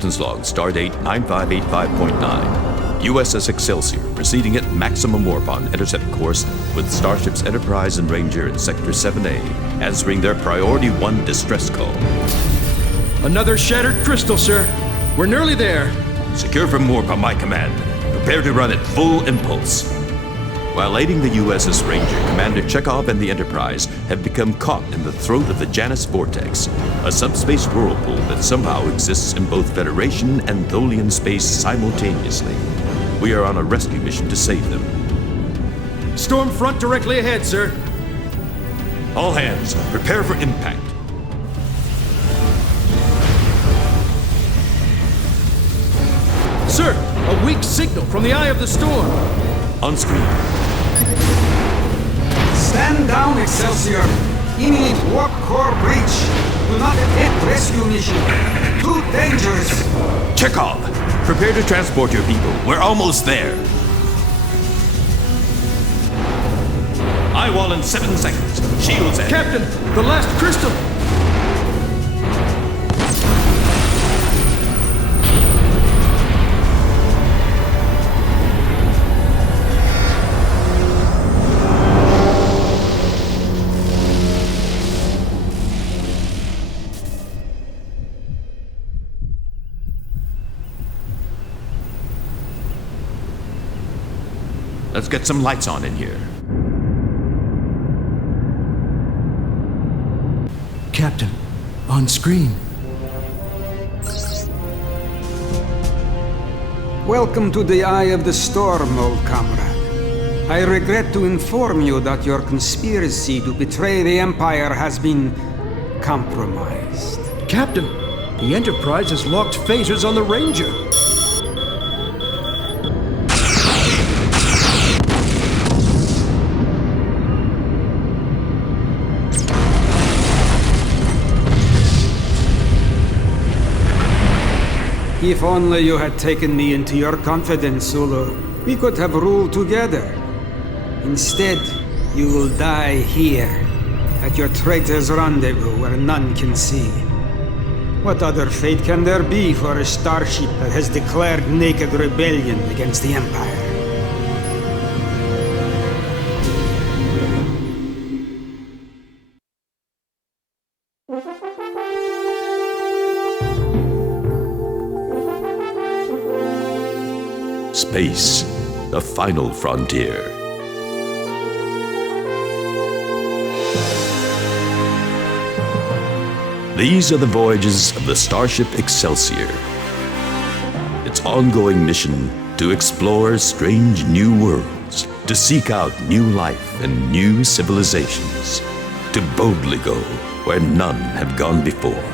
Captain's Log, Stardate 9585.9. USS Excelsior, proceeding at maximum warp on intercept course with Starships Enterprise and Ranger in Sector 7A, answering their Priority 1 distress call. Another shattered crystal, sir. We're nearly there. Secure from warp on my command. Prepare to run at full impulse. While aiding the USS Ranger, Commander Chekhov and the Enterprise have become caught in the throat of the Janus Vortex, a subspace whirlpool that somehow exists in both Federation and Tholian space simultaneously. We are on a rescue mission to save them. Storm front directly ahead, sir. All hands, prepare for impact. Sir, a weak signal from the eye of the storm. On screen. Stand down, Excelsior. Imminent warp core breach. Do not attempt rescue mission. Too dangerous. Chekhov, prepare to transport your people. We're almost there. Eyewall in 7 seconds. Shields at. Captain, the last crystal. Let's get some lights on in here. Captain, on screen. Welcome to the Eye of the Storm, old comrade. I regret to inform you that your conspiracy to betray the Empire has been compromised. Captain, the Enterprise has locked phasers on the Ranger. If only you had taken me into your confidence, Zulu, we could have ruled together. Instead, you will die here, at your traitor's rendezvous where none can see. What other fate can there be for a starship that has declared naked rebellion against the Empire? Space, the final frontier. These are the voyages of the Starship Excelsior. Its ongoing mission to explore strange new worlds, to seek out new life and new civilizations, to boldly go where none have gone before.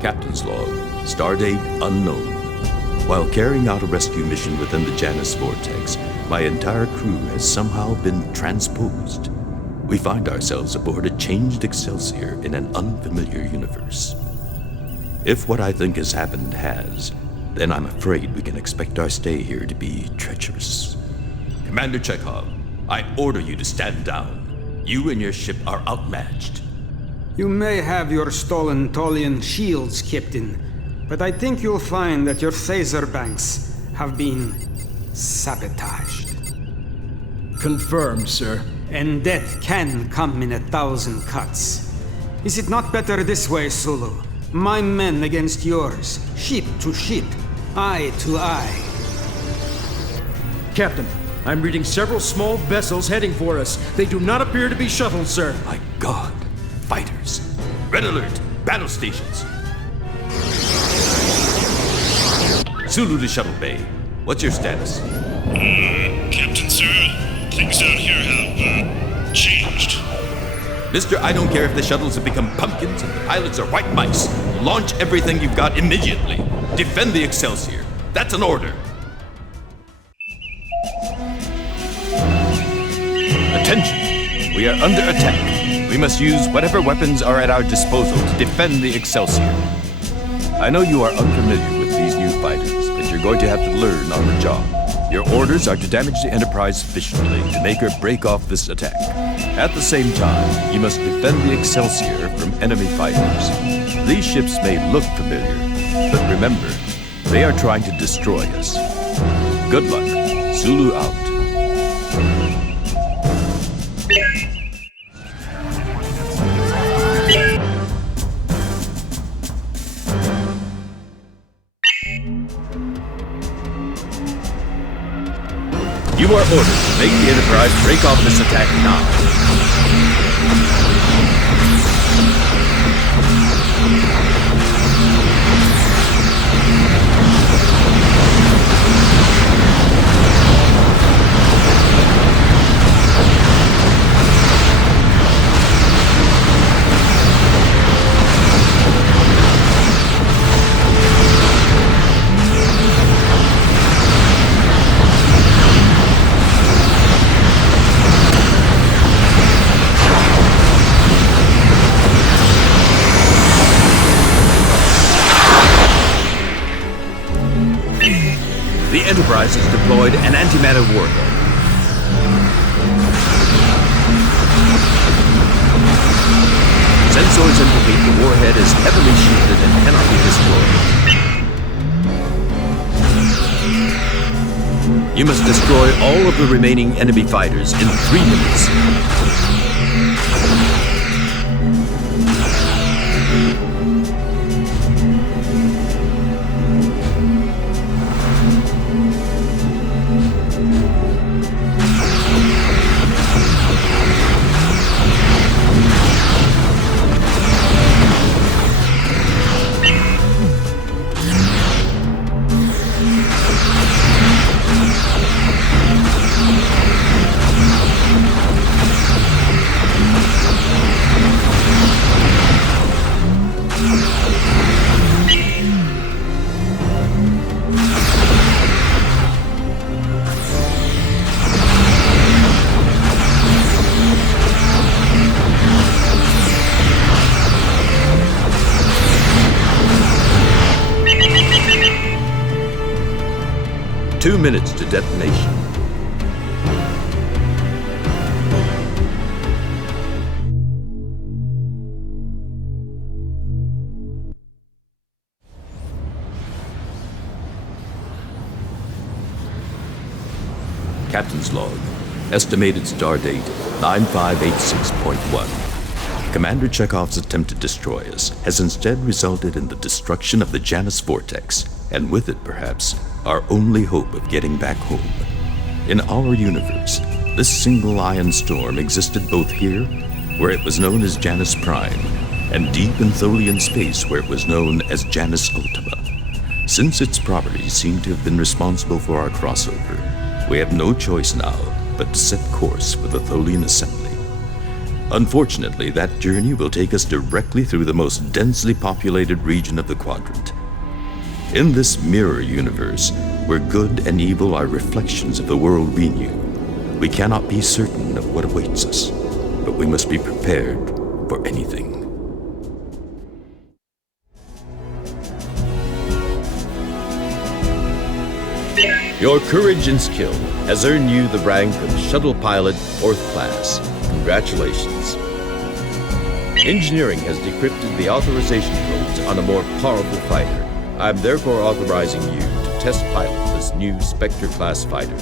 Captain's Log, Stardate unknown. While carrying out a rescue mission within the Janus Vortex, my entire crew has somehow been transposed. We find ourselves aboard a changed Excelsior in an unfamiliar universe. If what I think has happened has, then I'm afraid we can expect our stay here to be treacherous. Commander Chekhov, I order you to stand down. You and your ship are outmatched. You may have your stolen Tholian shields, Captain, but I think you'll find that your phaser banks have been sabotaged. Confirmed, sir. And death can come in 1,000 cuts. Is it not better this way, Sulu? My men against yours, ship to ship, eye to eye. Captain, I'm reading several small vessels heading for us. They do not appear to be shuttles, sir. My God, fighters. Red alert, battle stations. Sulu to Shuttle Bay. What's your status? Captain, sir, things out here have, changed. Mister, I don't care if the shuttles have become pumpkins and the pilots are white mice. Launch everything you've got immediately. Defend the Excelsior. That's an order. Attention! We are under attack. We must use whatever weapons are at our disposal to defend the Excelsior. I know you are unfamiliar with these new fighters, but you're going to have to learn on the job. Your orders are to damage the Enterprise sufficiently to make her break off this attack. At the same time, you must defend the Excelsior from enemy fighters. These ships may look familiar, but remember, they are trying to destroy us. Good luck. Sulu out. You are ordered to make the Enterprise break off this attack now. The Enterprise has deployed an antimatter warhead. Sensors indicate the warhead is heavily shielded and cannot be destroyed. You must destroy all of the remaining enemy fighters in 3 minutes. Two minutes to detonation. Captain's log. Estimated stardate 9586.1. Commander Chekhov's attempt to destroy us has instead resulted in the destruction of the Janus Vortex, and with it, perhaps, our only hope of getting back home. In our universe, this single ion storm existed both here, where it was known as Janus Prime, and deep in Tholian space, where it was known as Janus Ultima. Since its properties seem to have been responsible for our crossover, we have no choice now but to set course for the Tholian assembly. Unfortunately, that journey will take us directly through the most densely populated region of the quadrant. In this mirror universe, where good and evil are reflections of the world we knew, we cannot be certain of what awaits us, but we must be prepared for anything. Your courage and skill has earned you the rank of Shuttle Pilot 4th Class. Congratulations. Engineering has decrypted the authorization codes on a more powerful fighter. I am therefore authorizing you to test pilot this new Spectre-class fighter.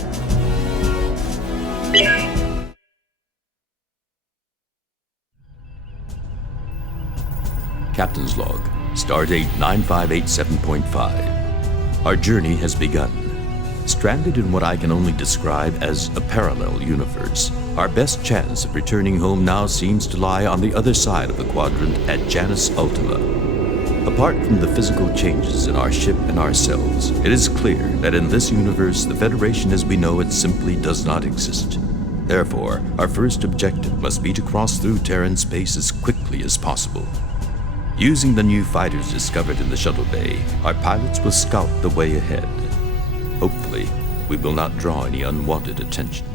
Captain's log, stardate 9587.5. Our journey has begun. Stranded in what I can only describe as a parallel universe, our best chance of returning home now seems to lie on the other side of the quadrant at Janus Ultima. Apart from the physical changes in our ship and ourselves, it is clear that in this universe, the Federation as we know it simply does not exist. Therefore, our first objective must be to cross through Terran space as quickly as possible. Using the new fighters discovered in the shuttle bay, our pilots will scout the way ahead. Hopefully, we will not draw any unwanted attention.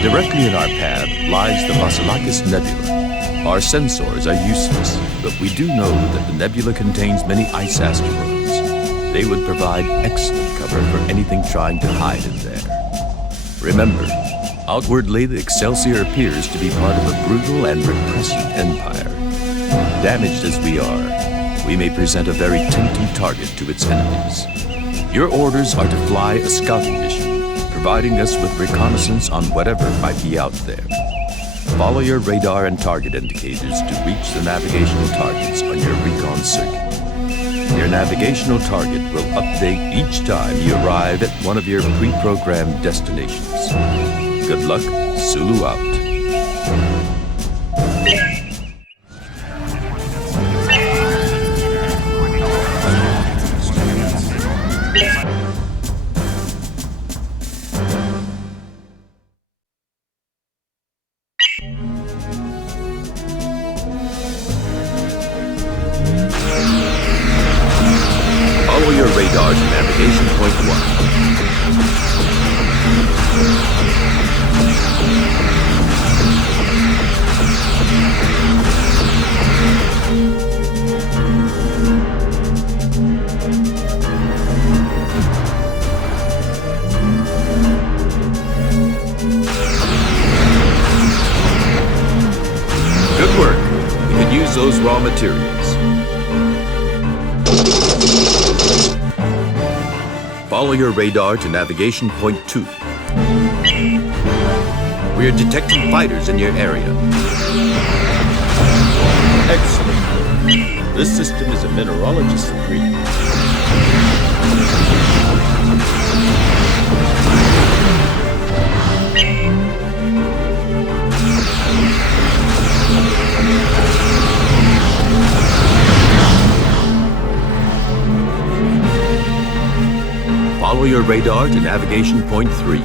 Directly in our path lies the Vasilakis Nebula. Our sensors are useless, but we do know that the nebula contains many ice asteroids. They would provide excellent cover for anything trying to hide in there. Remember, outwardly the Excelsior appears to be part of a brutal and repressive empire. Damaged as we are, we may present a very tempting target to its enemies. Your orders are to fly a scouting mission, providing us with reconnaissance on whatever might be out there. Follow your radar and target indicators to reach the navigational targets on your recon circuit. Your navigational target will update each time you arrive at one of your pre-programmed destinations. Good luck, Sulu out. Follow your radar to navigation point 1. Good work. We could use those raw materials. Follow your radar to navigation point 2. We are detecting fighters in your area. Excellent. This system is a mineralogist's dream. Follow your radar to navigation point 3.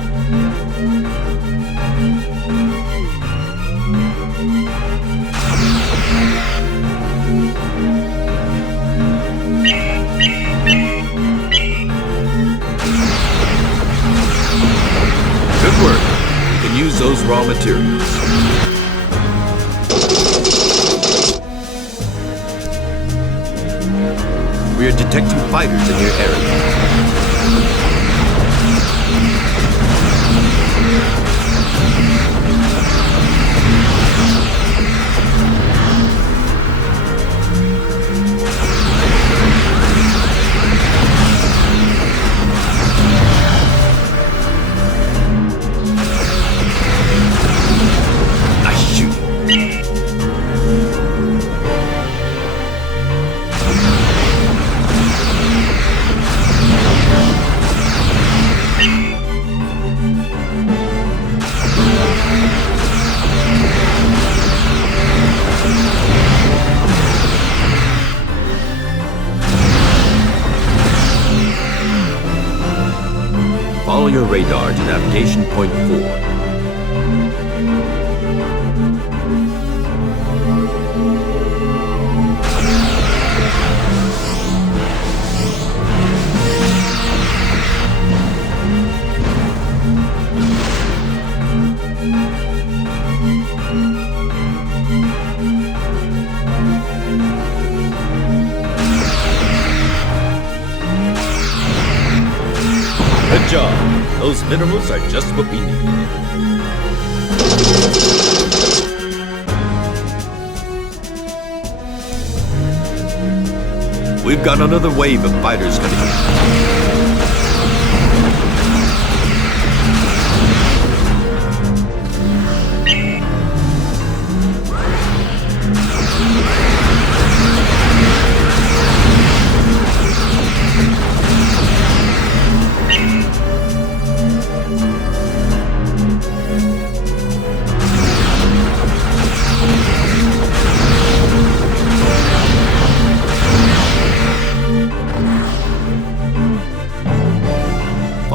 Good work. You can use those raw materials. We are detecting fighters in your area. Nice shooting. Follow your radar to navigation point 4. Good job. Those minerals are just what we need. We've got another wave of fighters coming in.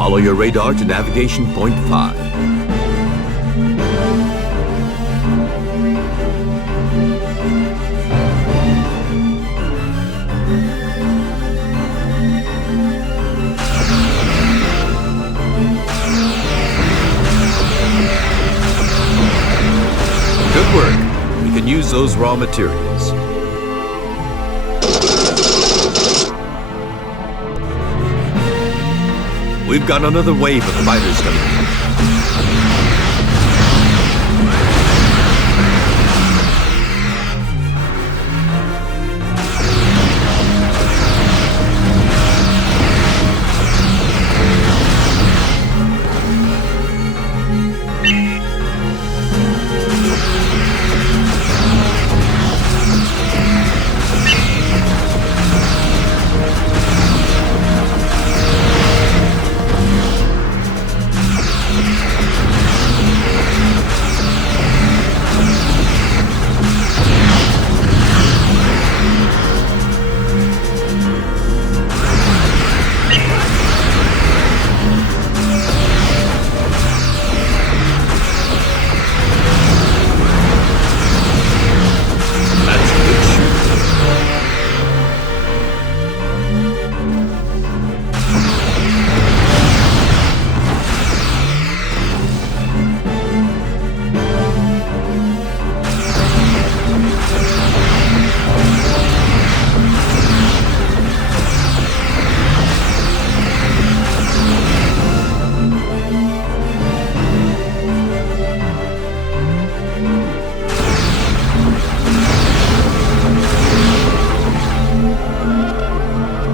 Follow your radar to navigation point 5. Good work. We can use those raw materials. We've got another wave of fighters coming in.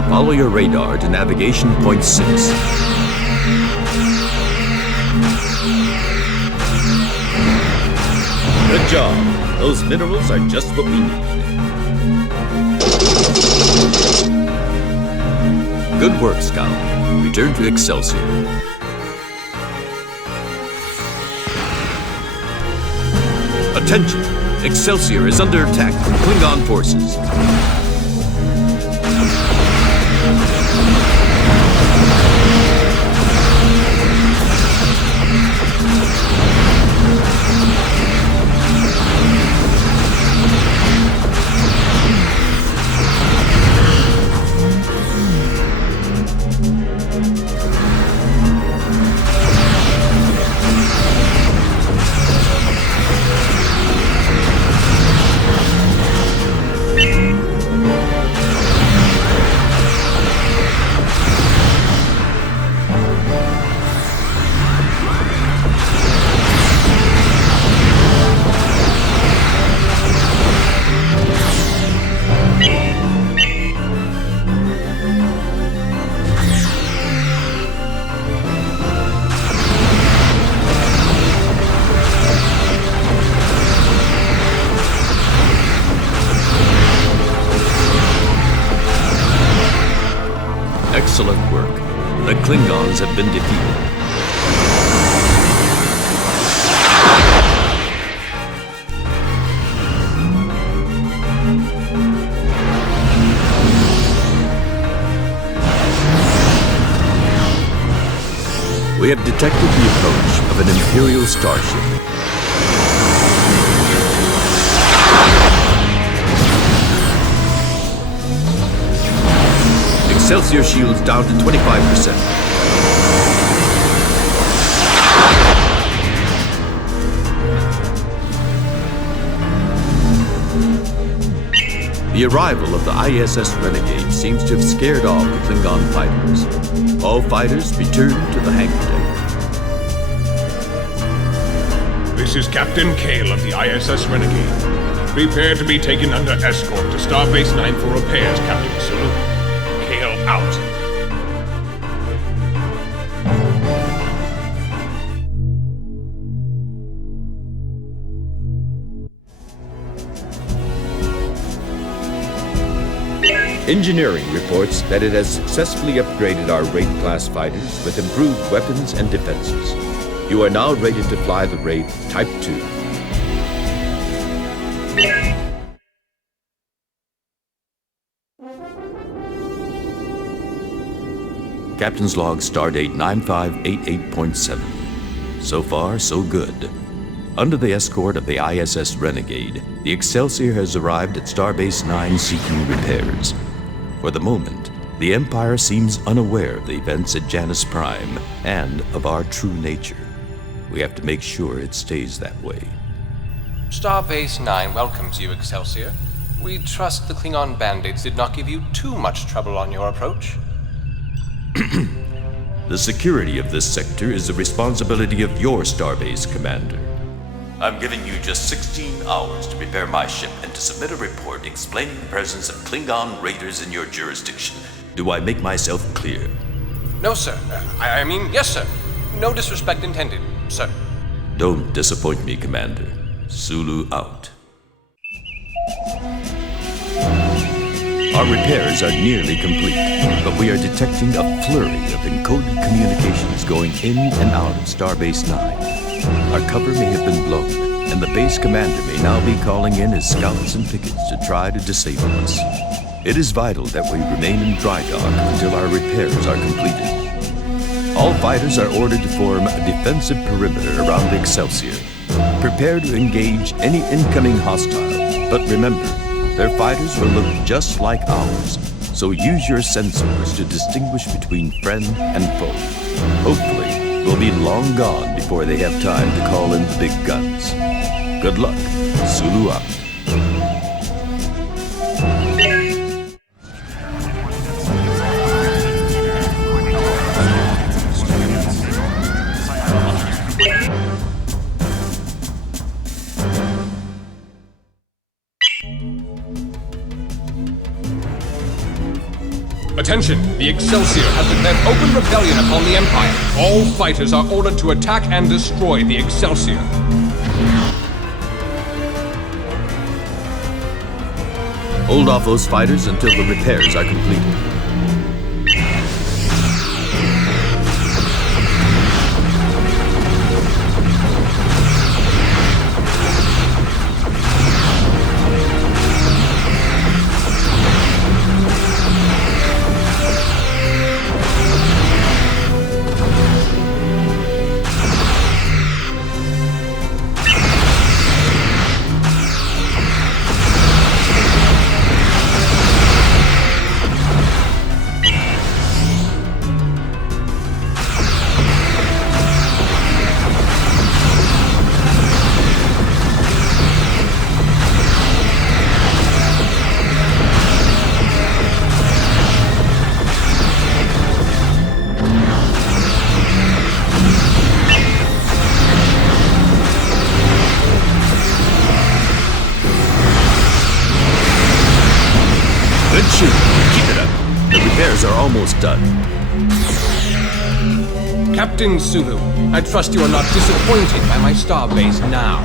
Follow your radar to navigation point 6. Good job. Those minerals are just what we need. Good work, Scout. Return to Excelsior. Attention! Excelsior is under attack from Klingon forces. Excellent work. The Klingons have been defeated. We have detected the approach of an Imperial starship. Excelsior shields down to 25%. The arrival of the ISS Renegade seems to have scared off the Klingon fighters. All fighters return to the hangar deck. This is Captain Kale of the ISS Renegade. Prepare to be taken under escort to Starbase 9 for repairs, Captain Sulu. Kale out. Engineering reports that it has successfully upgraded our Raid-class fighters with improved weapons and defenses. You are now ready to fly the Raid Type 2. Captain's log stardate 9588.7. So far, so good. Under the escort of the ISS Renegade, the Excelsior has arrived at Starbase 9 seeking repairs. For the moment, the Empire seems unaware of the events at Janus Prime and of our true nature. We have to make sure it stays that way. Starbase 9 welcomes you, Excelsior. We trust the Klingon bandits did not give you too much trouble on your approach. The security of this sector is the responsibility of your Starbase commander. I'm giving you just 16 hours to prepare my ship and to submit a report explaining the presence of Klingon raiders in your jurisdiction. Do I make myself clear? No, sir. I mean, yes, sir. No disrespect intended, sir. Don't disappoint me, Commander. Sulu out. Our repairs are nearly complete, but we are detecting a flurry of encoded communications going in and out of Starbase 9. Our cover may have been blown, and the base commander may now be calling in his scouts and pickets to try to disable us. It is vital that we remain in dry dock until our repairs are completed. All fighters are ordered to form a defensive perimeter around the Excelsior. Prepare to engage any incoming hostile, but remember, their fighters will look just like ours, so use your sensors to distinguish between friend and foe. Hopefully, we'll be long gone before they have time to call in the big guns. Good luck. Sulu out. Attention! The Excelsior has declared open rebellion upon the Empire. All fighters are ordered to attack and destroy the Excelsior. Hold off those fighters until the repairs are completed. Good shooting. Keep it up. The repairs are almost done. Captain Sulu, I trust you are not disappointed by my starbase now.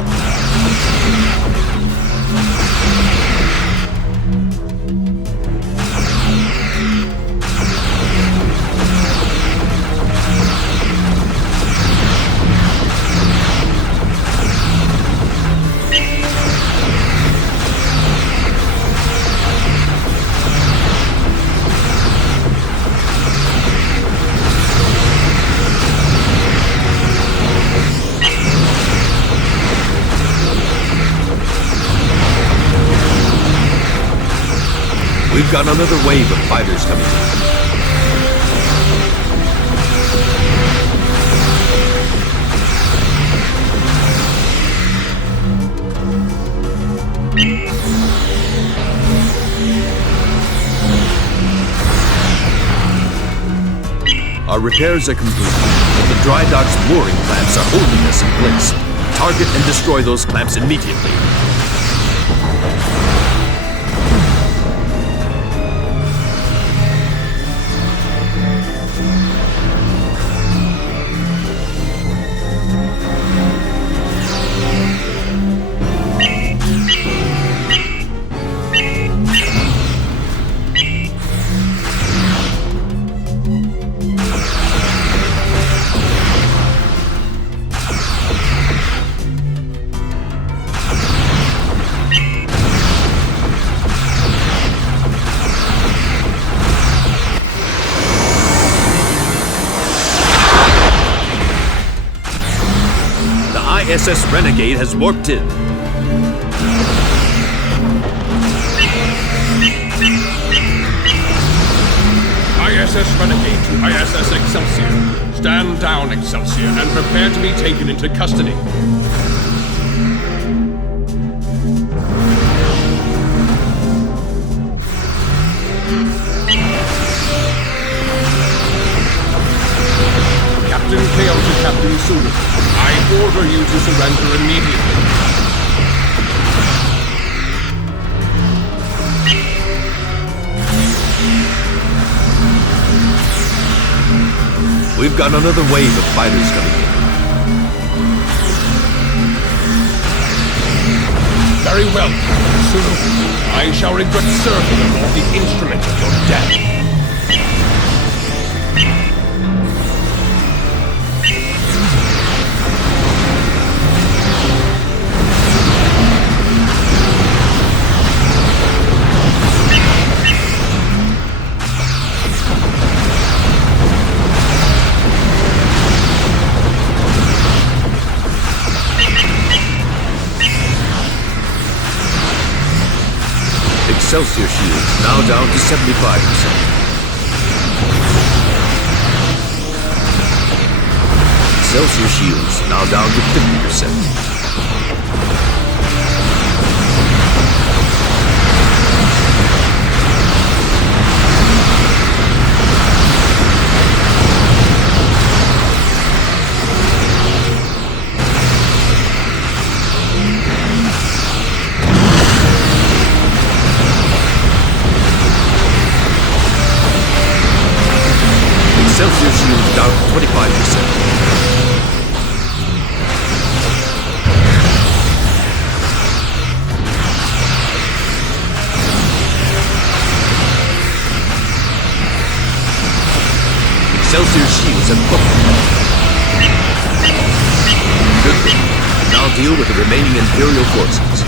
We've got another wave of fighters coming in. Our repairs are complete, but the dry dock's mooring clamps are holding us in place. Target and destroy those clamps immediately. ISS Renegade has warped in. ISS Renegade to ISS Excelsior. Stand down, Excelsior, and prepare to be taken into custody. Captain Kale to Captain Sulu. I order you to surrender immediately. We've got another wave of fighters coming in. Very well, Captain Sulu. I shall regret serving aboard the instrument of your death. Excelsior shields now down to 75%. Excelsior shields now down to 50%. Excelsior shields down to 25%. Excelsior shields have booked. Good thing. Now deal with the remaining Imperial forces.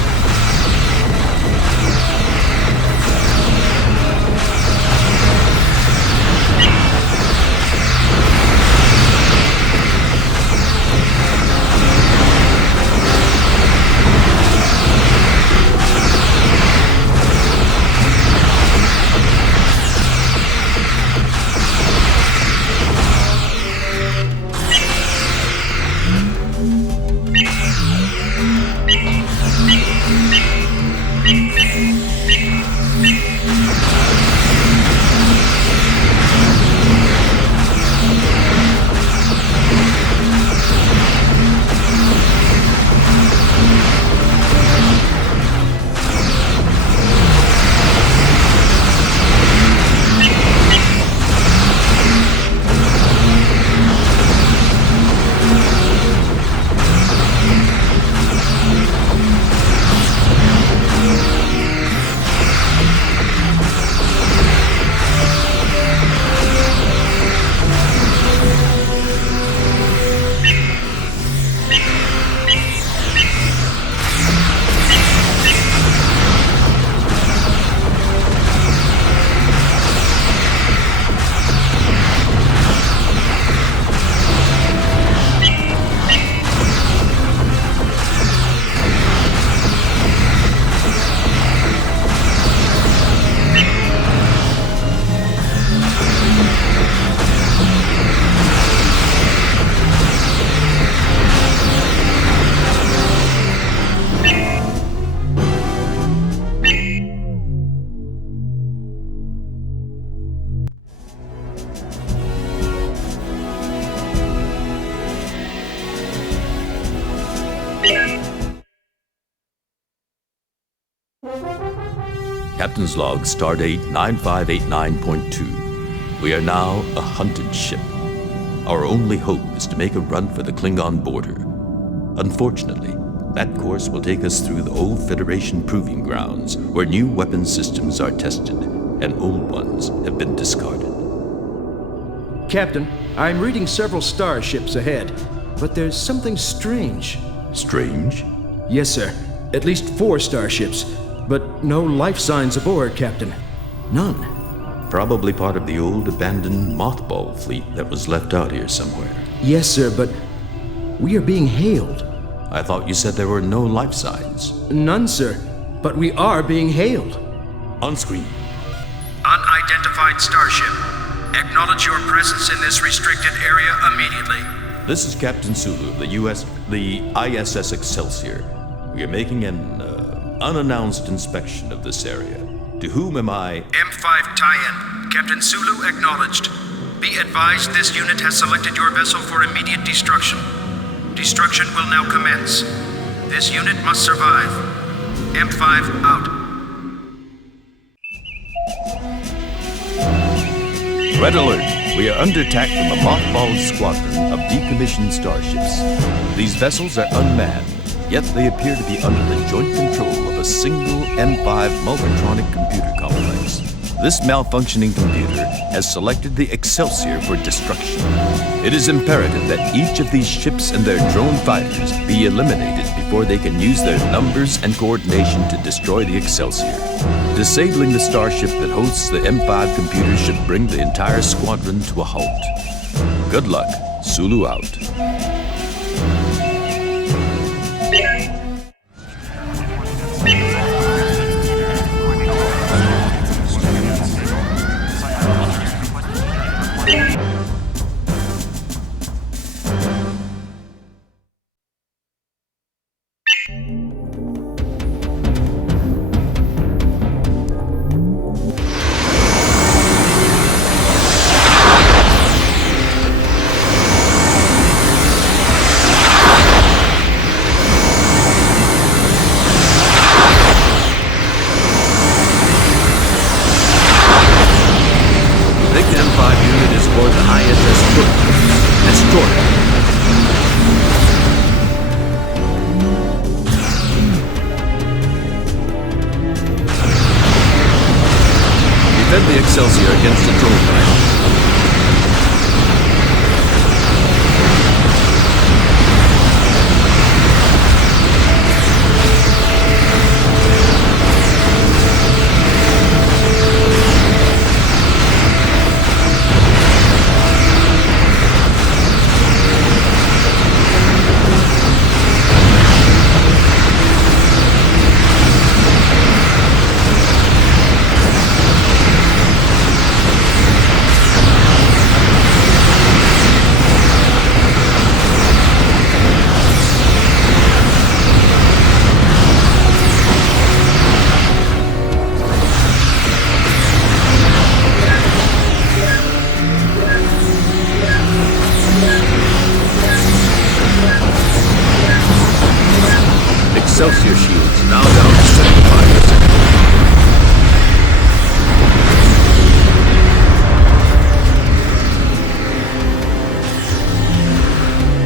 Captain's log, Stardate 9589.2. We are now a hunted ship. Our only hope is to make a run for the Klingon border. Unfortunately, that course will take us through the old Federation proving grounds, where new weapon systems are tested, and old ones have been discarded. Captain, I'm reading several starships ahead, but there's something strange. Strange? Yes, sir. At least 4 starships, but no life signs aboard, Captain. None. Probably part of the old abandoned mothball fleet that was left out here somewhere. Yes, sir, but we are being hailed. I thought you said there were no life signs. None, sir. But we are being hailed. On screen. Unidentified starship. Acknowledge your presence in this restricted area immediately. This is Captain Sulu of the ISS Excelsior. We are making an unannounced inspection of this area. To whom am I? M5 tie-in. Captain Sulu acknowledged. Be advised this unit has selected your vessel for immediate destruction. Destruction will now commence. This unit must survive. M5 out. Red alert! We are under attack from a mothballed squadron of decommissioned starships. These vessels are unmanned, yet they appear to be under the joint control of a single M5 Multitronic computer complex. This malfunctioning computer has selected the Excelsior for destruction. It is imperative that each of these ships and their drone fighters be eliminated before they can use their numbers and coordination to destroy the Excelsior. Disabling the starship that hosts the M5 computer should bring the entire squadron to a halt. Good luck. Sulu out. Defend the Excelsior against the drone fighter. Excelsior shields now down to 75%.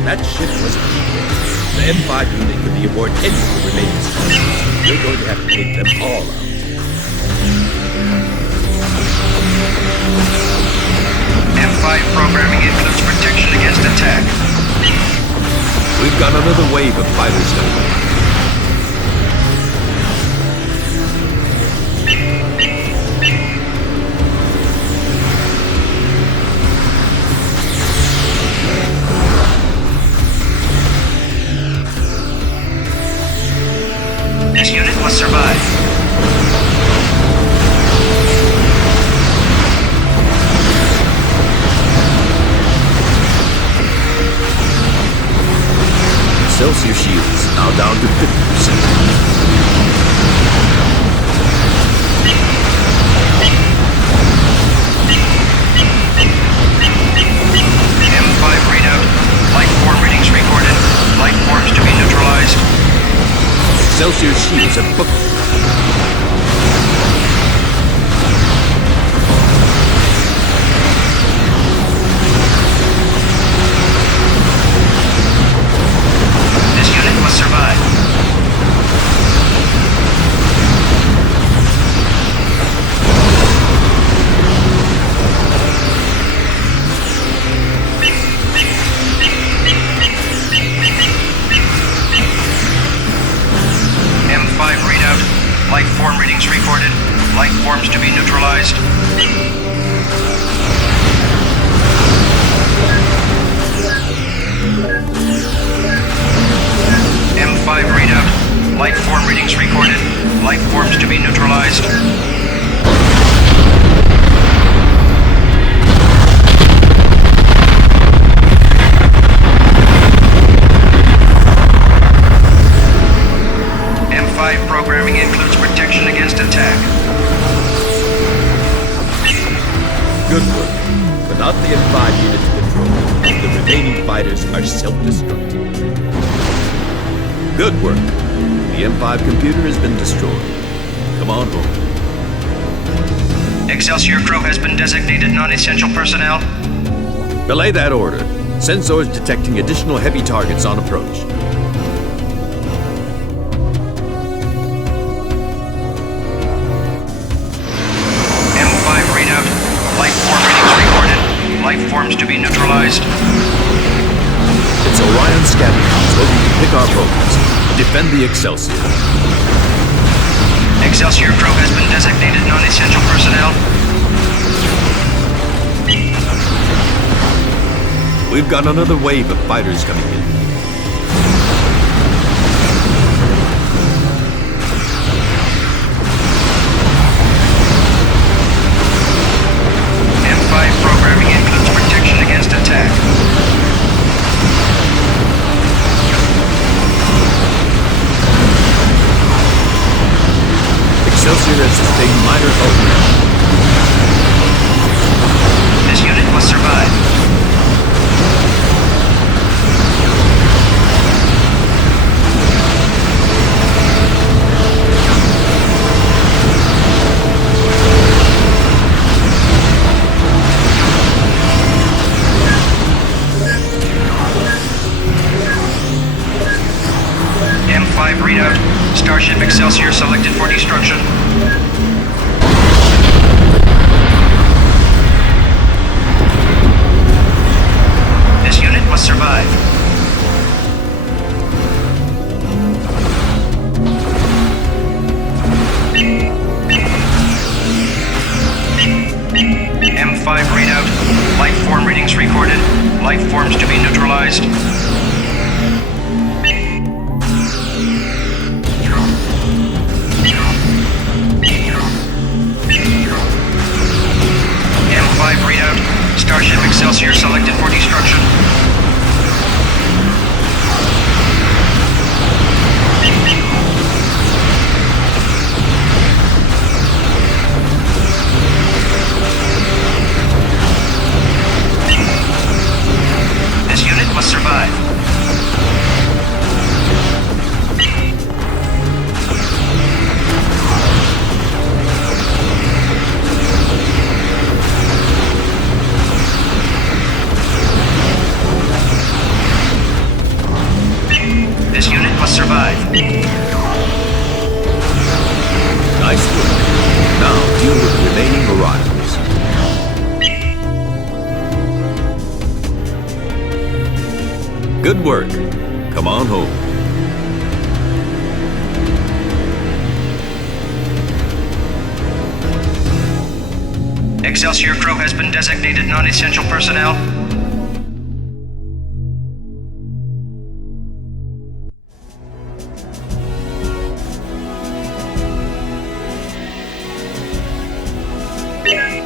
That ship was a PK. The M5 unit could be aboard any of the remaining stations. You're going to have to take them all out. M5 programming includes protection against attack. We've got another wave of fighters now. This unit must survive. Excelsior shields now down to 50%. M5 readout. Life form readings recorded. Life forms to be neutralized. Excelsior shields are booked. This unit must survive. M5 readout. Life form readings recorded. Life forms to be neutralized. M5 readout. Life form readings recorded. Life forms to be neutralized. M5 programming includes protection against attack. Good work. Without the M5 unit to control, the remaining fighters are self-destructing. Good work. The M5 computer has been destroyed. Come on home. Excelsior crew has been designated non-essential personnel. Belay that order. Sensors detecting additional heavy targets on approach. M5 readout. Life form readings recorded. Life forms to be neutralized. It's Orion Scavengers hoping to pick our focus. Defend the Excelsior. Excelsior crew has been designated non-essential personnel. We've got another wave of fighters coming in. M5 programming includes protection against attack. Excelsior has sustained minor health damage. This unit must survive. M5 readout. Starship Excelsior selected for destruction. This unit must survive. M5 readout. Life form readings recorded. Life forms to be neutralized. M5 readout. Starship Excelsior selected for destruction. This unit must survive. This unit must survive. Nice work. Now deal with the remaining Orions. Good work. Come on home. Excelsior crew has been designated non-essential personnel.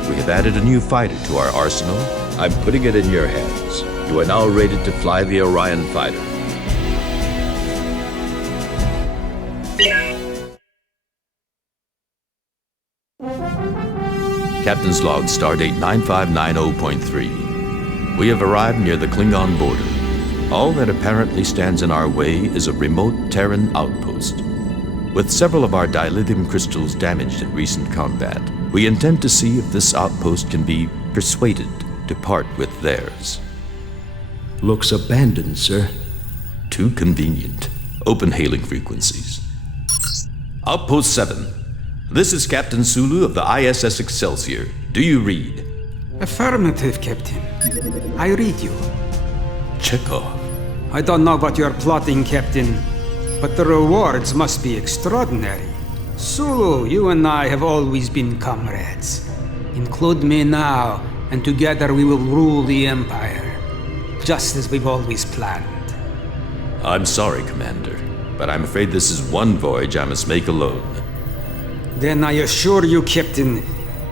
We have added a new fighter to our arsenal. I'm putting it in your hands. You are now rated to fly the Orion fighter. Captain's log, stardate 9590.3. We have arrived near the Klingon border. All that apparently stands in our way is a remote Terran outpost. With several of our dilithium crystals damaged in recent combat, we intend to see if this outpost can be persuaded to part with theirs. Looks abandoned, sir. Too convenient. Open hailing frequencies. Outpost 7. This is Captain Sulu of the ISS Excelsior. Do you read? Affirmative, Captain. I read you. Chekhov. I don't know what you're plotting, Captain, but the rewards must be extraordinary. Sulu, you and I have always been comrades. Include me now, and together we will rule the Empire, just as we've always planned. I'm sorry, Commander. but I'm afraid this is one voyage I must make alone. Then I assure you, Captain,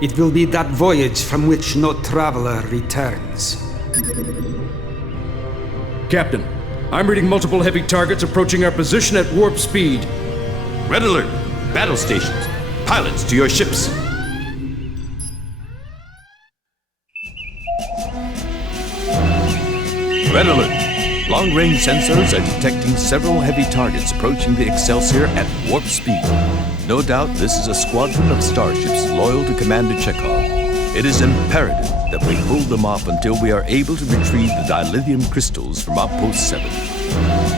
it will be that voyage from which no traveler returns. Captain, I'm reading multiple heavy targets approaching our position at warp speed. Red alert! Battle stations! Pilots, to your ships! Red alert! Long-range sensors are detecting several heavy targets approaching the Excelsior at warp speed. No doubt this is a squadron of starships loyal to Commander Chekhov. It is imperative that we hold them off until we are able to retrieve the dilithium crystals from Outpost 7.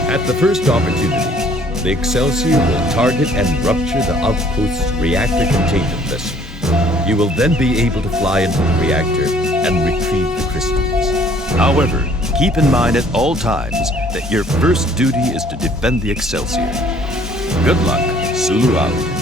At the first opportunity, the Excelsior will target and rupture the Outpost's reactor containment vessel. You will then be able to fly into the reactor and retrieve the crystals. However, keep in mind at all times that your first duty is to defend the Excelsior. Good luck. Sulu out.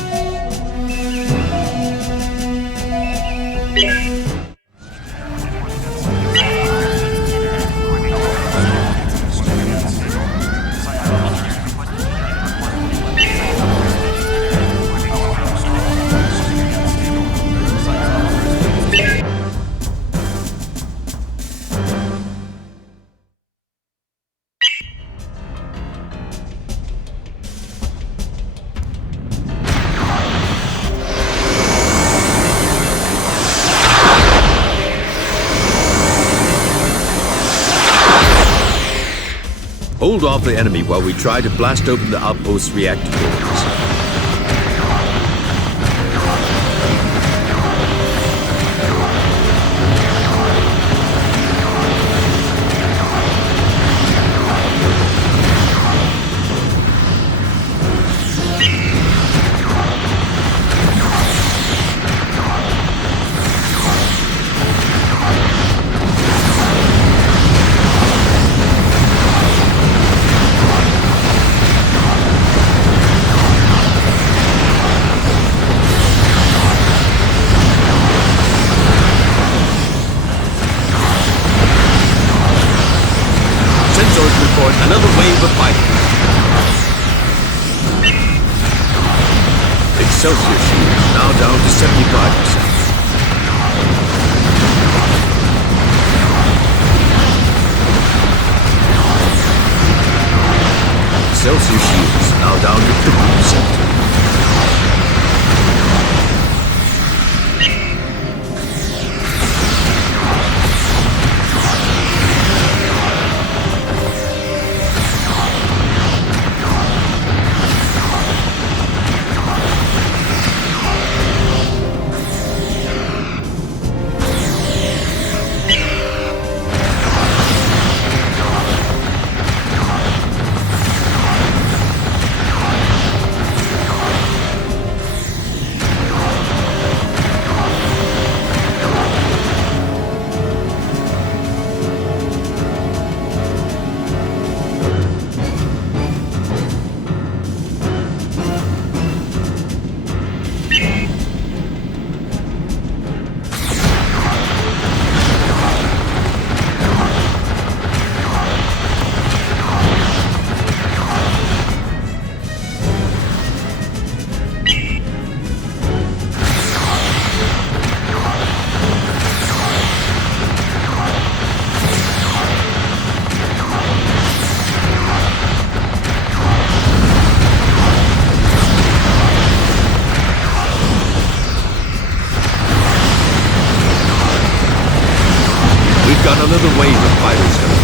Hold off the enemy while we try to blast open the outpost's reactor doors. Another wave of fighting. Excelsior shields now down to 75%. Excelsior shields now down to 50%. Got another wave of fighters coming.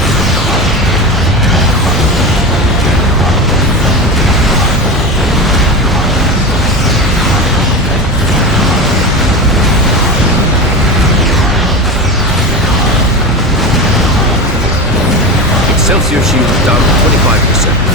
Excelsior shield down to 25%.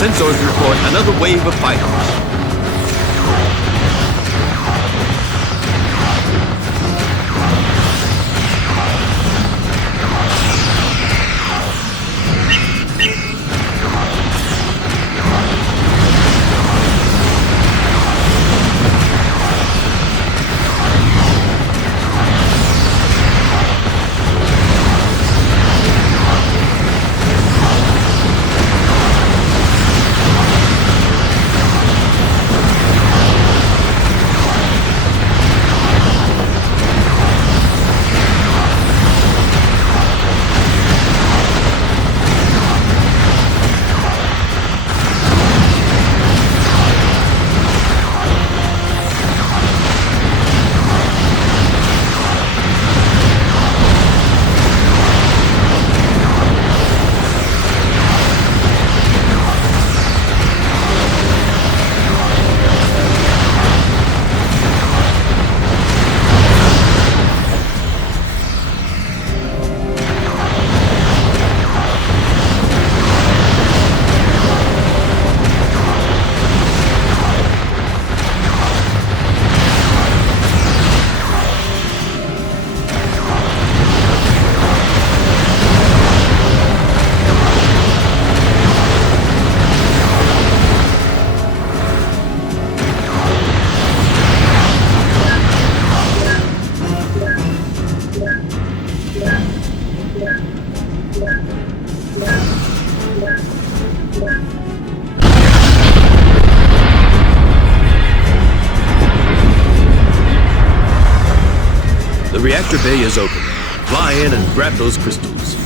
Sensors report another wave of fighters. The reactor bay is open. Fly in and grab those crystals.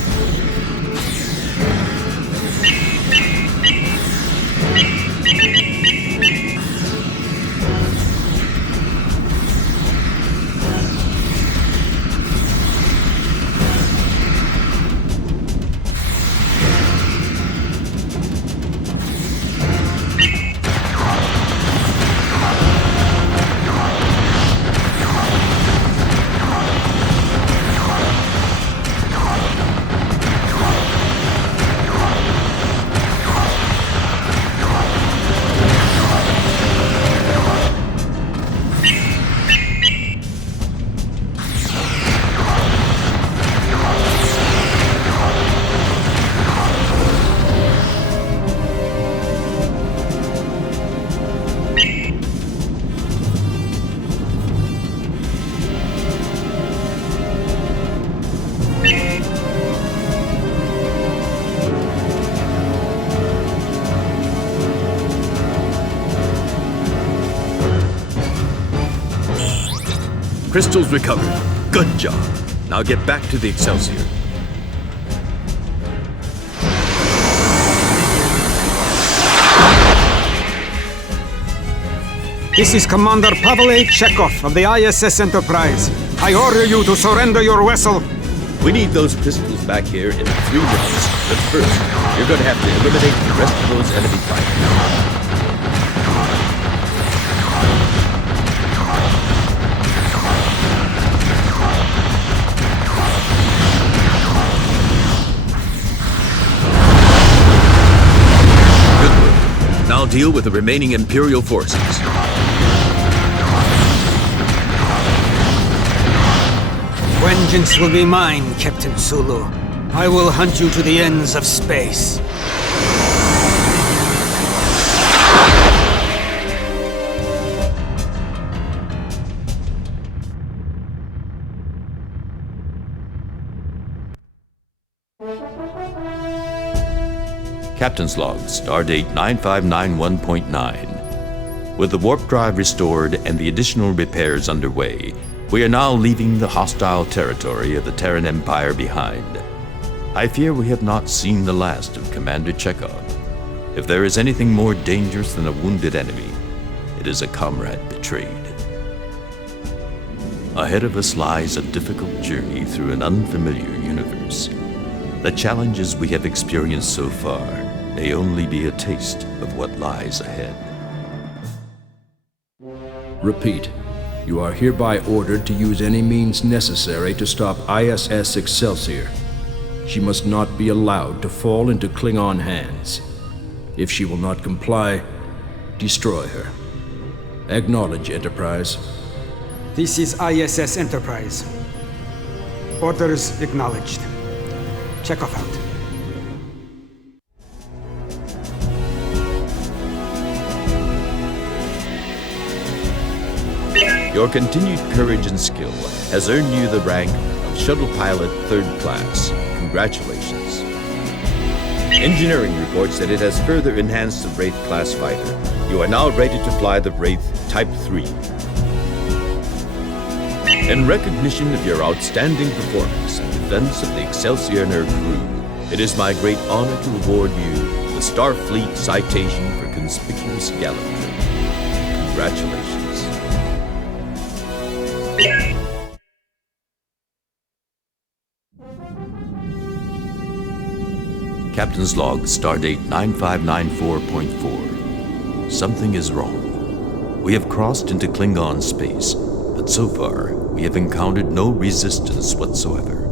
Crystals recovered. Good job. Now get back to the Excelsior. This is Commander Pavel A. Chekhov of the ISS Enterprise. I order you to surrender your vessel. We need those crystals back here in 3 minutes. But first, you're going to have to eliminate the rest of those enemy fighters. Now deal with the remaining Imperial forces. Vengeance will be mine, Captain Sulu. I will hunt you to the ends of space. Captain's log, stardate 9591.9. With the warp drive restored and the additional repairs underway, we are now leaving the hostile territory of the Terran Empire behind. I fear we have not seen the last of Commander Chekhov. If there is anything more dangerous than a wounded enemy, it is a comrade betrayed. Ahead of us lies a difficult journey through an unfamiliar universe. The challenges we have experienced so far may only be a taste of what lies ahead. Repeat. You are hereby ordered to use any means necessary to stop ISS Excelsior. She must not be allowed to fall into Klingon hands. If she will not comply, destroy her. Acknowledge, Enterprise. This is ISS Enterprise. Orders acknowledged. Chekhov out. Your continued courage and skill has earned you the rank of Shuttle Pilot 3rd Class. Congratulations. Engineering reports that it has further enhanced the Wraith class fighter. You are now ready to fly the Wraith Type 3. In recognition of your outstanding performance in defense of the Excelsior and her crew, it is my great honor to award you the Starfleet Citation for Conspicuous Gallantry. Congratulations. Captain's log, stardate 9594.4. Something is wrong. We have crossed into Klingon space, but so far, we have encountered no resistance whatsoever.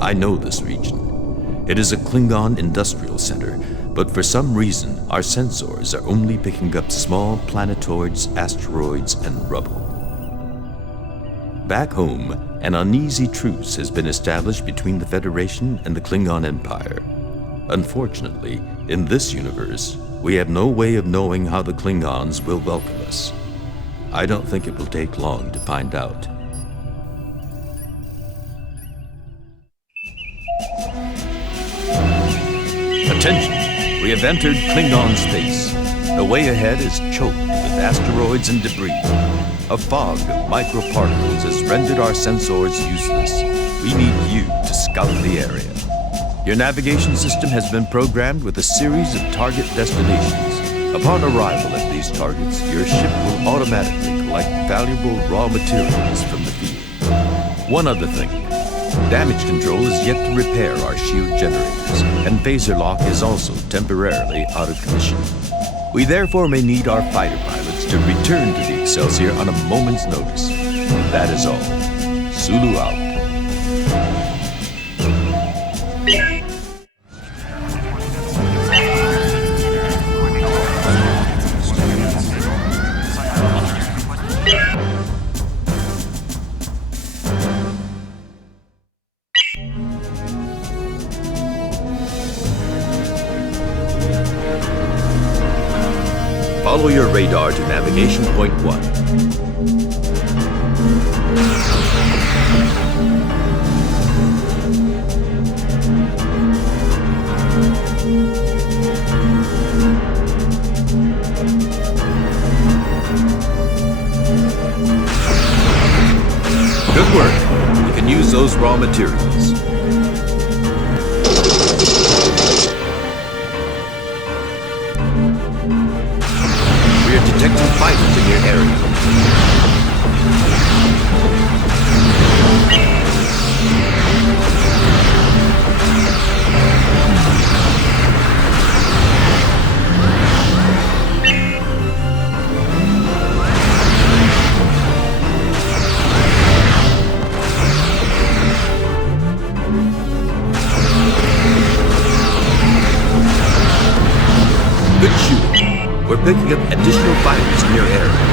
I know this region. It is a Klingon industrial center, but for some reason, our sensors are only picking up small planetoids, asteroids, and rubble. Back home, an uneasy truce has been established between the Federation and the Klingon Empire. Unfortunately, in this universe, we have no way of knowing how the Klingons will welcome us. I don't think it will take long to find out. Attention! We have entered Klingon space. The way ahead is choked with asteroids and debris. A fog of microparticles has rendered our sensors useless. We need you to scout the area. Your navigation system has been programmed with a series of target destinations. Upon arrival at these targets, your ship will automatically collect valuable raw materials from the field. One other thing. Damage control is yet to repair our shield generators, and phaser lock is also temporarily out of commission. We therefore may need our fighter pilots to return to the Excelsior on a moment's notice. That is all. Sulu out. Follow your radar to navigation point 1. Good work. We can use those raw materials. We are detecting fighters in your area. Good shooting. We're picking up additional fighters in your area.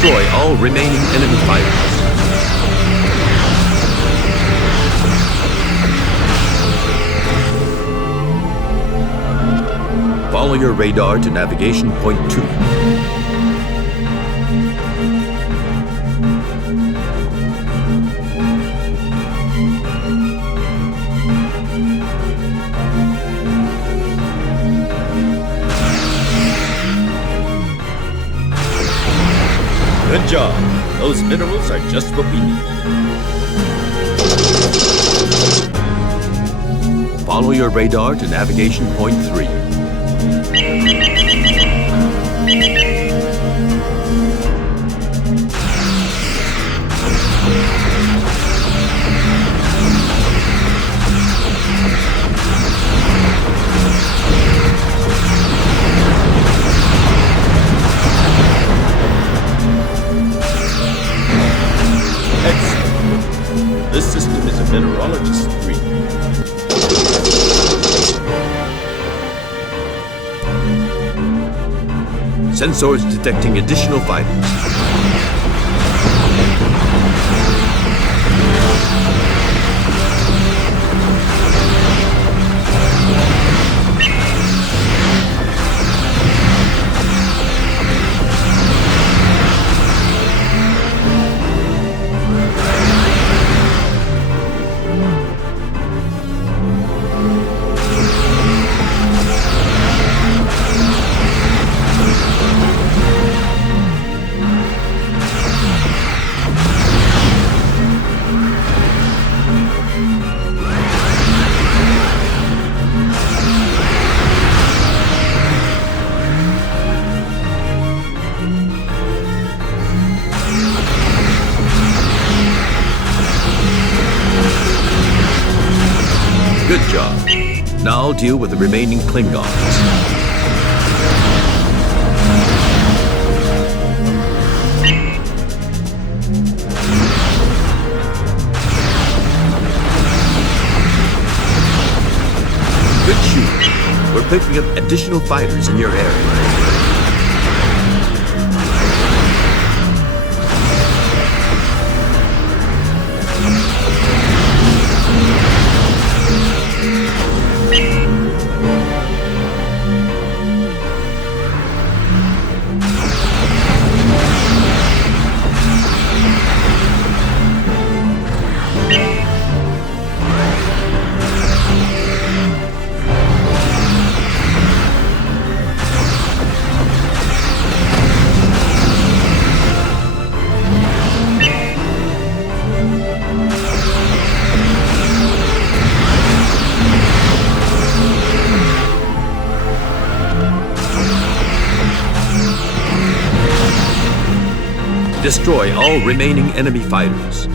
Destroy all remaining enemy fighters. Follow your radar to navigation point 2. Good job. Those minerals are just what we need. Follow your radar to navigation point 3. Excellent. This system is a mineralogist's dream. Sensors detecting additional fighters. Good job. Now deal with the remaining Klingons. Good shooting. We're picking up additional fighters in your area. Destroy all remaining enemy fighters.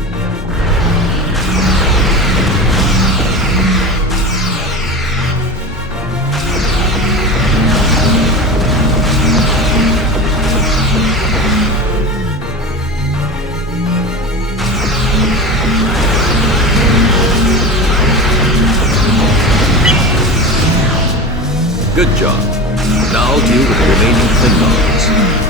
Good job. Now deal with the remaining Klingons.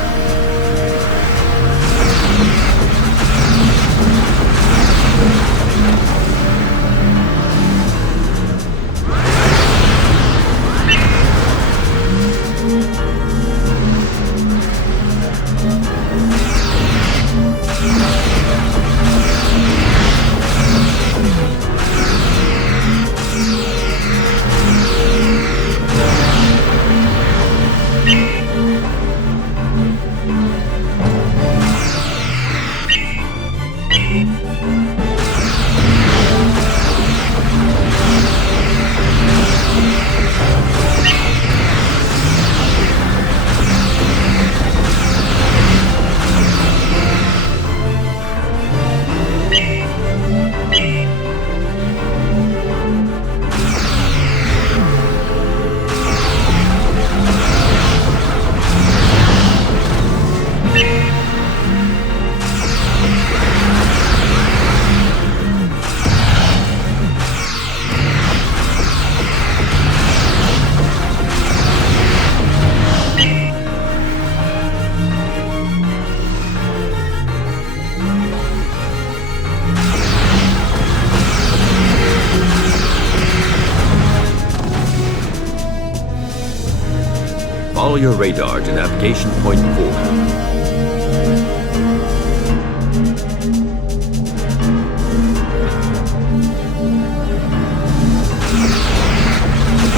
Follow your radar to navigation point 4.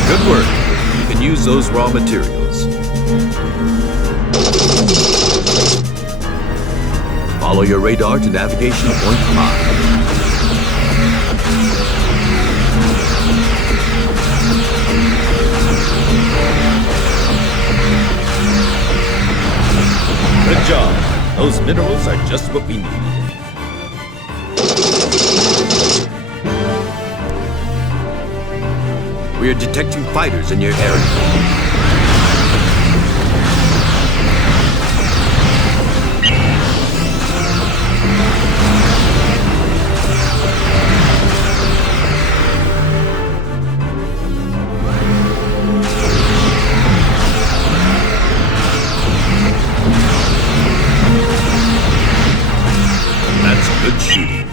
Good work. You can use those raw materials. Follow your radar to navigation point 5. Good job. Those minerals are just what we need. We are detecting fighters in your area. That's good shooting.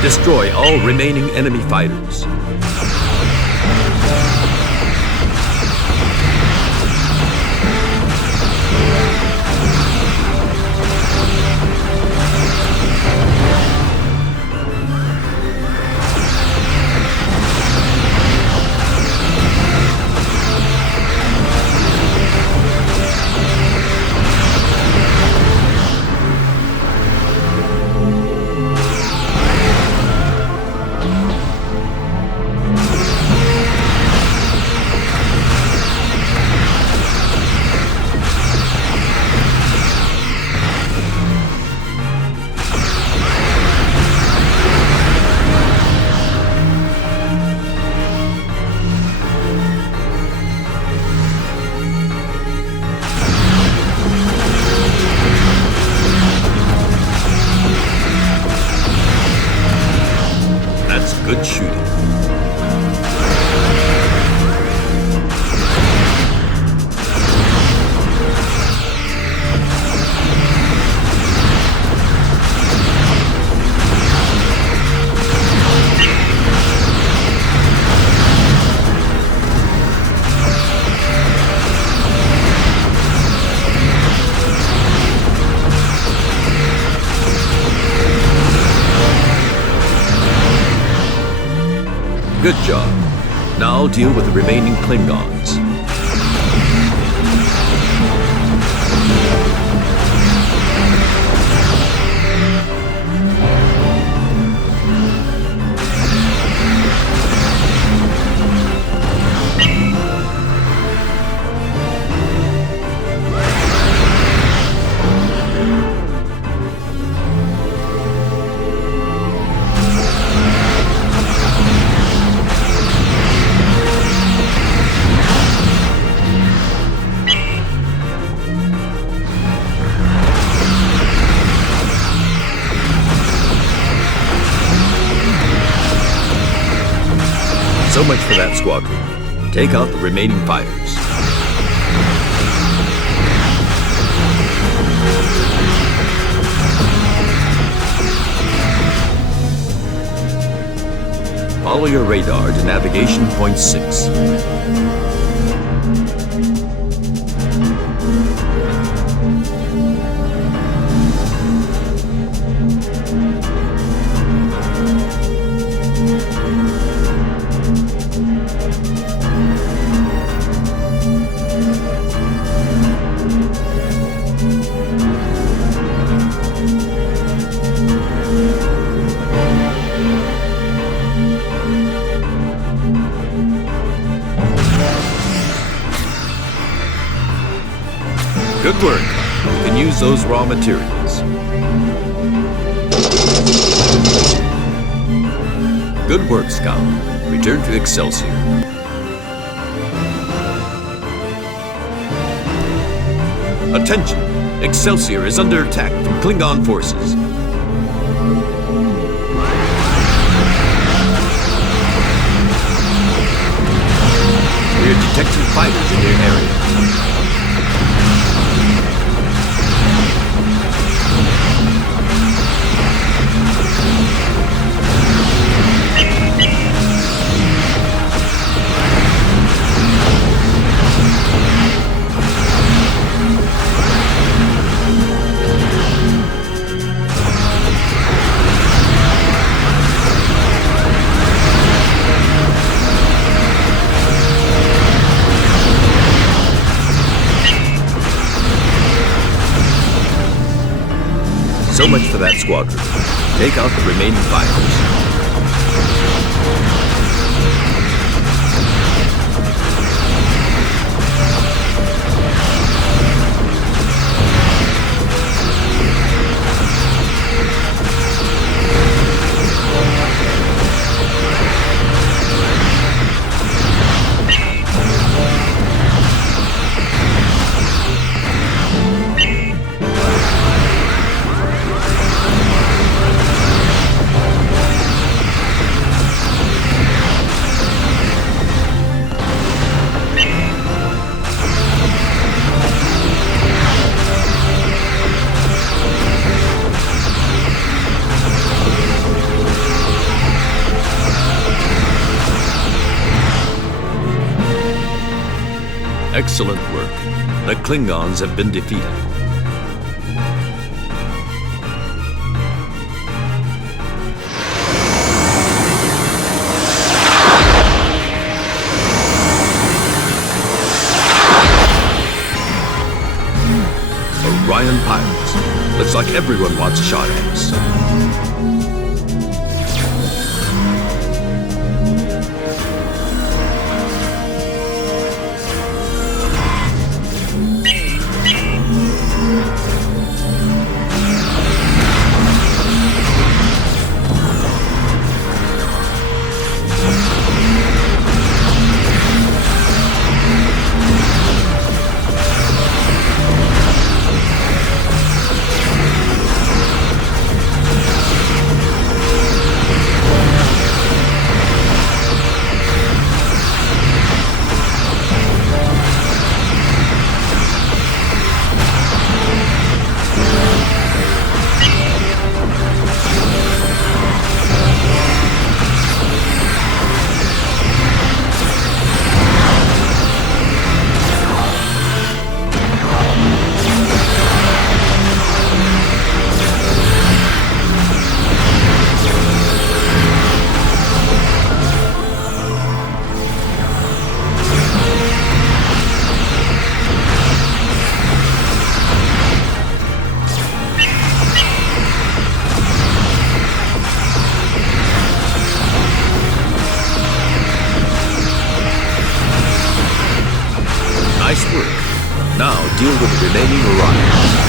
Destroy all remaining enemy fighters. Good shooting. Good job. Now deal with the remaining Klingons. So much for that squadron. Take out the remaining fighters. Follow your radar to navigation point 6. Good work. You can use those raw materials. Good work, Scout. Return to Excelsior. Attention! Excelsior is under attack from Klingon forces. We are detecting fighters in their area. So much for that squadron. Take out the remaining fighters. Excellent work. The Klingons have been defeated. Orion Pirates. Looks like everyone wants a shot at us. Nice work. Now deal with the remaining Orions.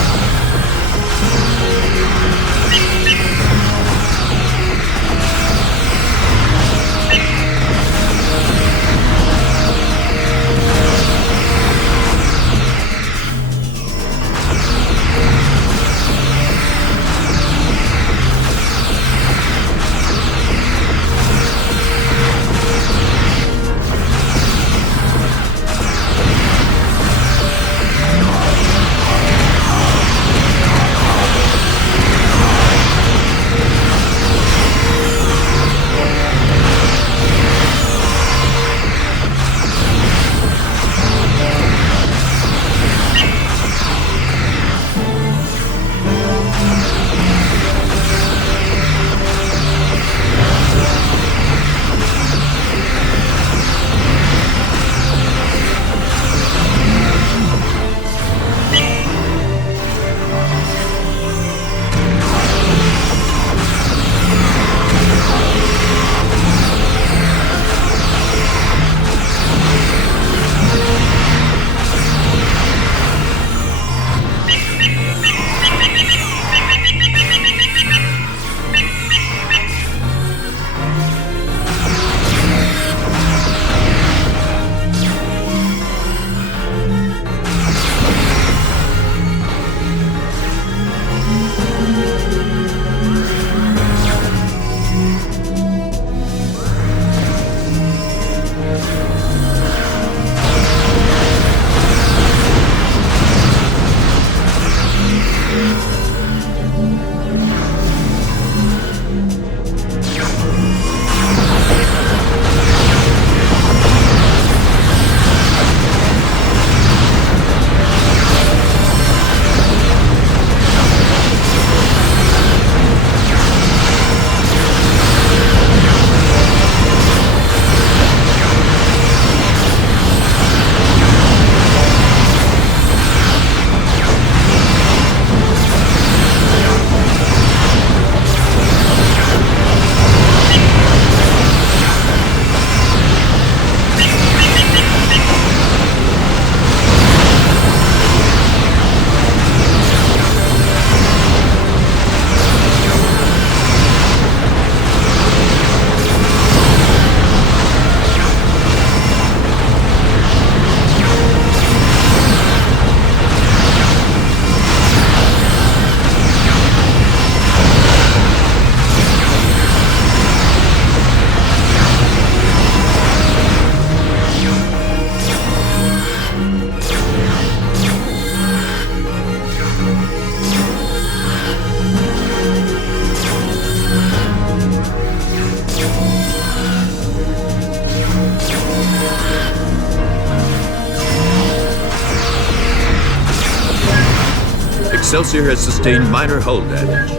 Excelsior has sustained minor hull damage.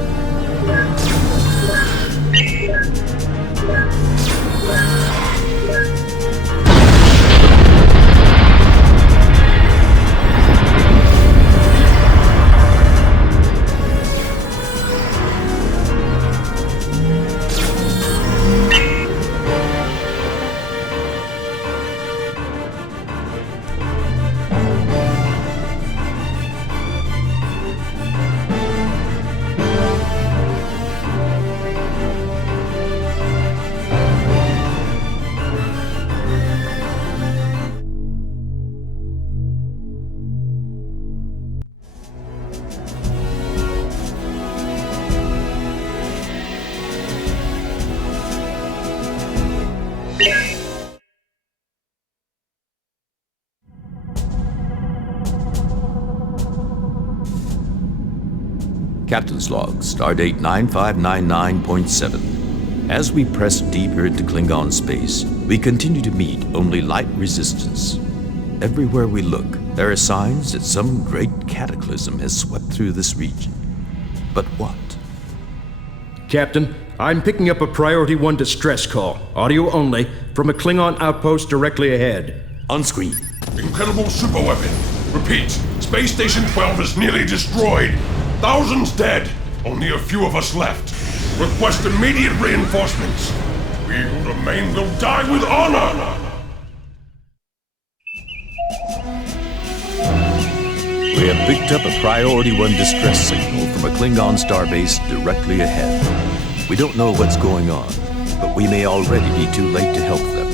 Captain's Log, Stardate 9599.7. As we press deeper into Klingon space, we continue to meet only light resistance. Everywhere we look, there are signs that some great cataclysm has swept through this region. But what? Captain, I'm picking up a Priority 1 distress call, audio only, from a Klingon outpost directly ahead. On screen. Incredible superweapon. Repeat, Space Station 12 is nearly destroyed. Thousands dead. Only a few of us left. Request immediate reinforcements. We who remain will die with honor. We have picked up a Priority 1 distress signal from a Klingon starbase directly ahead. We don't know what's going on, but we may already be too late to help them.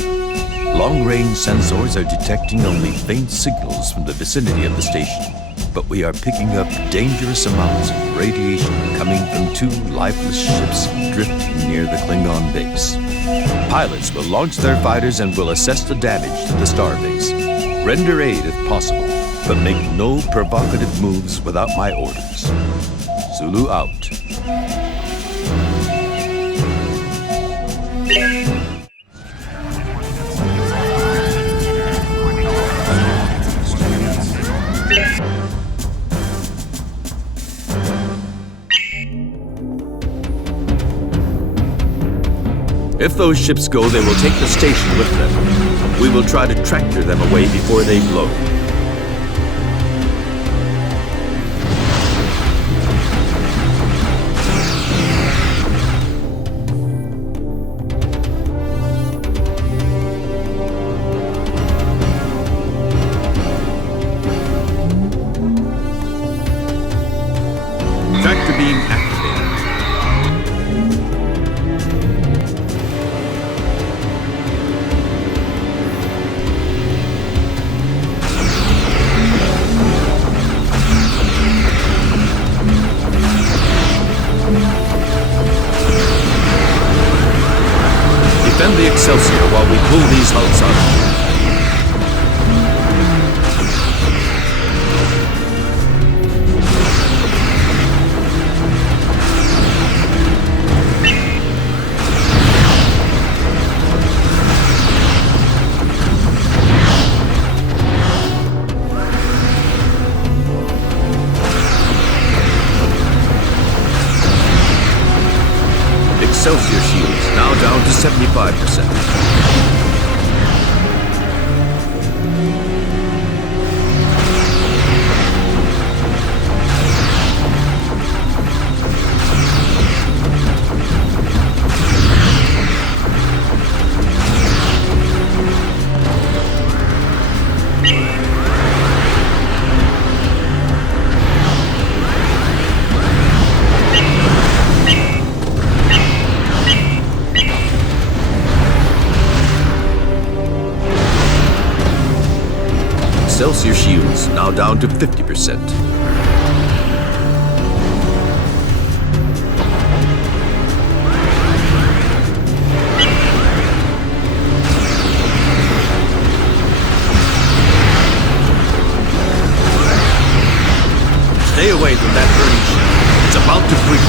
Long-range sensors are detecting only faint signals from the vicinity of the station, but we are picking up dangerous amounts of radiation coming from two lifeless ships drifting near the Klingon base. Pilots will launch their fighters and will assess the damage to the starbase. Render aid if possible, but make no provocative moves without my orders. Zulu out. If those ships go, they will take the station with them. We will try to tractor them away before they blow. Tractor beam activated. Defend the Excelsior while we pull these hulks out. Excelsior shields now down to 75%. Excelsior shields now down to 50%. Stay away from that burning ship. It's about to breach.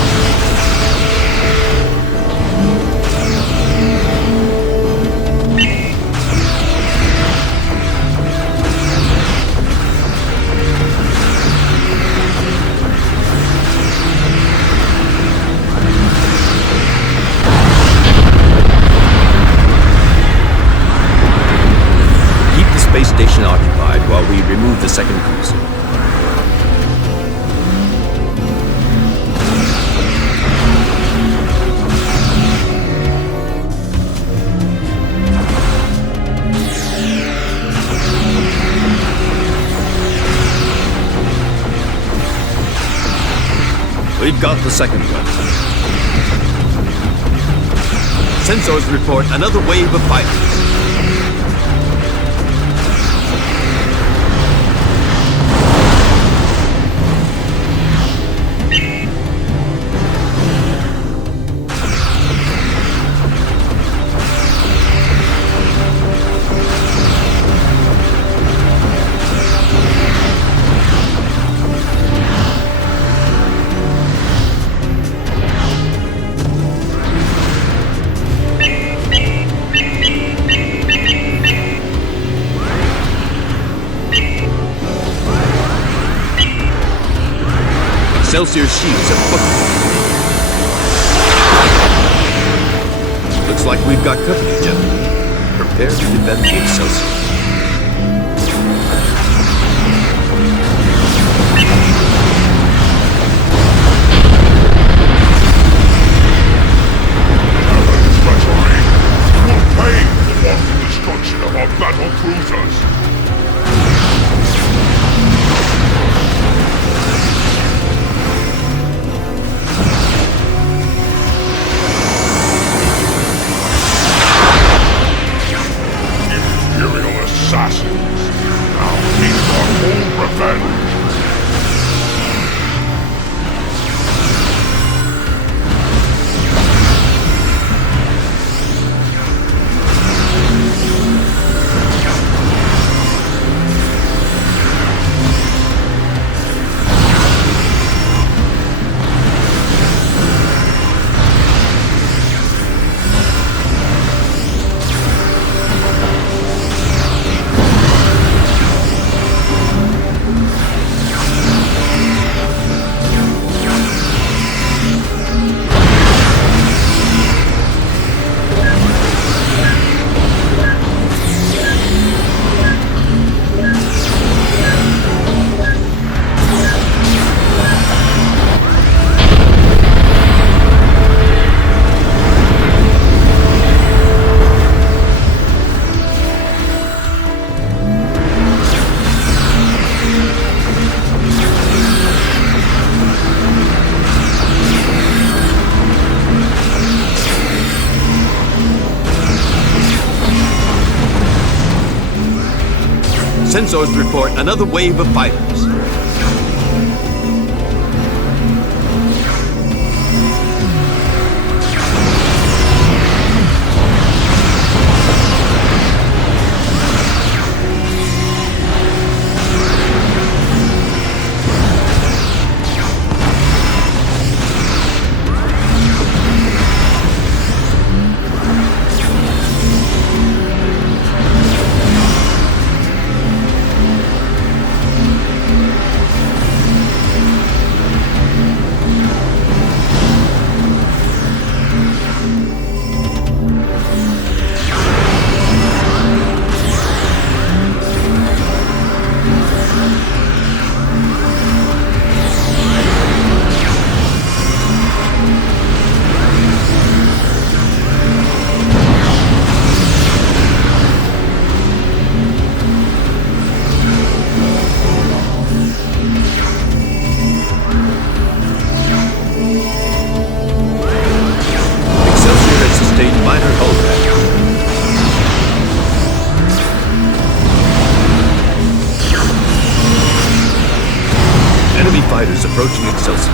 we remove the second cruiser. We've got the second one. Sensors report another wave of fighters. Excelsior shields have booked. Looks like we've got company, gentlemen. Prepare to defend the Excelsior. Treachery! You will pay for the wanton destruction of our battle cruisers! Imperial assassins! Now meet our full revenge! Sensors report another wave of fighters. Fighters approaching Excelsior.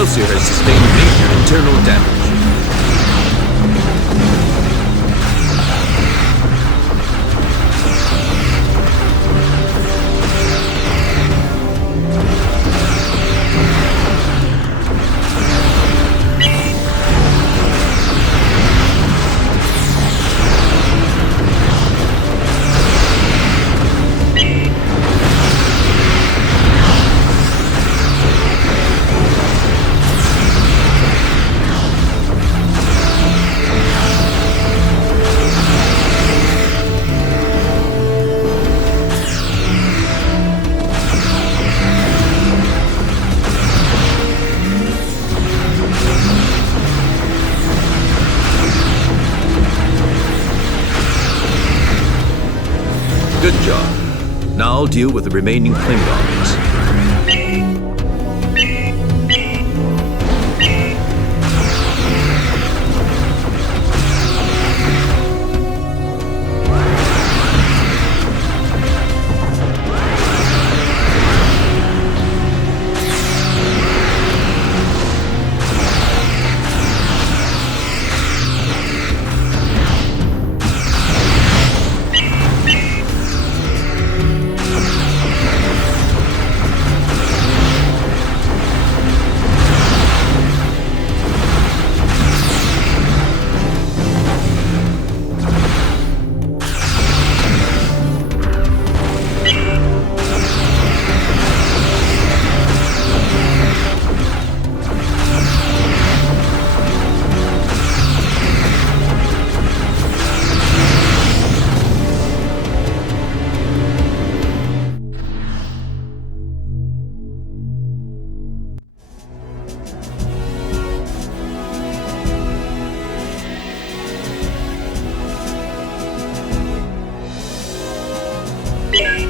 Excelsior has sustained major internal damage. Good job. Now I'll deal with the remaining Klingons.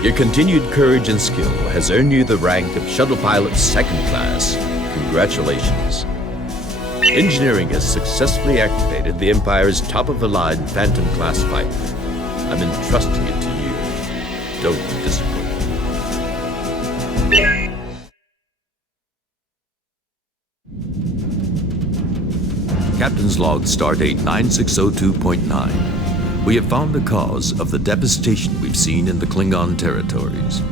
Your continued courage and skill has earned you the rank of Shuttle Pilot Second Class. Congratulations. Engineering has successfully activated the Empire's top-of-the-line Phantom class fighter. I'm entrusting it to you. Don't disappoint. Captain's Log Stardate 9602.9. We have found the cause of the devastation we've seen in the Klingon territories.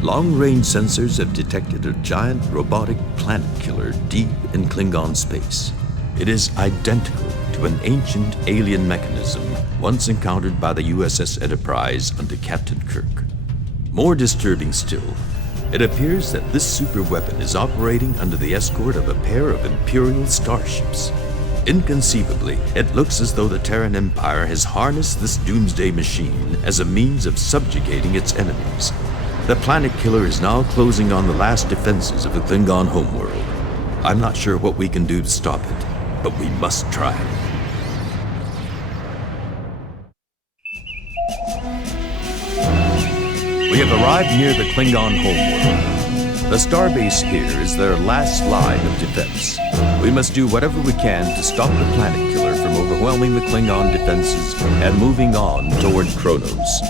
Long-range sensors have detected a giant robotic planet killer deep in Klingon space. It is identical to an ancient alien mechanism once encountered by the USS Enterprise under Captain Kirk. More disturbing still, it appears that this superweapon is operating under the escort of a pair of Imperial starships. Inconceivably, it looks as though the Terran Empire has harnessed this doomsday machine as a means of subjugating its enemies. The planet killer is now closing on the last defenses of the Klingon homeworld. I'm not sure what we can do to stop it, but we must try. We have arrived near the Klingon homeworld. The starbase here is their last line of defense. We must do whatever we can to stop the planet killer from overwhelming the Klingon defenses and moving on toward Kronos.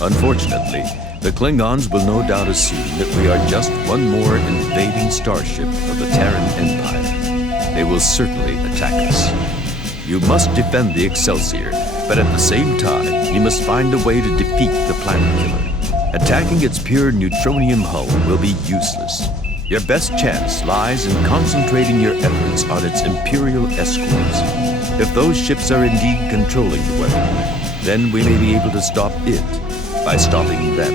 Unfortunately, the Klingons will no doubt assume that we are just one more invading starship of the Terran Empire. They will certainly attack us. You must defend the Excelsior, but at the same time, you must find a way to defeat the planet killer. Attacking its pure neutronium hull will be useless. Your best chance lies in concentrating your efforts on its Imperial escorts. If those ships are indeed controlling the weapon, then we may be able to stop it by stopping them.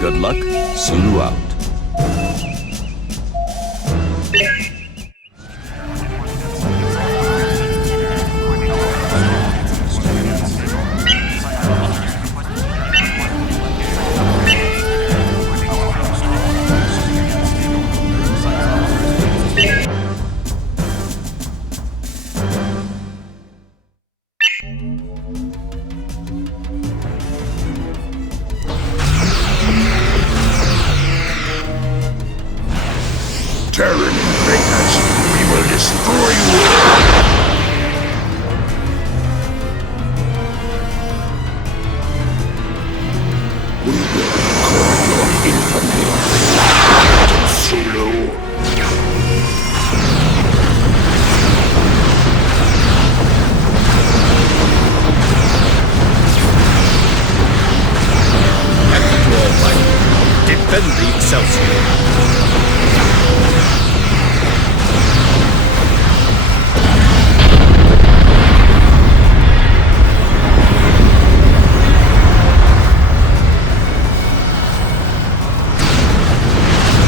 Good luck, Sulu out. defend the Excelsior.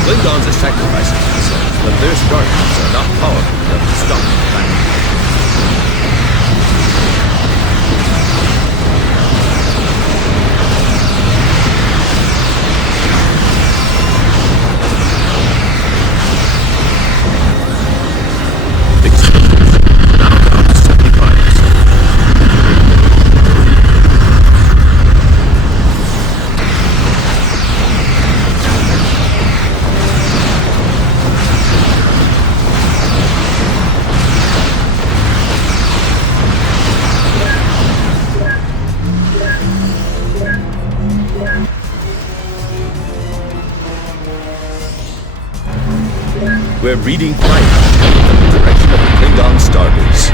Klingons are sacrificing themselves, but their stargates are not powerful enough to stop the planet. We're reading flight in the direction of the Klingon starbase.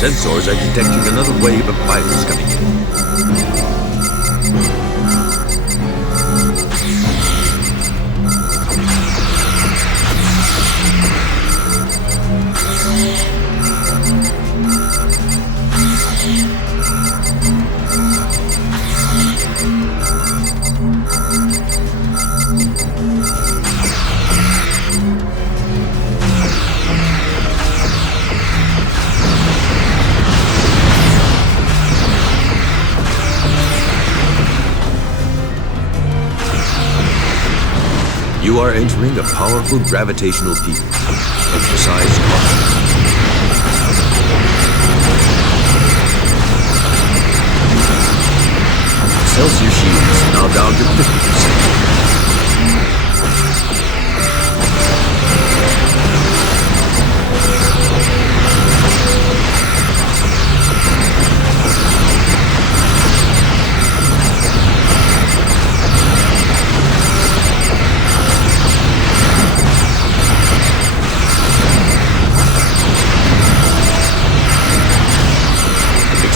Sensors are detecting another wave of virus coming in. You are entering a powerful gravitational field. Exercise caution. Excelsior shields now down to 50%.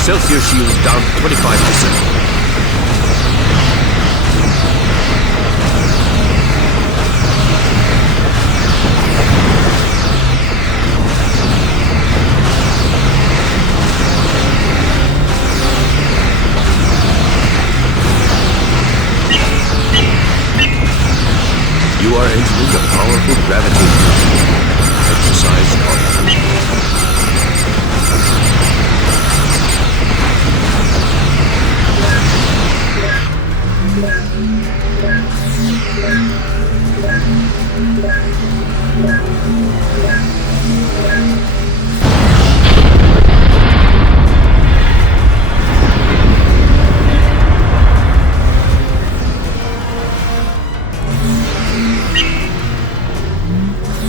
Excelsior shields down 25%. You are entering a powerful gravitational field. Exercise caution.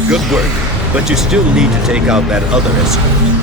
Good work, but you still need to take out that other escort.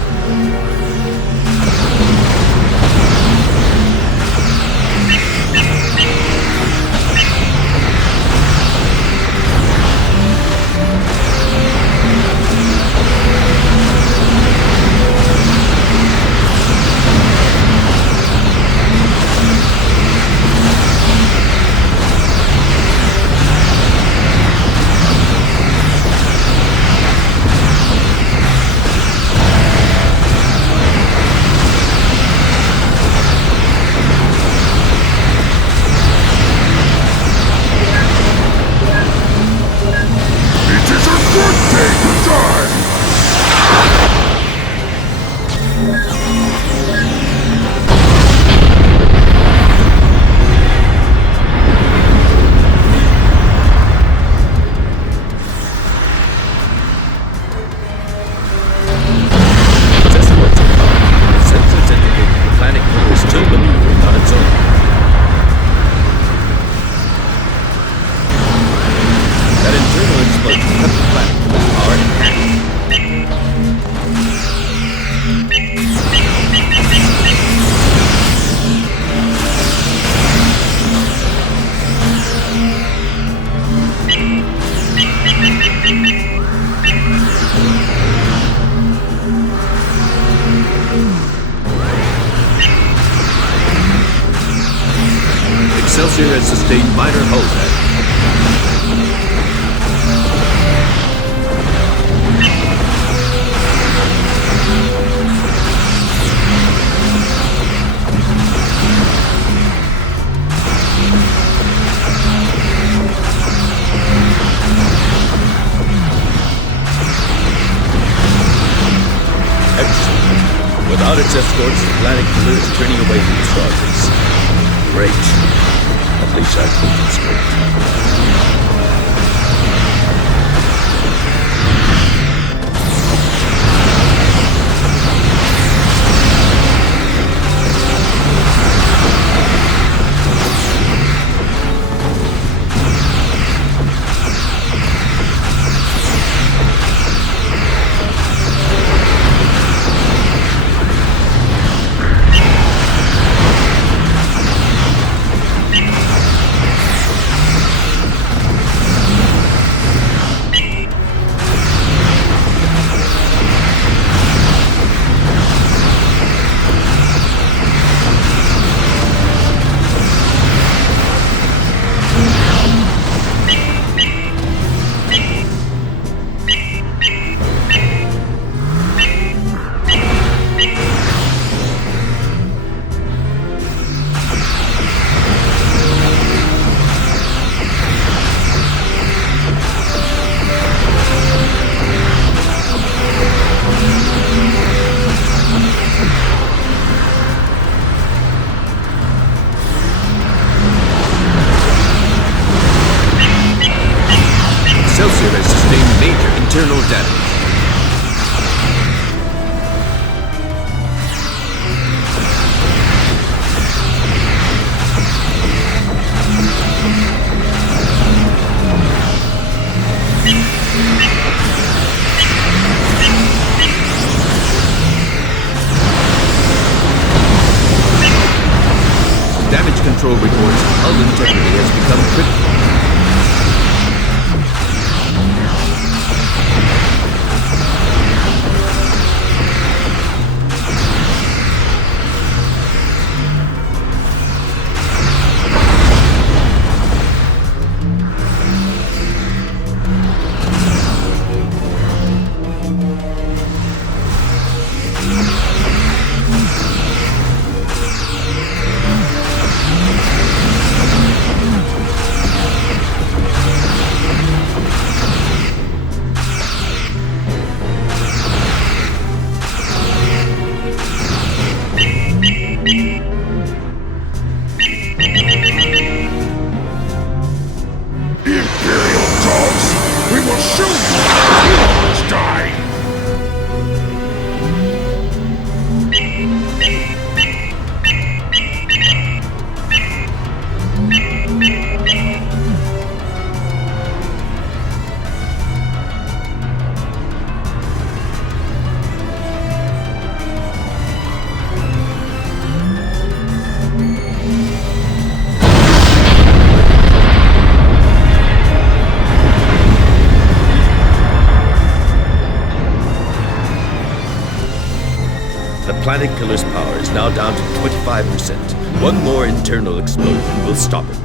its escorts, the planet killer is turning away from the starbase. Great. At least I think it's great. Excelsior has sustained major internal damage. Damage control reports hull integrity has become critical. Planet Killer's power is now down to 25%. One more internal explosion will stop it.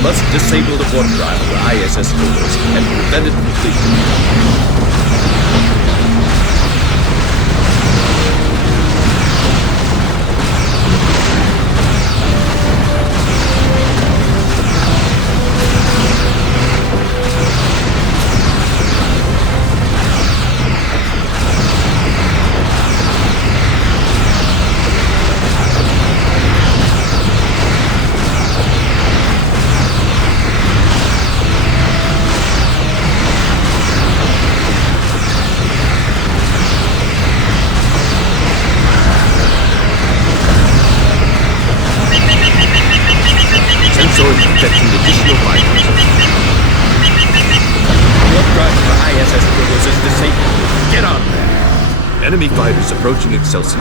Must disable the warp drive for ISS doors and prevent it completely. Detecting additional fighters. Warp drive for ISS portals is disabled. Get on there. Enemy fighters approaching Excelsior.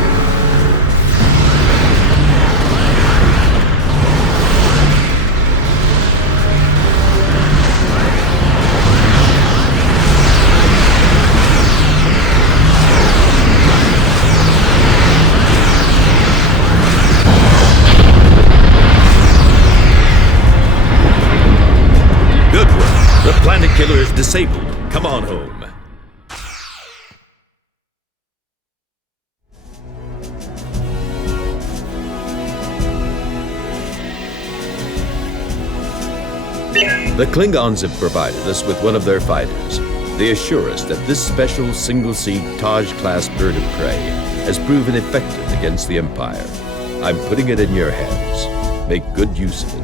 Killer is disabled. Come on home. The Klingons have provided us with one of their fighters. They assure us that this special single-seat Taj-class bird of prey has proven effective against the Empire. I'm putting it in your hands. Make good use of it.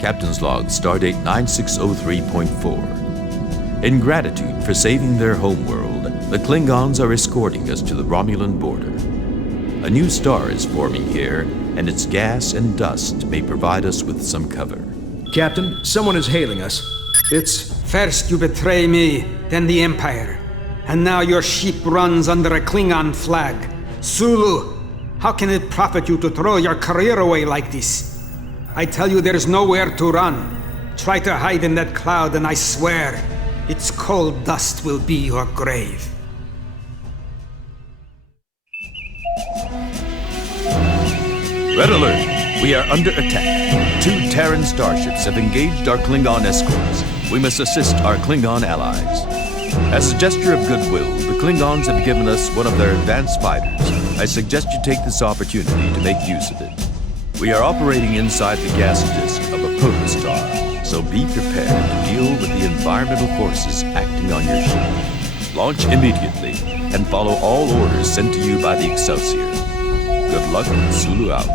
Captain's Log, Stardate 9603.4. In gratitude for saving their homeworld, the Klingons are escorting us to the Romulan border. A new star is forming here, and its gas and dust may provide us with some cover. Captain, someone is hailing us. It's... First you betray me, then the Empire. And now your ship runs under a Klingon flag. Sulu, how can it profit you to throw your career away like this? I tell you there's nowhere to run. Try to hide in that cloud and I swear, its cold dust will be your grave. Red alert! We are under attack. 2 Terran starships have engaged our Klingon escorts. We must assist our Klingon allies. As a gesture of goodwill, the Klingons have given us one of their advanced fighters. I suggest you take this opportunity to make use of it. We are operating inside the gas disk of a protostar, so be prepared to deal with the environmental forces acting on your ship. Launch immediately, and follow all orders sent to you by the Excelsior. Good luck, Sulu out.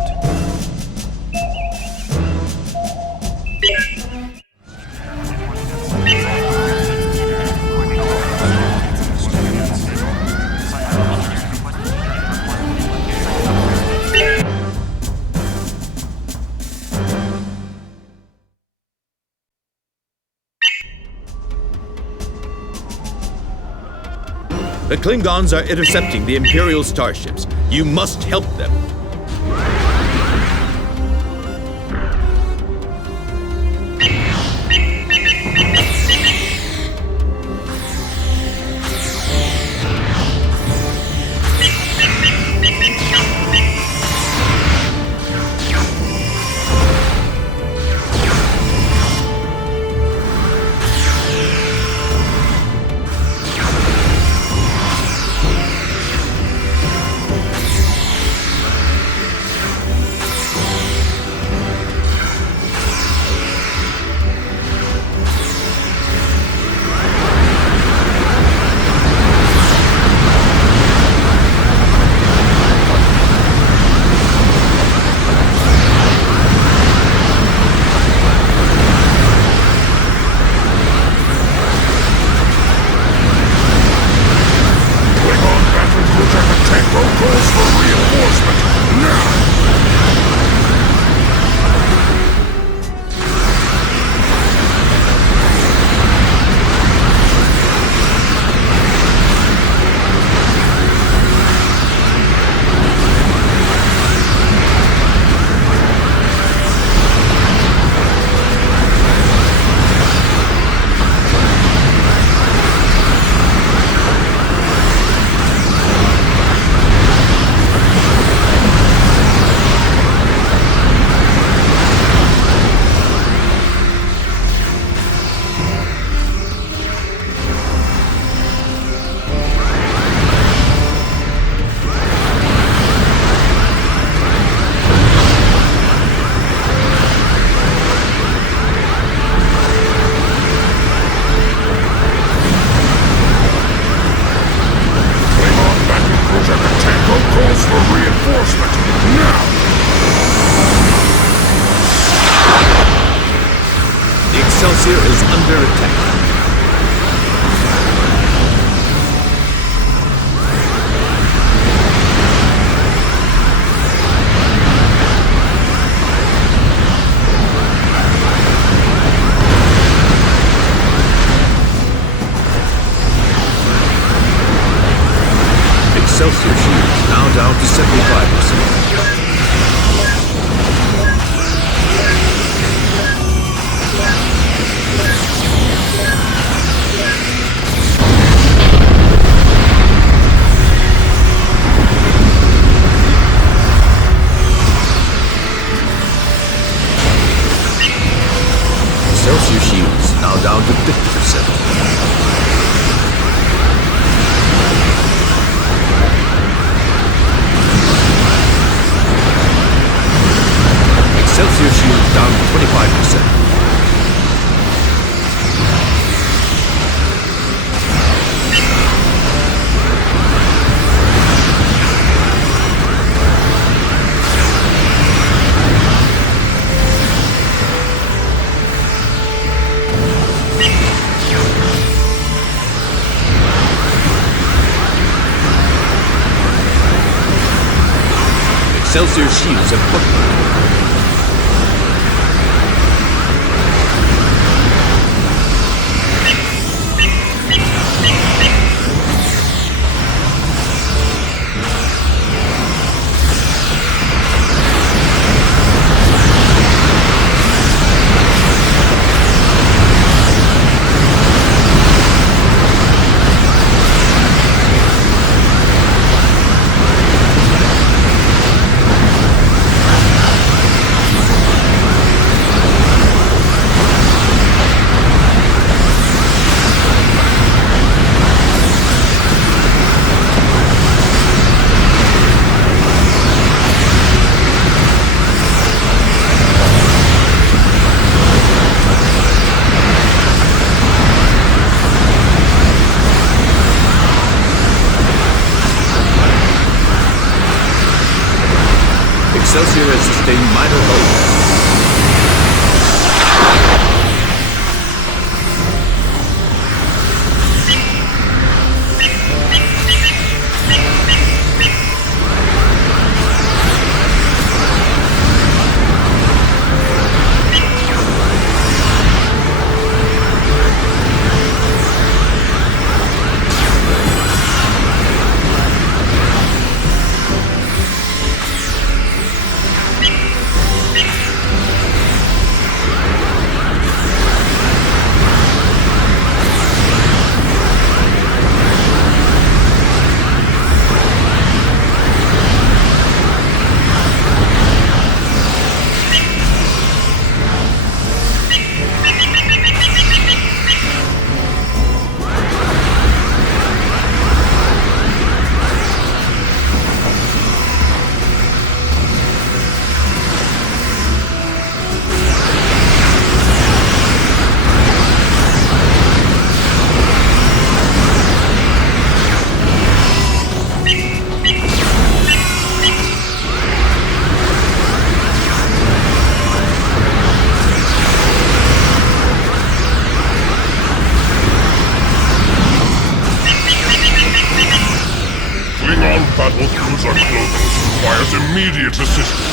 The Klingons are intercepting the Imperial starships. You must help them. Excelsior is under attack. Excelsior shields now down to 75%. Excelsior shields have buckled. Excelsior has sustained minor hull. Battle cruiser Clovis requires immediate assistance.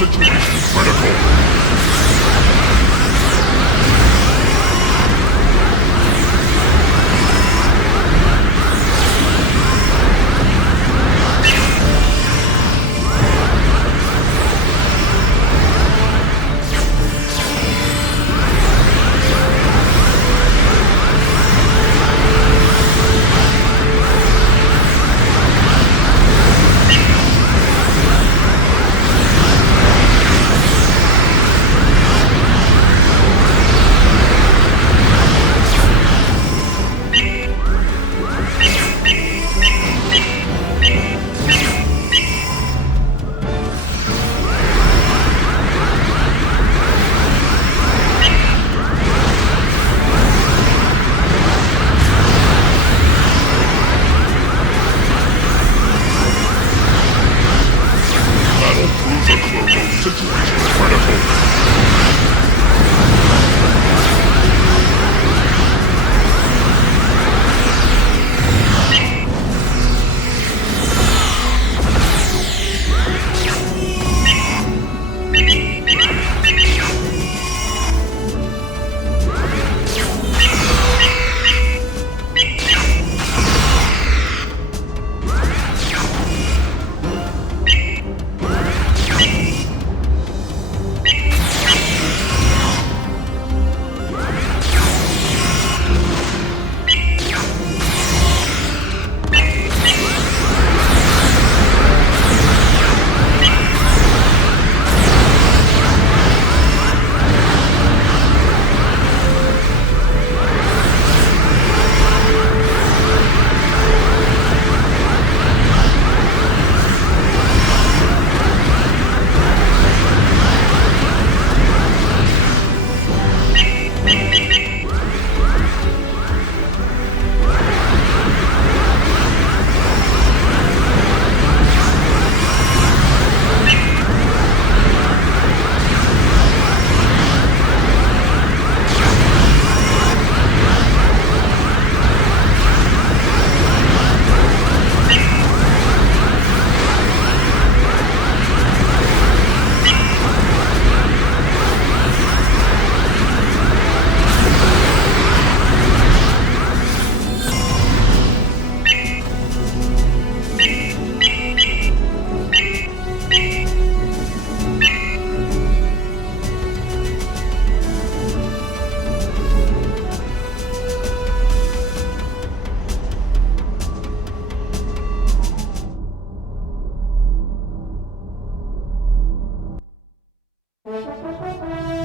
Situation critical. Situation critical.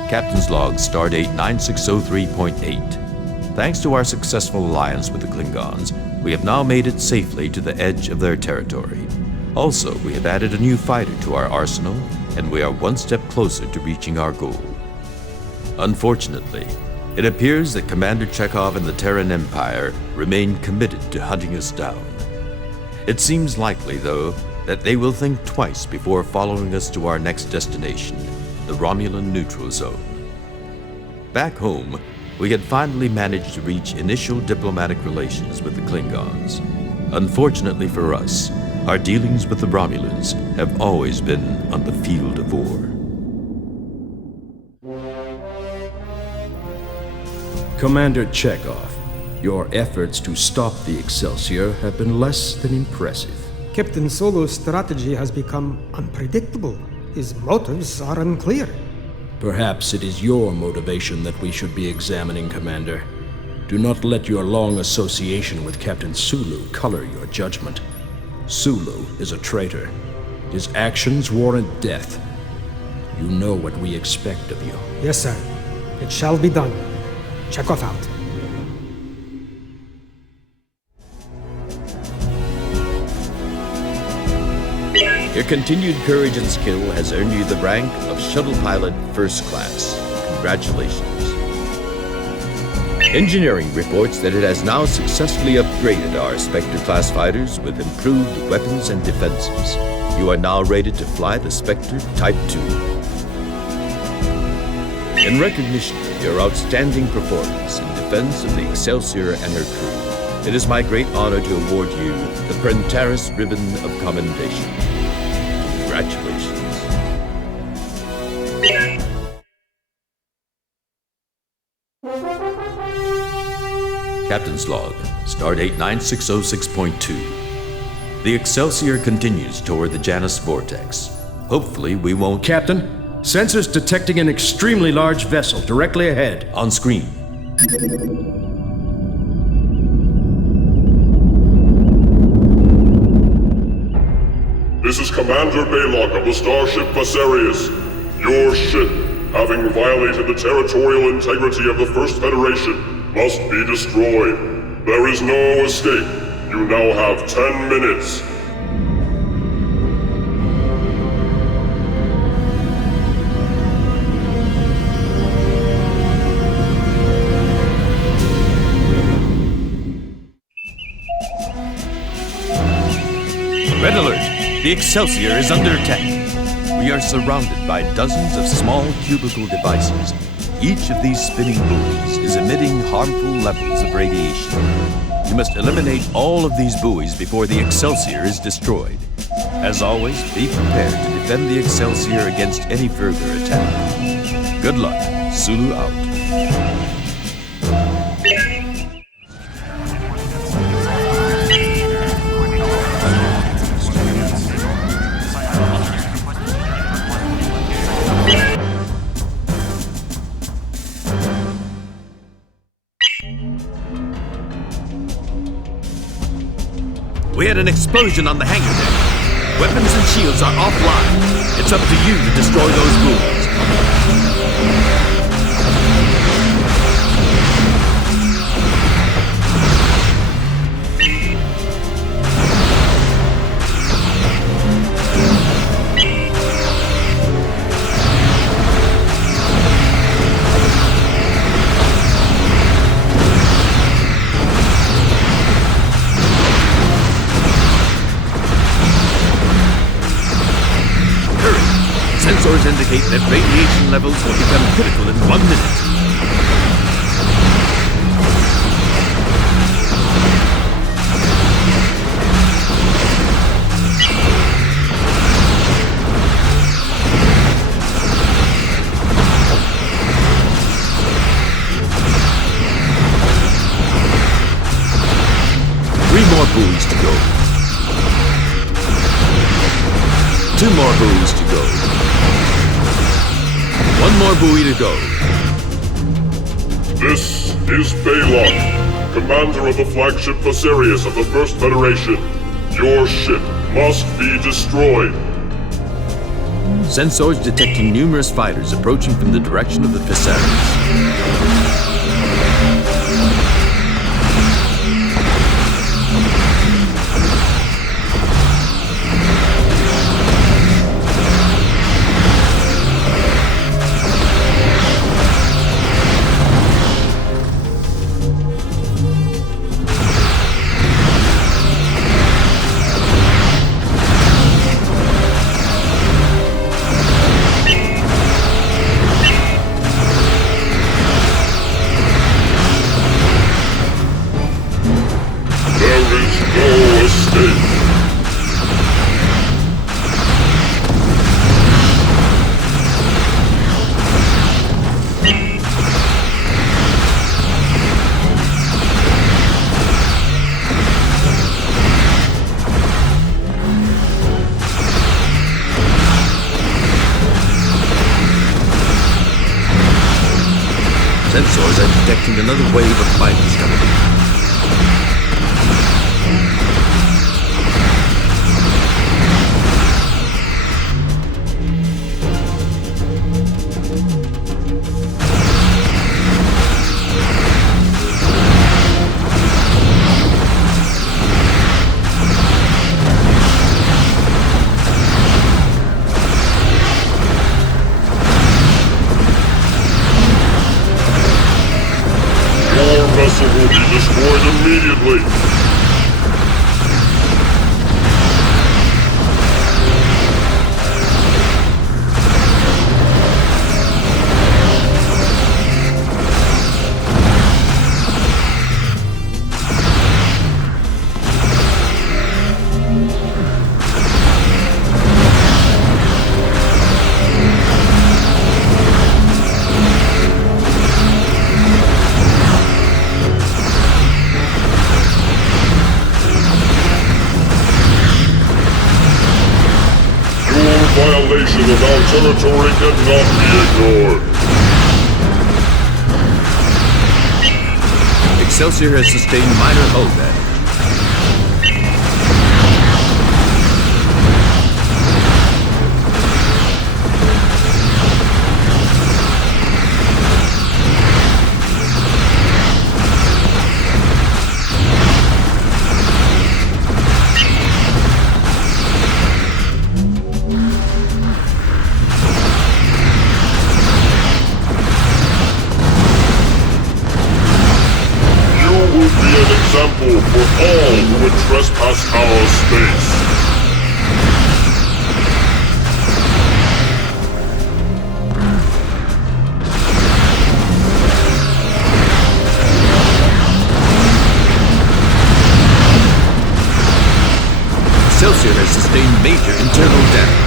Captain's Log, Stardate 9603.8. Thanks to our successful alliance with the Klingons, we have now made it safely to the edge of their territory. Also, we have added a new fighter to our arsenal, and we are one step closer to reaching our goal. Unfortunately, it appears that Commander Chekhov and the Terran Empire remain committed to hunting us down. It seems likely, though, that they will think twice before following us to our next destination, the Romulan neutral zone. Back home, we had finally managed to reach initial diplomatic relations with the Klingons. Unfortunately for us, our dealings with the Romulans have always been on the field of war. Commander Chekhov, your efforts to stop the Excelsior have been less than impressive. Captain Solo's strategy has become unpredictable. His motives are unclear. Perhaps it is your motivation that we should be examining, Commander. Do not let your long association with Captain Sulu color your judgment. Sulu is a traitor. His actions warrant death. You know what we expect of you. Yes, sir. It shall be done. Chekhov out. Your continued courage and skill has earned you the rank of Shuttle Pilot First Class. Congratulations. Engineering reports that it has now successfully upgraded our Spectre-class fighters with improved weapons and defenses. You are now rated to fly the Spectre Type 2. In recognition of your outstanding performance in defense of the Excelsior and her crew, it is my great honor to award you the Prentaris Ribbon of Commendation. Congratulations. Captain's log, stardate 9606.2. The Excelsior continues toward the Janus Vortex. Hopefully we won't... Captain, sensors detecting an extremely large vessel directly ahead. On screen. This is Commander Balok of the starship Viserius. Your ship, having violated the territorial integrity of the First Federation, must be destroyed. There is no escape. You now have 10 minutes. Red alert! The Excelsior is under attack. We are surrounded by dozens of small cubicle devices. Each of these spinning buoys is emitting harmful levels of radiation. You must eliminate all of these buoys before the Excelsior is destroyed. As always, be prepared to defend the Excelsior against any further attack. Good luck. Sulu out. We had an explosion on the hangar deck. Weapons and shields are offline. It's up to you to destroy those buoys. Sensors indicate that radiation levels will become critical in 1 minute. Three more buoys to go. 2 more buoys to go. 1 more buoy to go. This is Balok, commander of the flagship Viserius of the First Federation. Your ship must be destroyed. Sensors detecting numerous fighters approaching from the direction of the Viserius. Sensors are detecting another wave of fighters coming in. Vessel will be violation of our territory cannot be ignored. Excelsior has sustained minor hull damage. For all who would trespass our space. Excelsior has sustained major internal damage.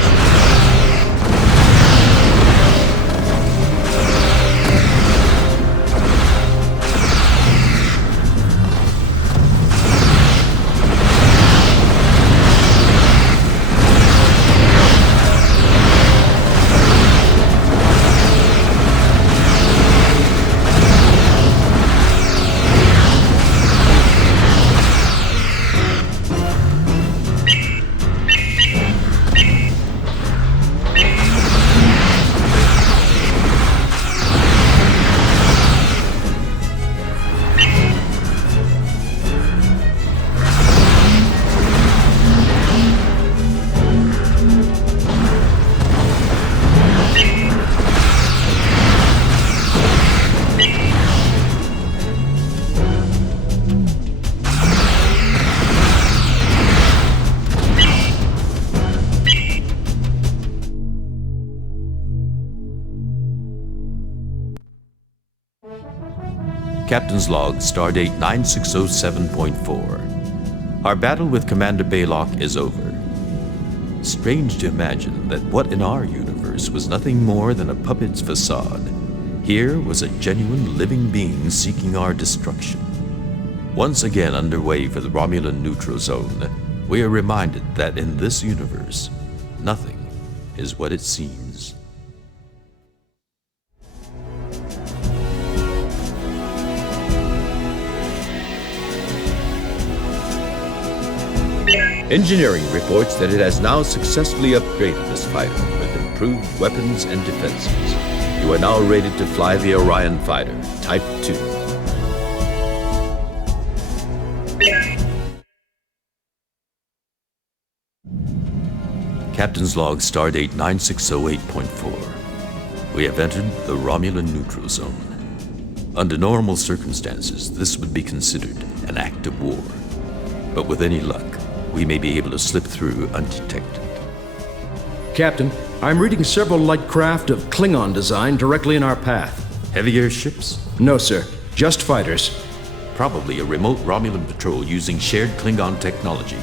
Captain's Log, Stardate 9607.4. Our battle with Commander Balok is over. Strange to imagine that what in our universe was nothing more than a puppet's facade, here was a genuine living being seeking our destruction. Once again underway for the Romulan neutral zone, we are reminded that in this universe, nothing is what it seems. Engineering reports that it has now successfully upgraded this fighter with improved weapons and defenses. You are now rated to fly the Orion fighter, Type 2. Captain's Log, Stardate 9608.4. We have entered the Romulan neutral zone. Under normal circumstances, this would be considered an act of war. But with any luck, we may be able to slip through undetected. Captain, I'm reading several light craft of Klingon design directly in our path. Heavier ships? No, sir. Just fighters. Probably a remote Romulan patrol using shared Klingon technology.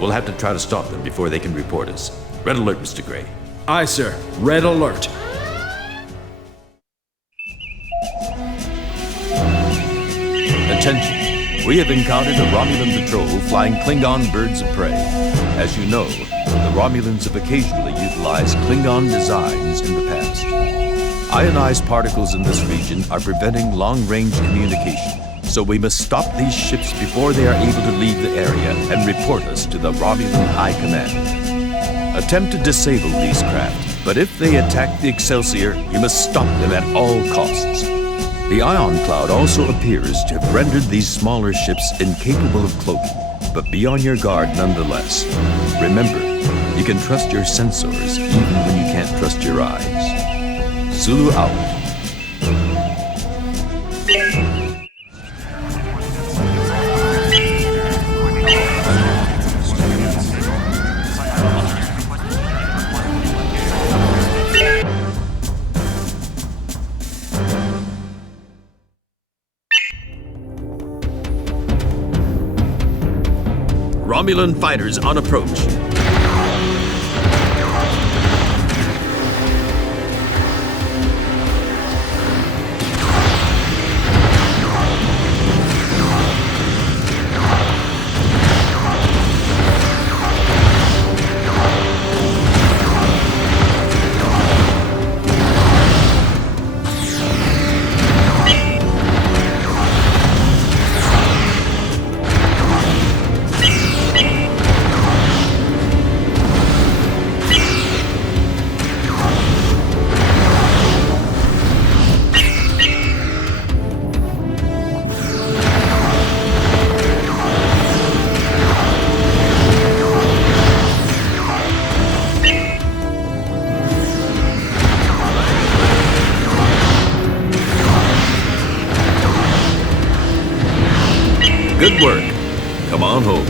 We'll have to try to stop them before they can report us. Red alert, Mr. Gray. Aye, sir. Red alert. Attention. We have encountered a Romulan patrol flying Klingon birds of prey. As you know, the Romulans have occasionally utilized Klingon designs in the past. Ionized particles in this region are preventing long-range communication, so we must stop these ships before they are able to leave the area and report us to the Romulan High Command. Attempt to disable these craft, but if they attack the Excelsior, you must stop them at all costs. The ion cloud also appears to have rendered these smaller ships incapable of cloaking, but be on your guard nonetheless. Remember, you can trust your sensors even when you can't trust your eyes. Zulu out. Romulan fighters on approach. Good work. Come on home.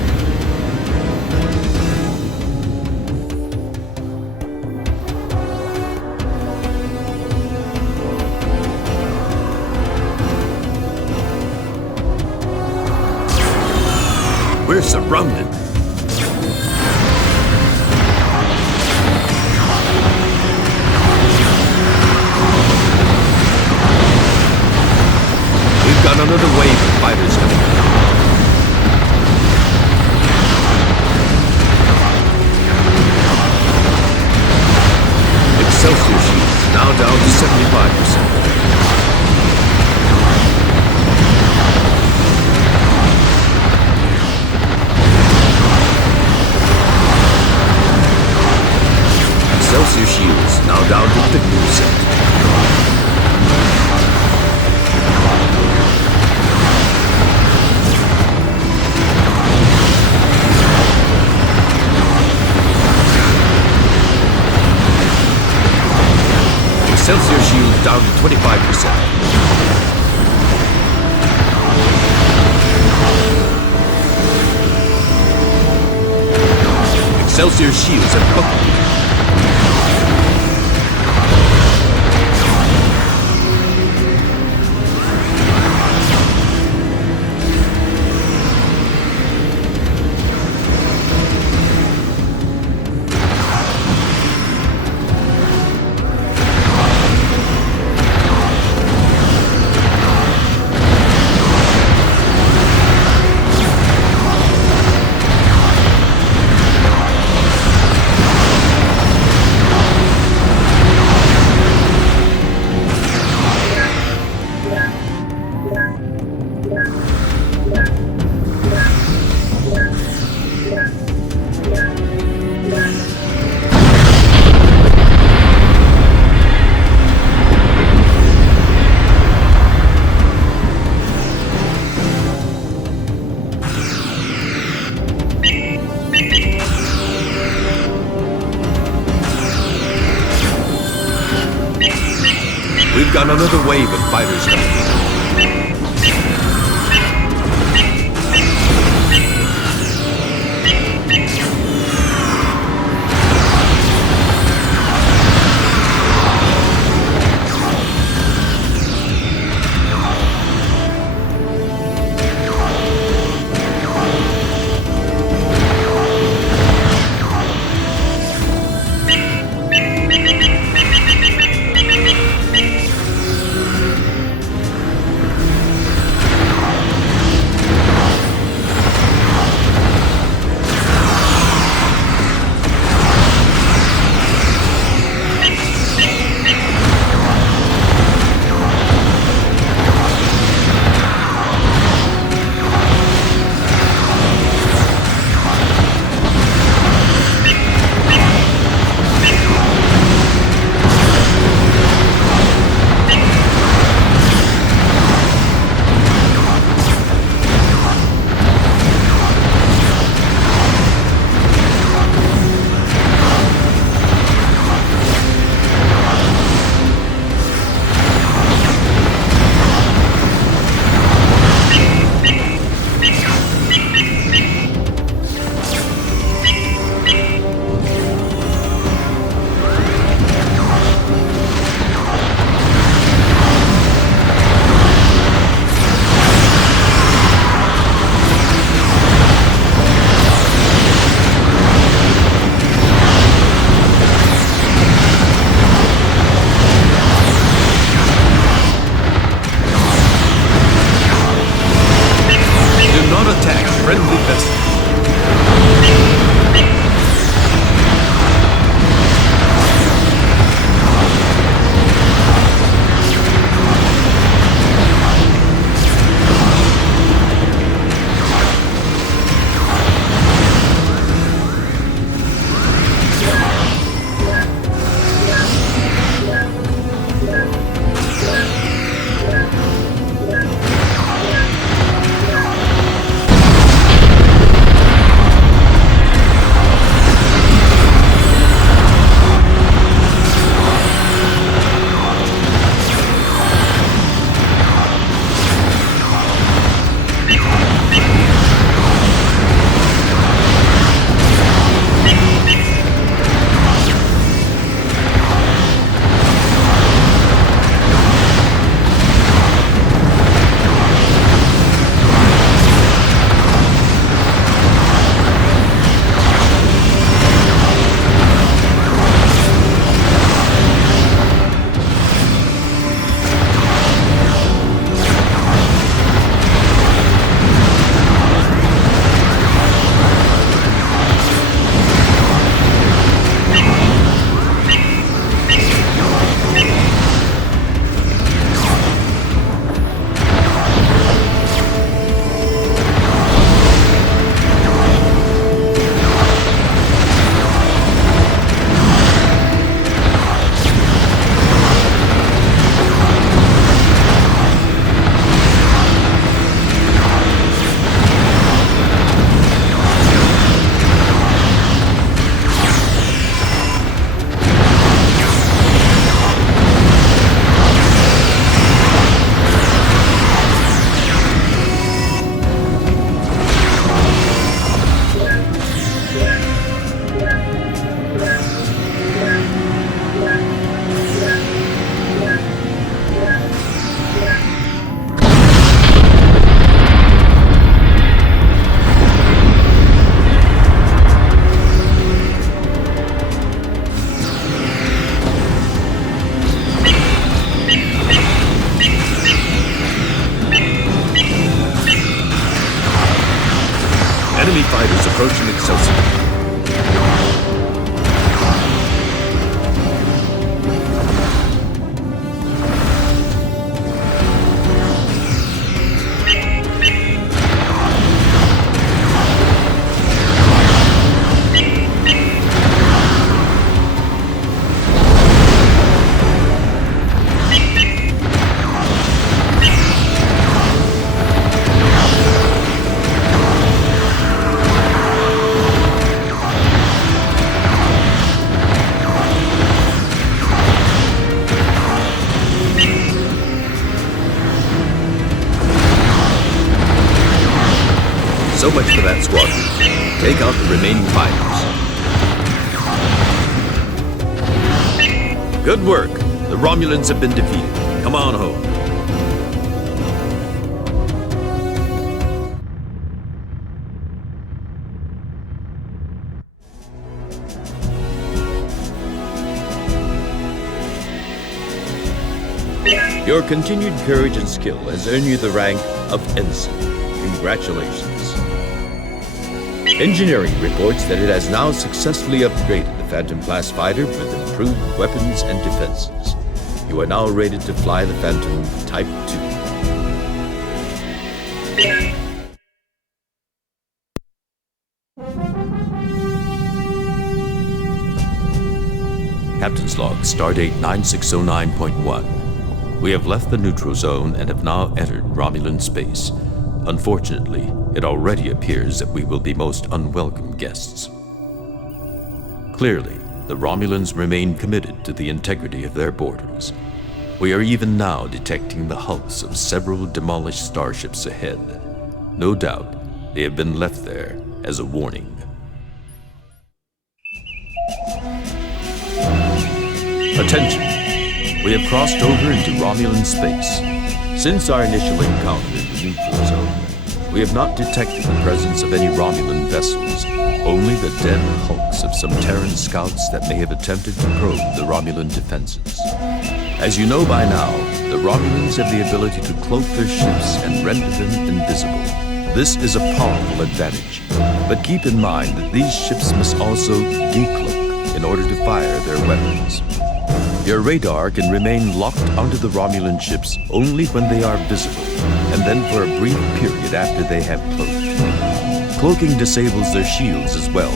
We're surrounded. We've got another wave of fighters coming. Excelsior shields now down to 75%. Excelsior shields now down to 50%. Excelsior shields down to 25%. Excelsior shields have buckled. We've got another wave of fighters coming. So much for that squadron. Take out the remaining fighters. Good work. The Romulans have been defeated. Come on home. Your continued courage and skill has earned you the rank of Ensign. Congratulations. Engineering reports that it has now successfully upgraded the Phantom-class fighter with improved weapons and defenses. You are now rated to fly the Phantom Type 2. Captain's log, Stardate 9609.1. We have left the neutral zone and have now entered Romulan space. Unfortunately, it already appears that we will be most unwelcome guests. Clearly, the Romulans remain committed to the integrity of their borders. We are even now detecting the hulks of several demolished starships ahead. No doubt, they have been left there as a warning. Attention! We have crossed over into Romulan space. Since our initial encounter in the neutral zone, we have not detected the presence of any Romulan vessels, only the dead hulks of some Terran scouts that may have attempted to probe the Romulan defenses. As you know by now, the Romulans have the ability to cloak their ships and render them invisible. This is a powerful advantage, but keep in mind that these ships must also decloak in order to fire their weapons. Your radar can remain locked onto the Romulan ships only when they are visible, and then for a brief period after they have cloaked. Cloaking disables their shields as well,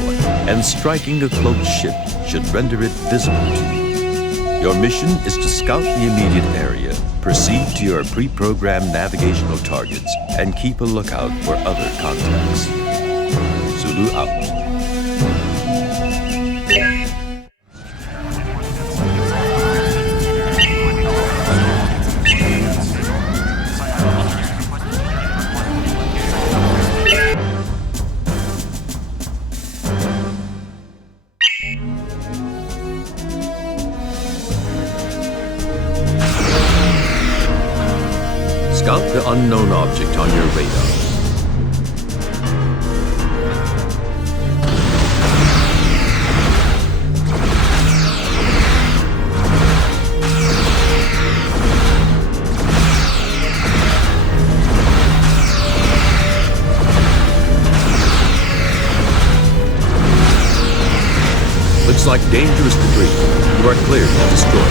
and striking a cloaked ship should render it visible to you. Your mission is to scout the immediate area, proceed to your pre-programmed navigational targets, and keep a lookout for other contacts. Zulu out. Scout the unknown object on your radar. Looks like dangerous debris. You are cleared to destroy it.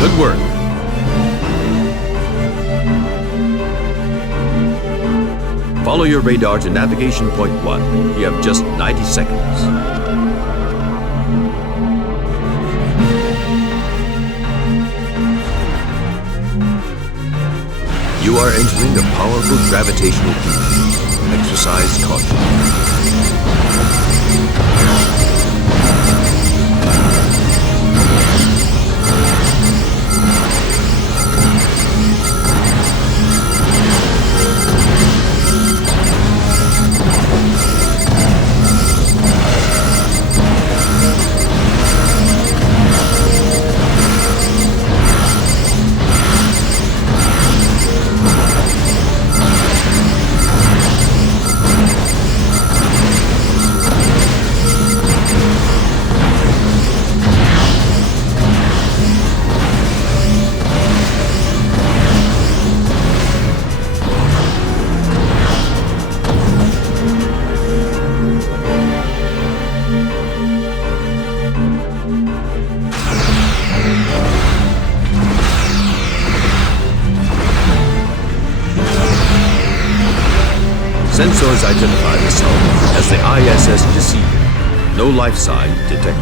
Good work. Follow your radar to navigation point 1. You have just 90 seconds. You are entering a powerful gravitational field. Exercise caution. Sensors identify this hull as the ISS Deceiver. No life sign detected.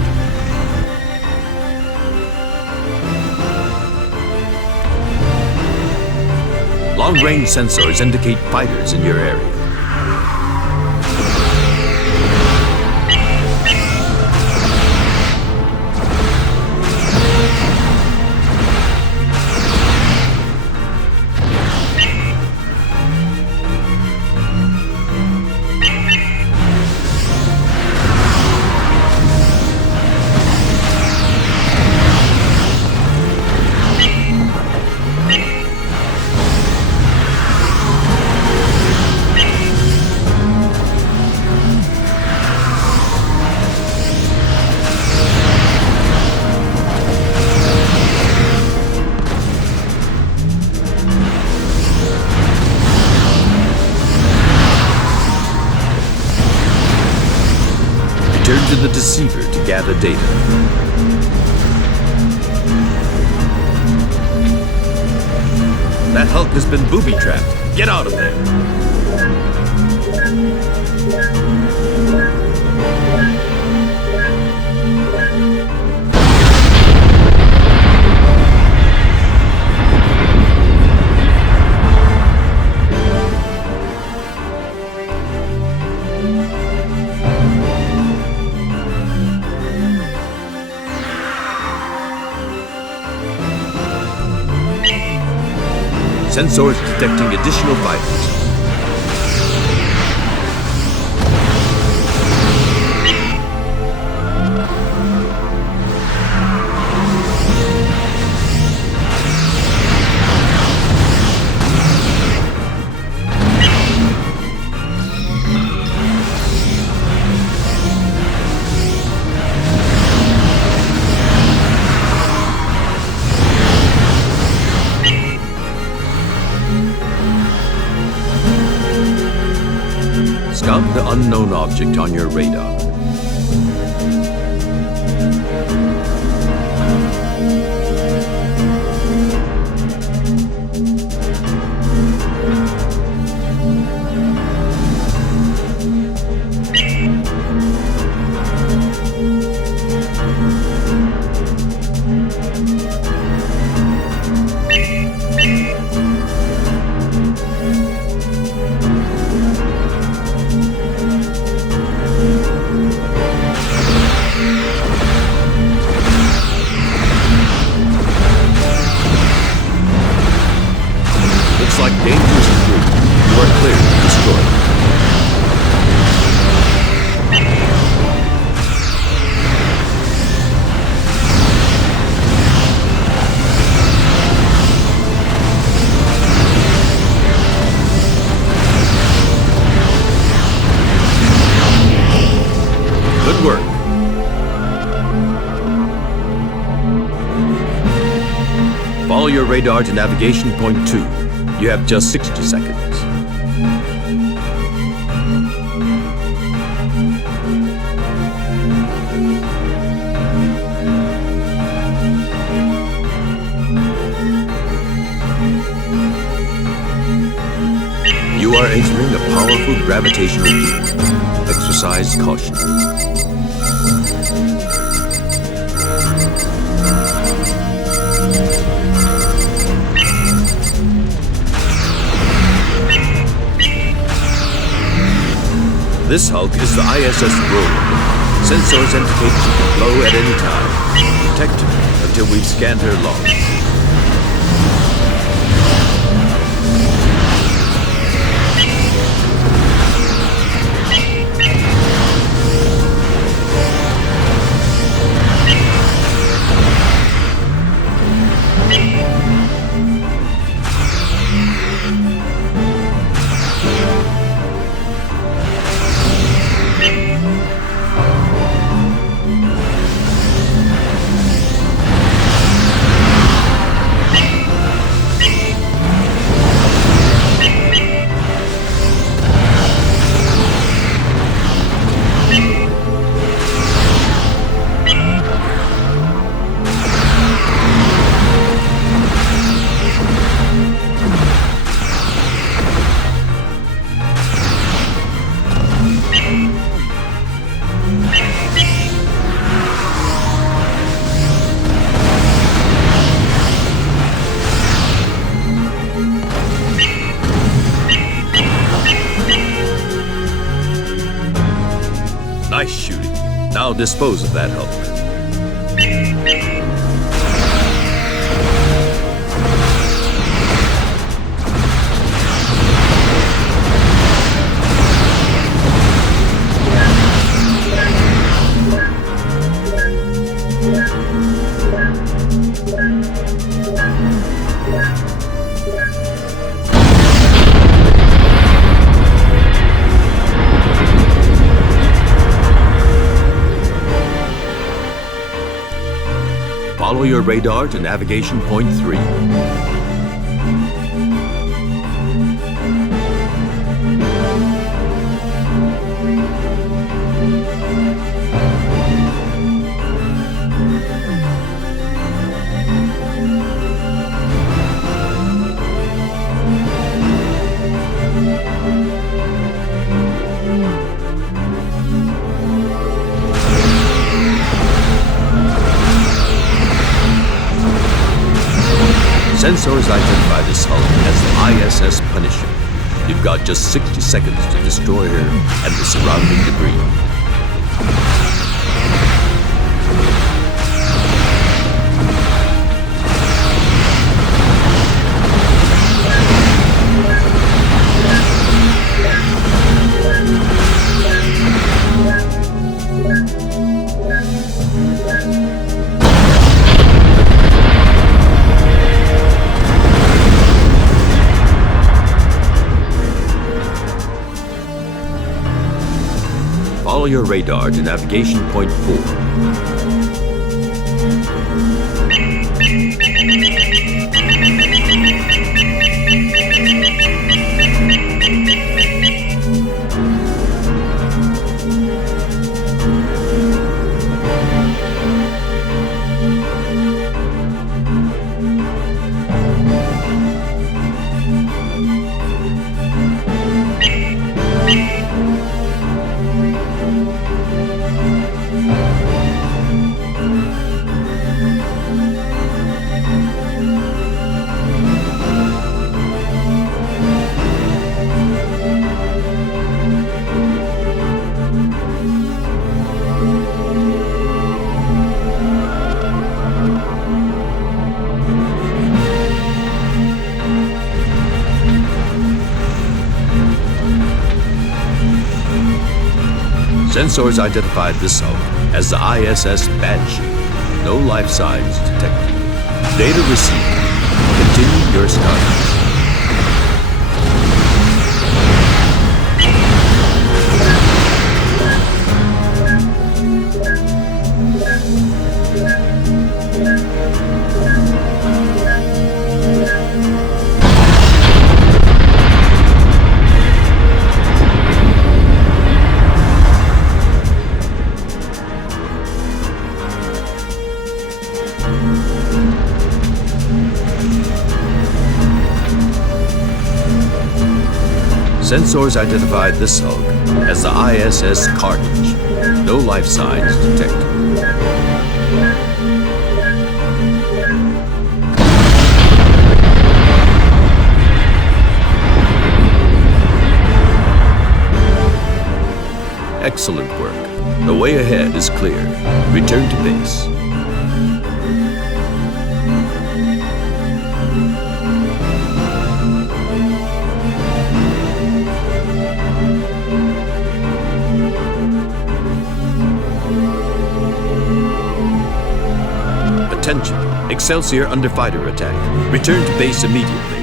Long-range sensors indicate fighters in your area. Return to the Deceiver to gather data. That Hulk has been booby-trapped. Get out of there! Sensors detecting additional fighters. Scout the unknown object on your radar. Like dangerous crew, you are clear to destroy. Good work. Follow your radar to navigation point 2. You have just 60 seconds. You are entering a powerful gravitational field. Exercise caution. This Hulk is the ISS rover. Sensors indicate she can blow at any time. Protect her until we've scanned her logs. Nice shooting. Now dispose of that Hulk. Follow your radar to navigation point 3. Sensors identify this Hulk as the ISS Punisher. You've got just 60 seconds to destroy her and the surrounding debris. Follow your radar to navigation point 4. Sensors identified this Hulk as the ISS Banshee. No life signs detected. Data received. Continue your studies. Sensors identified this Hulk as the ISS Carnage. No life signs detected. Excellent work. The way ahead is clear. Return to base. Attention! Excelsior under fighter attack. Return to base immediately.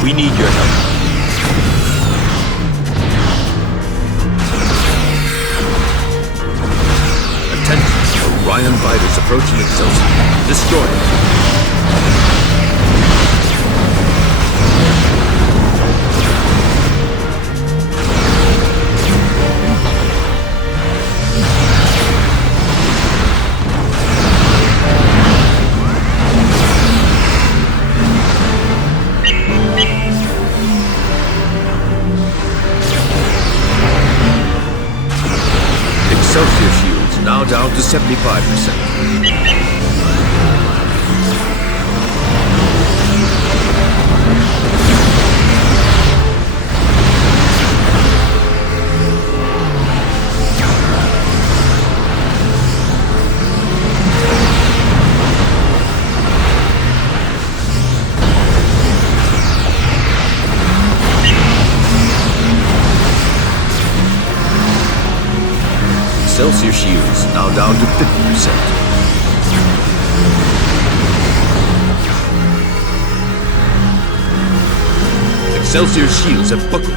We need your help. Attention! Orion fighters approaching Excelsior. Destroy it. now down to 75%. Excelsior shields now down to 50%. Excelsior shields have buckled.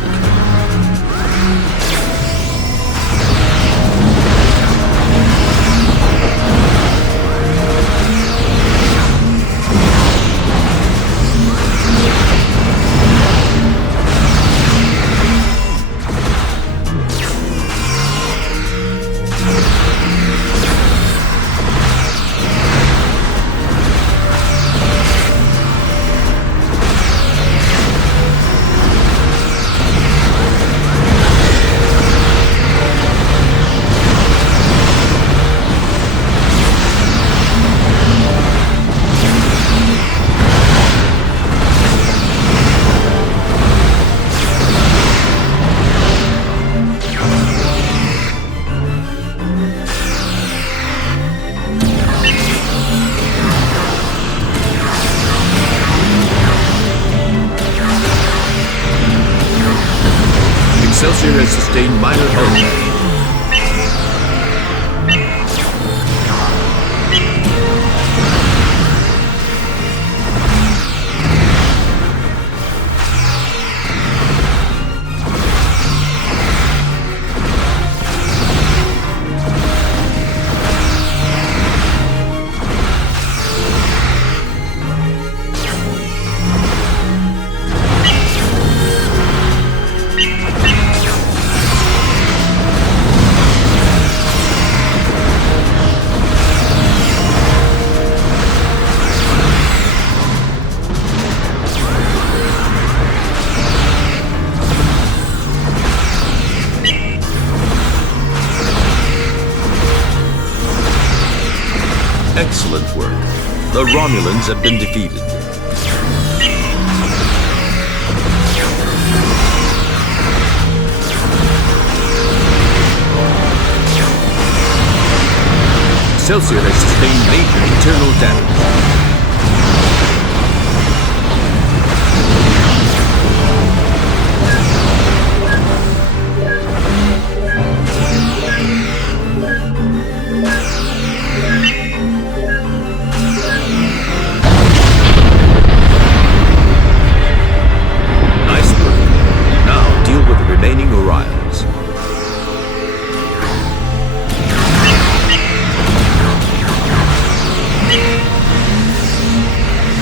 Excelsior has sustained minor health damage. Excellent work. The Romulans have been defeated. Excelsior has sustained major internal damage.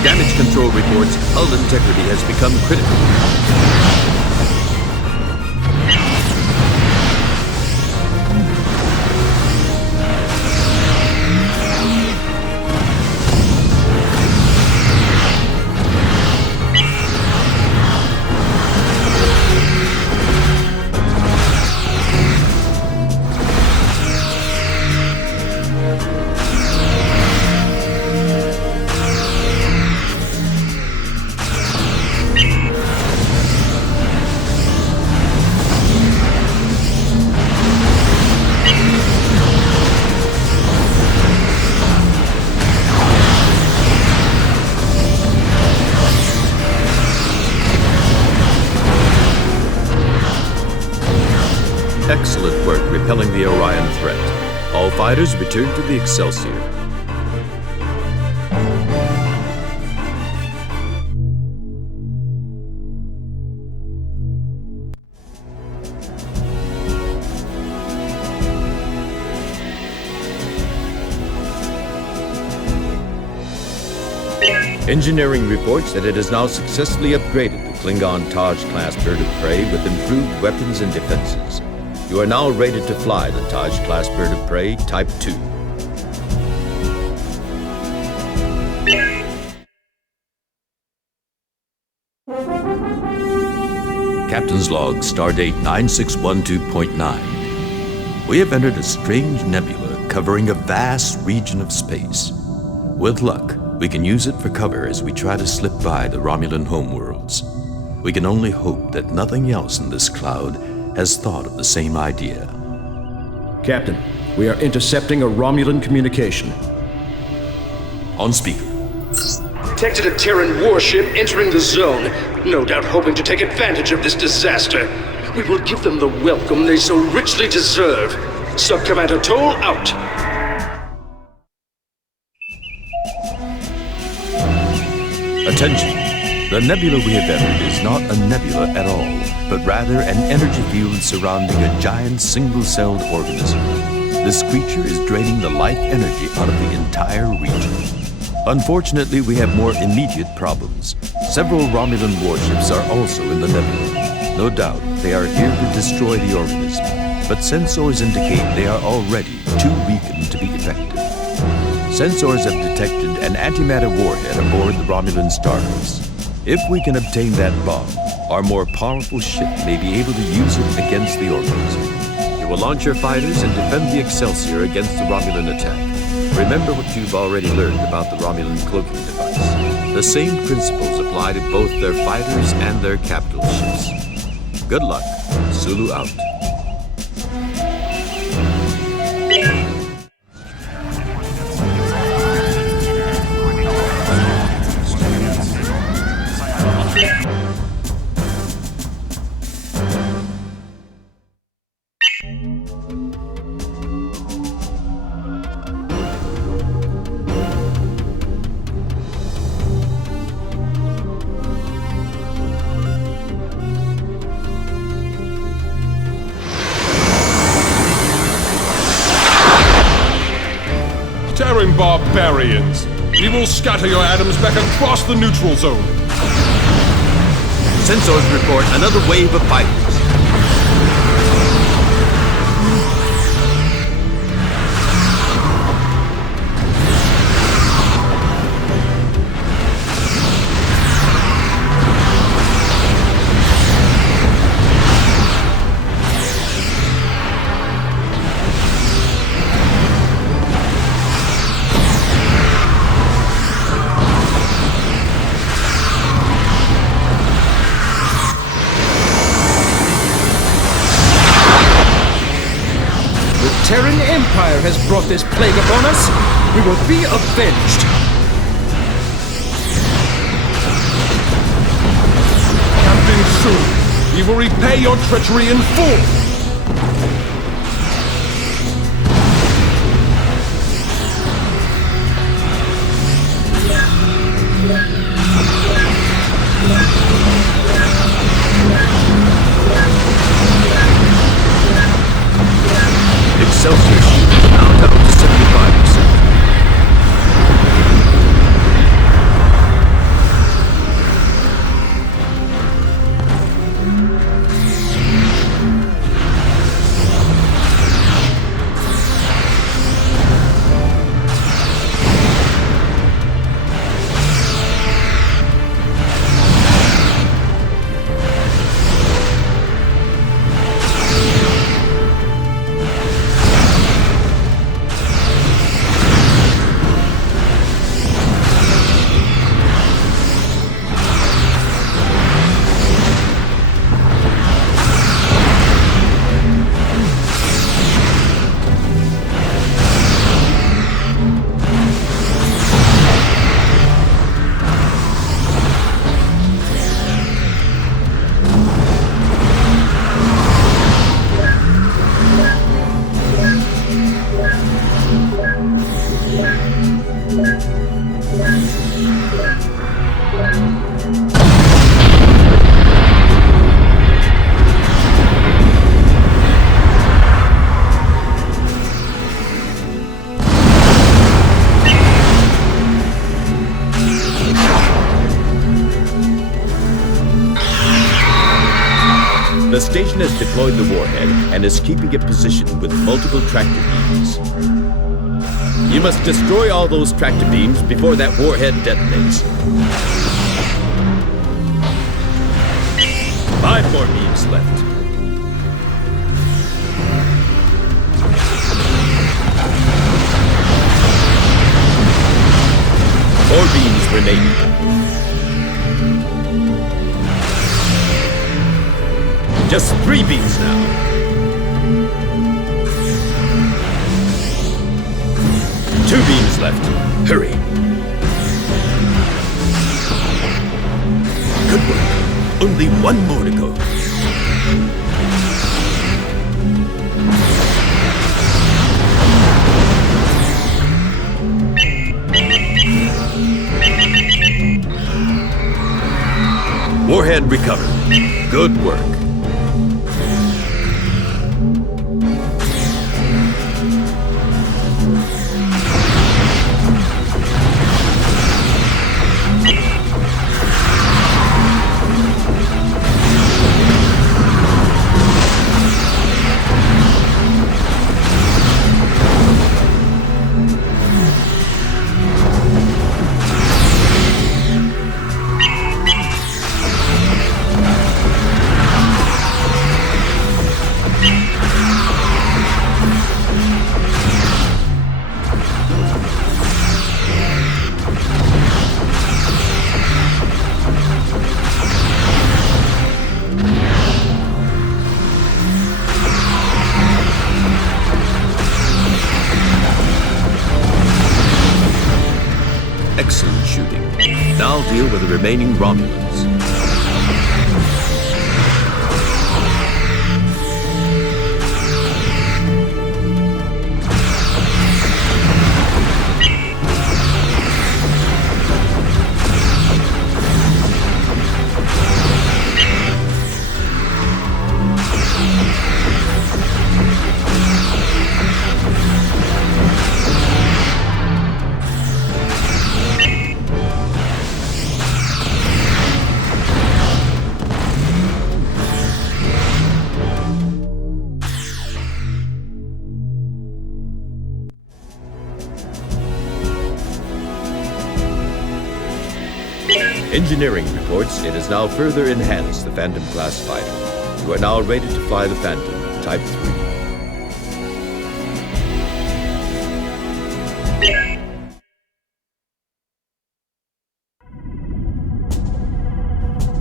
Damage control reports hull integrity has become critical. Excellent work repelling the Orion threat. All fighters return to the Excelsior. Engineering reports that it has now successfully upgraded the Klingon Taj-class bird of prey with improved weapons and defenses. You are now rated to fly the Taj-class bird of prey Type 2. Captain's log, stardate 9612.9. We have entered a strange nebula covering a vast region of space. With luck, we can use it for cover as we try to slip by the Romulan homeworlds. We can only hope that nothing else in this cloud has thought of the same idea. Captain, we are intercepting a Romulan communication. On speaker. Detected a Terran warship entering the zone, no doubt hoping to take advantage of this disaster. We will give them the welcome they so richly deserve. Sub-Commander Toll out. Attention! The nebula we have entered is not a nebula at all, but rather an energy field surrounding a giant single-celled organism. This creature is draining the life energy out of the entire region. Unfortunately, we have more immediate problems. Several Romulan warships are also in the nebula. No doubt, they are here to destroy the organism, but sensors indicate they are already too weakened to be effective. Sensors have detected an antimatter warhead aboard the Romulan Starbase. If we can obtain that bomb, our more powerful ship may be able to use it against the organism. You will launch your fighters and defend the Excelsior against the Romulan attack. Remember what you've already learned about the Romulan cloaking device. The same principles apply to both their fighters and their capital ships. Good luck. Sulu out. Terran barbarians! We will scatter your atoms back across the neutral zone. Sensors report another wave of fighters. Terran Empire has brought this plague upon us. We will be avenged. Captain Sulu, we will repay your treachery in full. Excelsior shield now down to 75%. The station has deployed the warhead and is keeping it positioned with multiple tractor beams. You must destroy all those tractor beams before that warhead detonates. 5 more beams left. remaining. Just 3 beams now. Two beams left. Hurry. Good work. Only 1 more to go. Warhead recovered. Good work. Excellent shooting. Now deal with the remaining Romulans. Engineering reports it has now further enhanced the Phantom-class fighter. You are now ready to fly the Phantom, Type 3.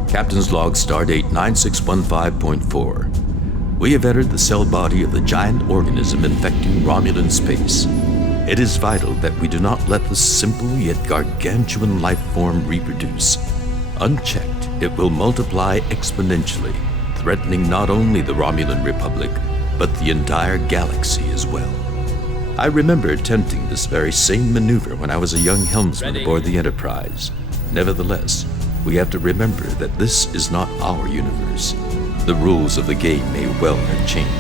Captain's Log Stardate 9615.4. We have entered the cell body of the giant organism infecting Romulan space. It is vital that we do not let this simple yet gargantuan life form reproduce. Unchecked, it will multiply exponentially, threatening not only the Romulan Republic, but the entire galaxy as well. I remember attempting this very same maneuver when I was a young helmsman aboard the Enterprise. Nevertheless, we have to remember that this is not our universe. The rules of the game may well have changed.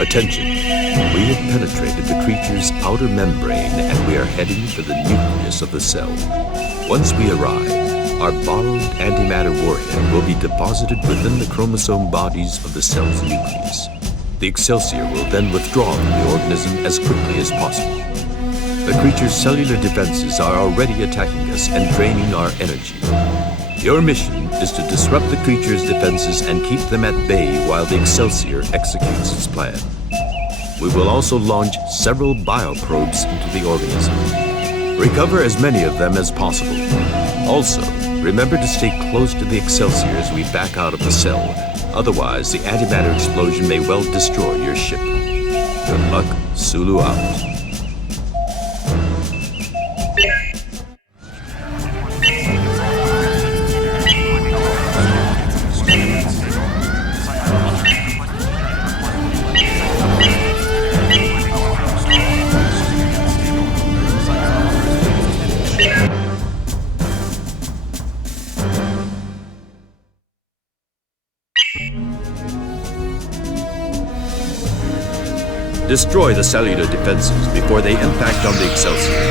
Attention. We have penetrated the creature's outer membrane and we are heading for the nucleus of the cell. Once we arrive, our borrowed antimatter warhead will be deposited within the chromosome bodies of the cell's nucleus. The Excelsior will then withdraw from the organism as quickly as possible. The creature's cellular defenses are already attacking us and draining our energy. Your mission is to disrupt the creature's defenses and keep them at bay while the Excelsior executes its plan. We will also launch several bioprobes into the organism. Recover as many of them as possible. Also, remember to stay close to the Excelsior as we back out of the cell. Otherwise, the antimatter explosion may well destroy your ship. Good luck, Sulu out. Destroy the cellular defenses before they impact on the Excelsior.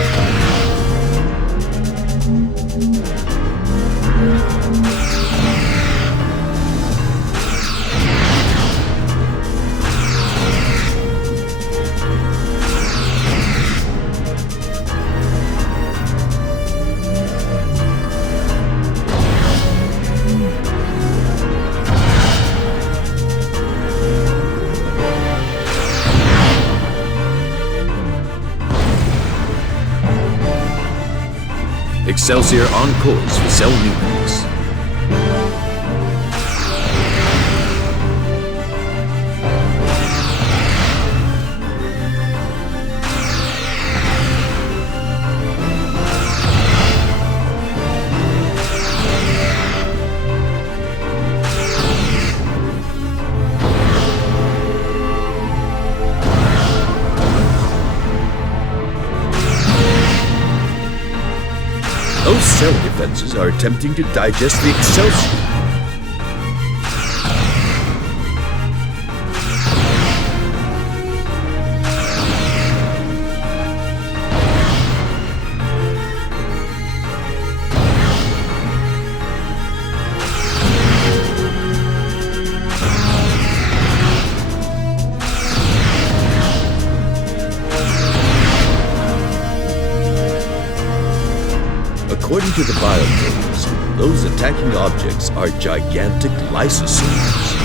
Excelsior on course for cell units. Those cell defenses are attempting to digest the Excelsior. According to the biocodes, those attacking objects are gigantic lysosomes.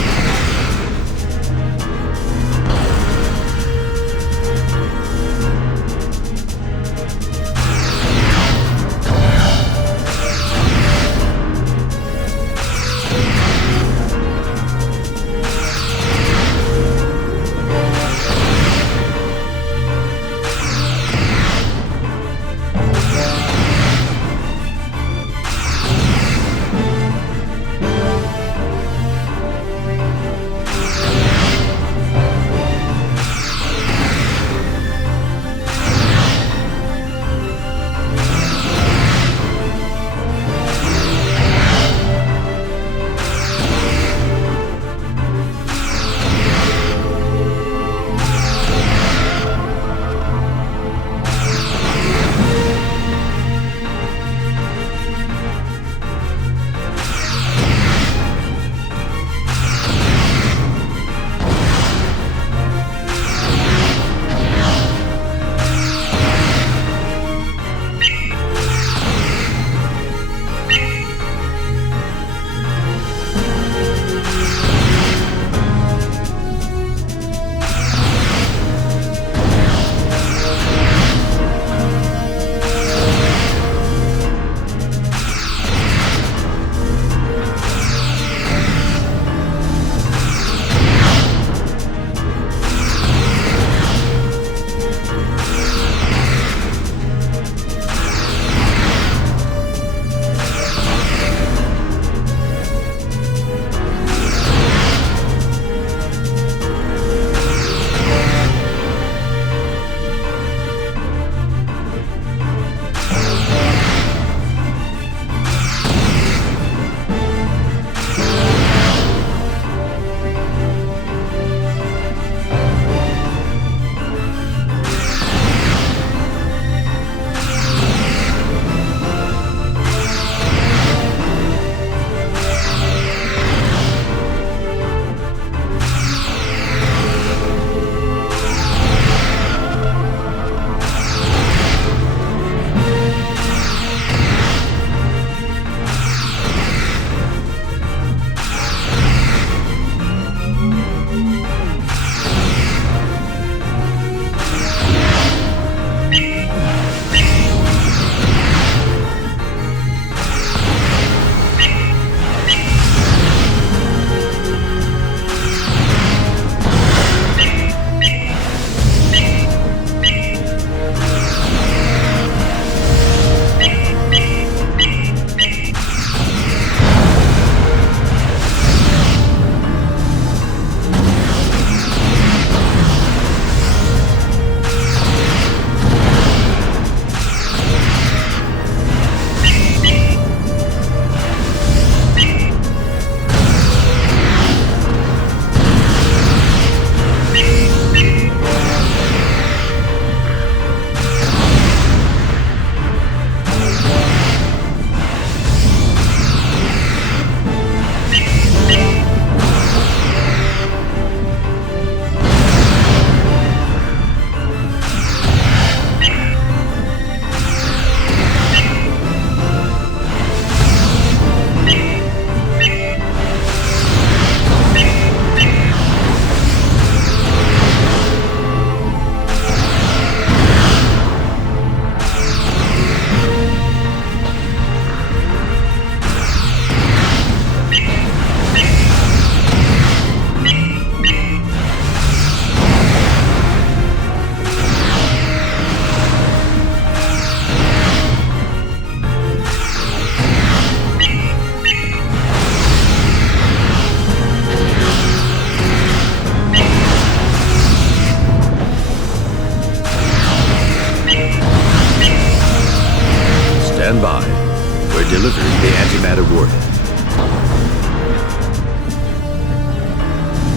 delivering the antimatter warhead.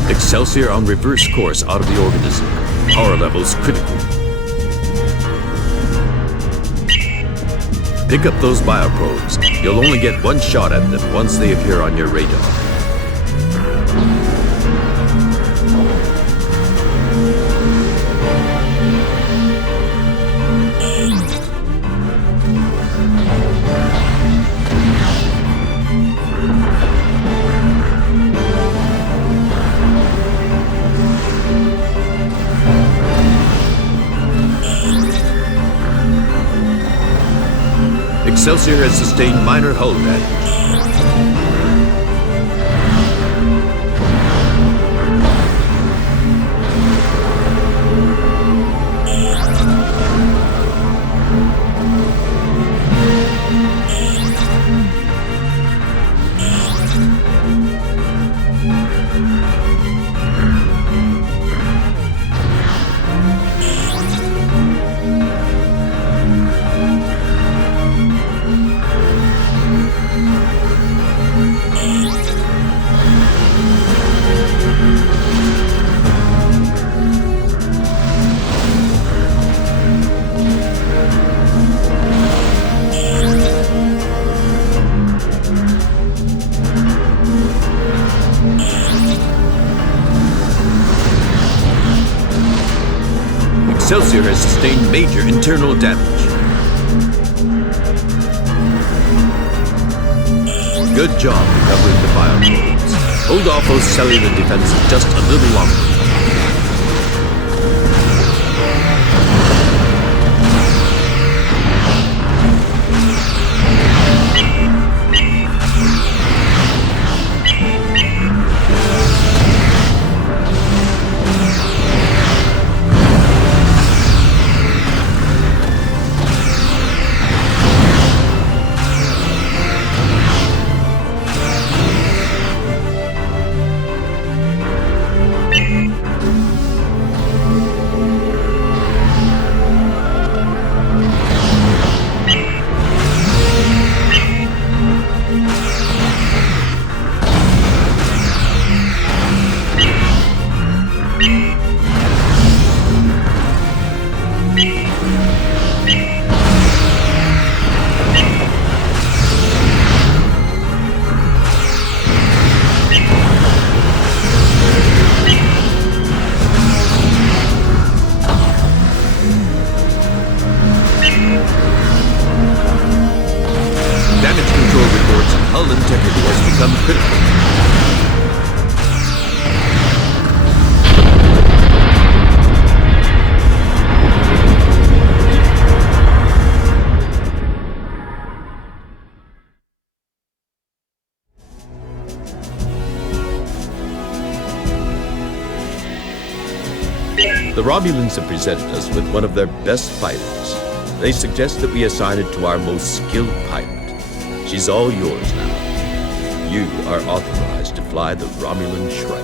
Excelsior on reverse course out of the organism. Power levels critical. Pick up those bioprobes. You'll only get one shot at them once they appear on your radar. Excelsior has sustained minor hull damage. Excelsior has sustained major internal damage. Good job recovering the bioprobes. Hold off those cellular defenses just a little longer. The Romulans have presented us with one of their best fighters. They suggest that we assign it to our most skilled pilot. She's all yours now. You are authorized to fly the Romulan Shrike.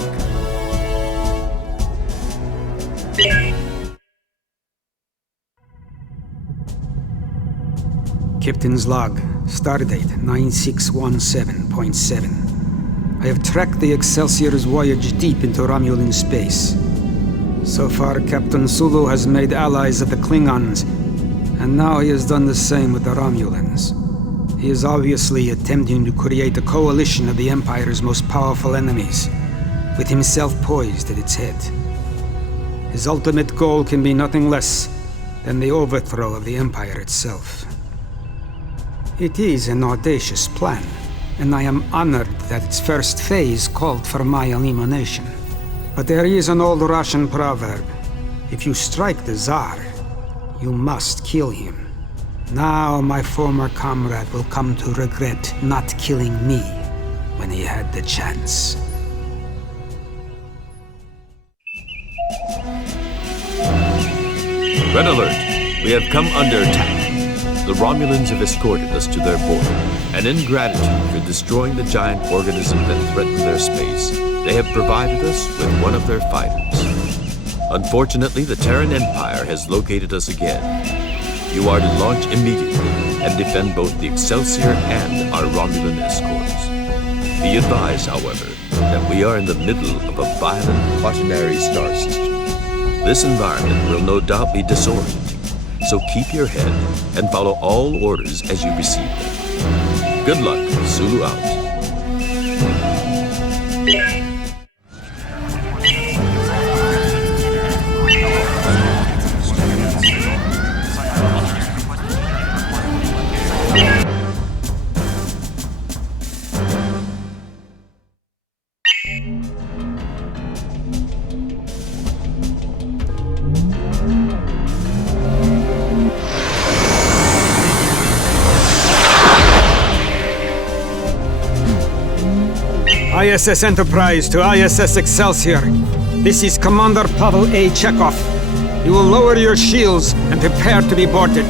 Captain's log, stardate 9617.7. I have tracked the Excelsior's voyage deep into Romulan space. So far, Captain Sulu has made allies of the Klingons, and now he has done the same with the Romulans. He is obviously attempting to create a coalition of the Empire's most powerful enemies, with himself poised at its head. His ultimate goal can be nothing less than the overthrow of the Empire itself. It is an audacious plan, and I am honored that its first phase called for my elimination. But there is an old Russian proverb: if you strike the Tsar, you must kill him. Now my former comrade will come to regret not killing me when he had the chance. Red alert! We have come under attack. The Romulans have escorted us to their border, and in gratitude for destroying the giant organism that threatened their space, they have provided us with one of their fighters. Unfortunately, the Terran Empire has located us again. You are to launch immediately. and defend both the Excelsior and our Romulan escorts. Be advised, however, that we are in the middle of a violent quaternary star system. This environment will no doubt be disorienting, so keep your head and follow all orders as you receive them. Good luck, Sulu out. ISS Enterprise to ISS Excelsior. This is Commander Pavel A. Chekhov. You will lower your shields and prepare to be boarded.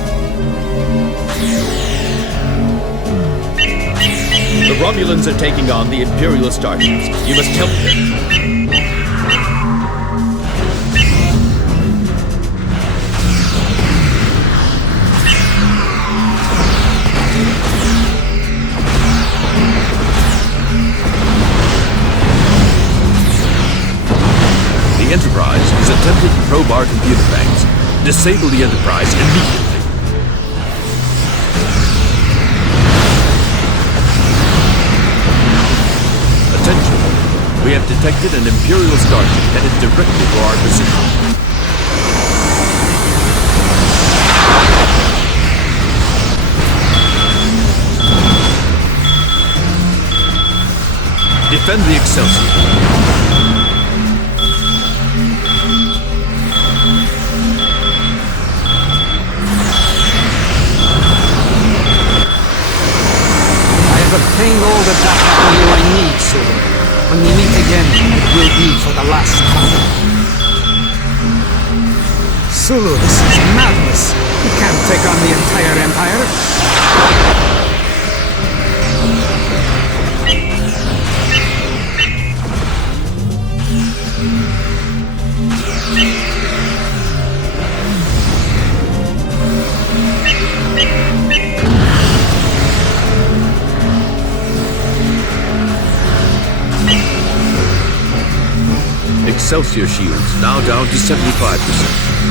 The Romulans are taking on the Imperial starships. You must help them. The Enterprise is attempting to probe our computer banks. Disable the Enterprise immediately. Attention! We have detected an Imperial starship headed directly for our position. Defend the Excelsior. Obtained all the data on you I need, Sulu. When we meet again, it will be for the last time. Sulu, this is madness. You can't take on the entire Empire. Excelsior shields now down to 75%.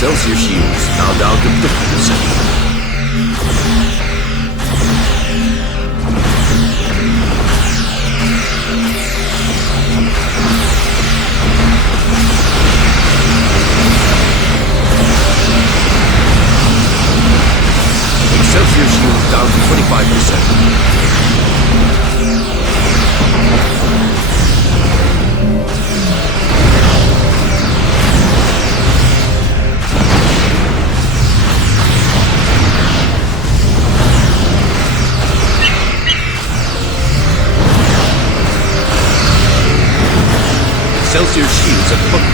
Excelsior shields now down to 50%. Excelsior shields down to 25%. Excelsior shields are booked.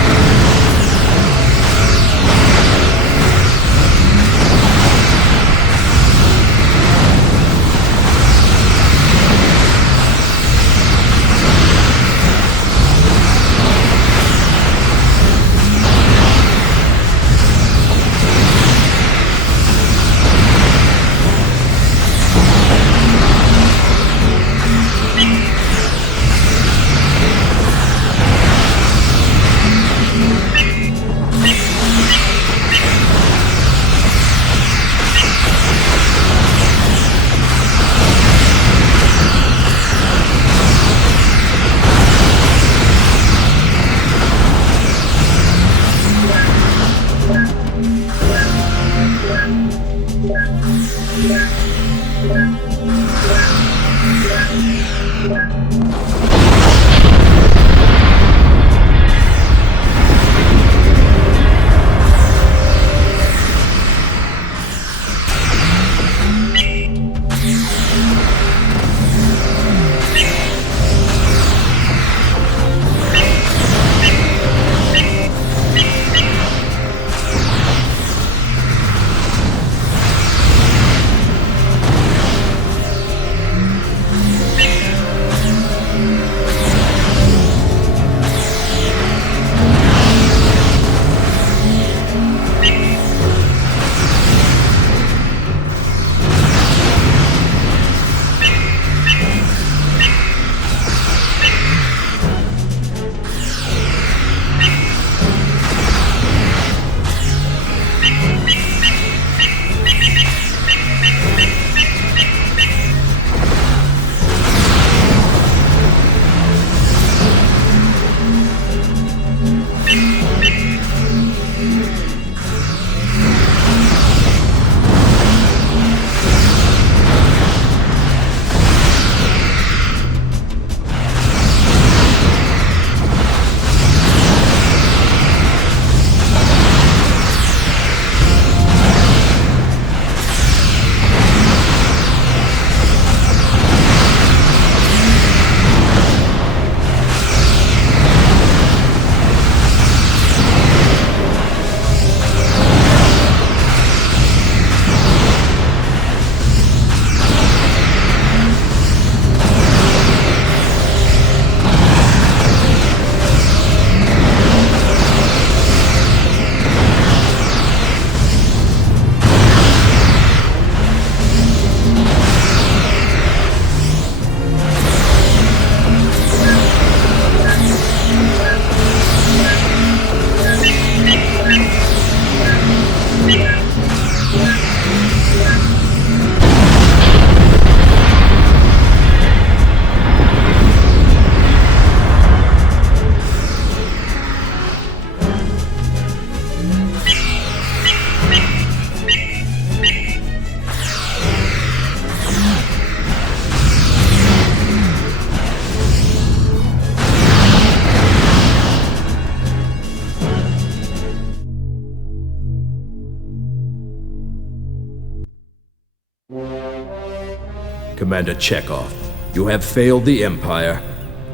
Commander Chekhov, you have failed the Empire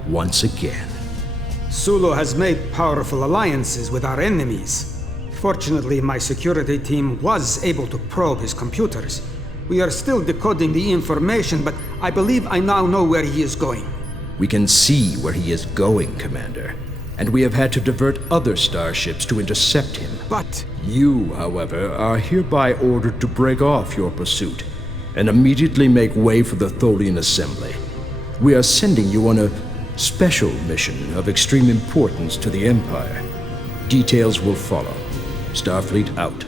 once again. Sulu has made powerful alliances with our enemies. Fortunately, my security team was able to probe his computers. We are still decoding the information, but I believe I now know where he is going. We can see where he is going, Commander, and we have had to divert other starships to intercept him. But You, however, are hereby ordered to break off your pursuit and immediately make way for the Tholian assembly. We are sending you on a special mission of extreme importance to the Empire. Details will follow. Starfleet out.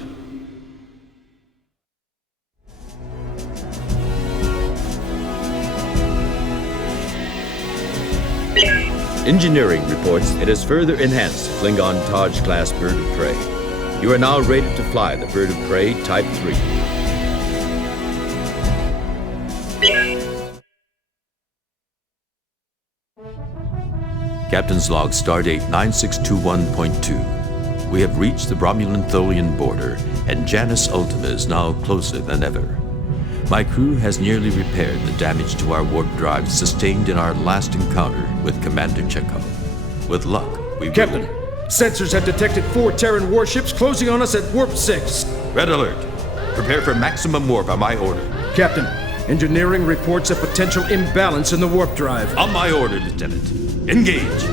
Engineering reports it has further enhanced the Klingon Taj-class bird of prey. You are now rated to fly the bird of prey Type 3. Captain's log, stardate 9621.2. We have reached the Romulan-Tholian border, and Janus Ultima is now closer than ever. My crew has nearly repaired the damage to our warp drive sustained in our last encounter with Commander Chekhov. With luck, we will... Captain, sensors have detected 4 Terran warships closing on us at Warp 6. Red alert! Prepare for maximum warp on my order. Captain, engineering reports a potential imbalance in the warp drive. On my order, Lieutenant. Engage!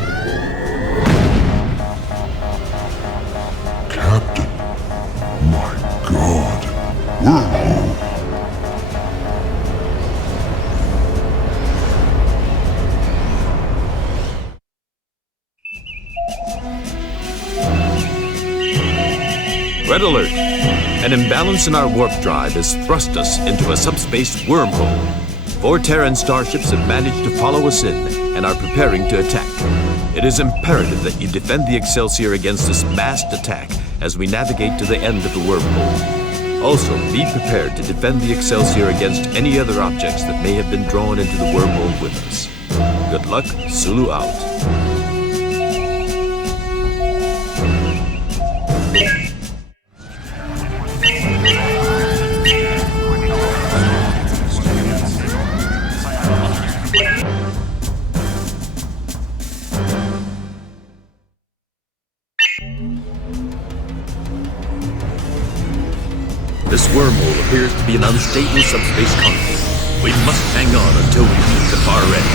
Captain, my God, WormHole. Red alert! An imbalance in our warp drive has thrust us into a subspace wormhole. 4 Terran starships have managed to follow us in and are preparing to attack. It is imperative that you defend the Excelsior against this massed attack as we navigate to the end of the wormhole. Also, be prepared to defend the Excelsior against any other objects that may have been drawn into the wormhole with us. Good luck, Sulu out. This wormhole appears to be an unstable subspace conflict. We must hang on until we reach the far end.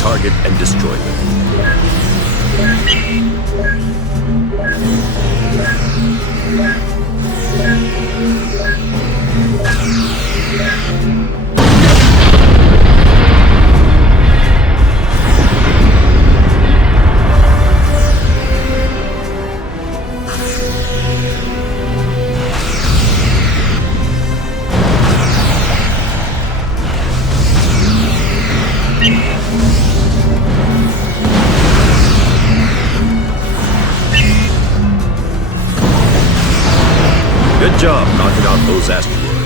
Target and destroy them. those asteroids.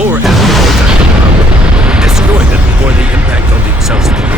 More asteroids are coming our way. Destroy them before they impact on the Excelsior.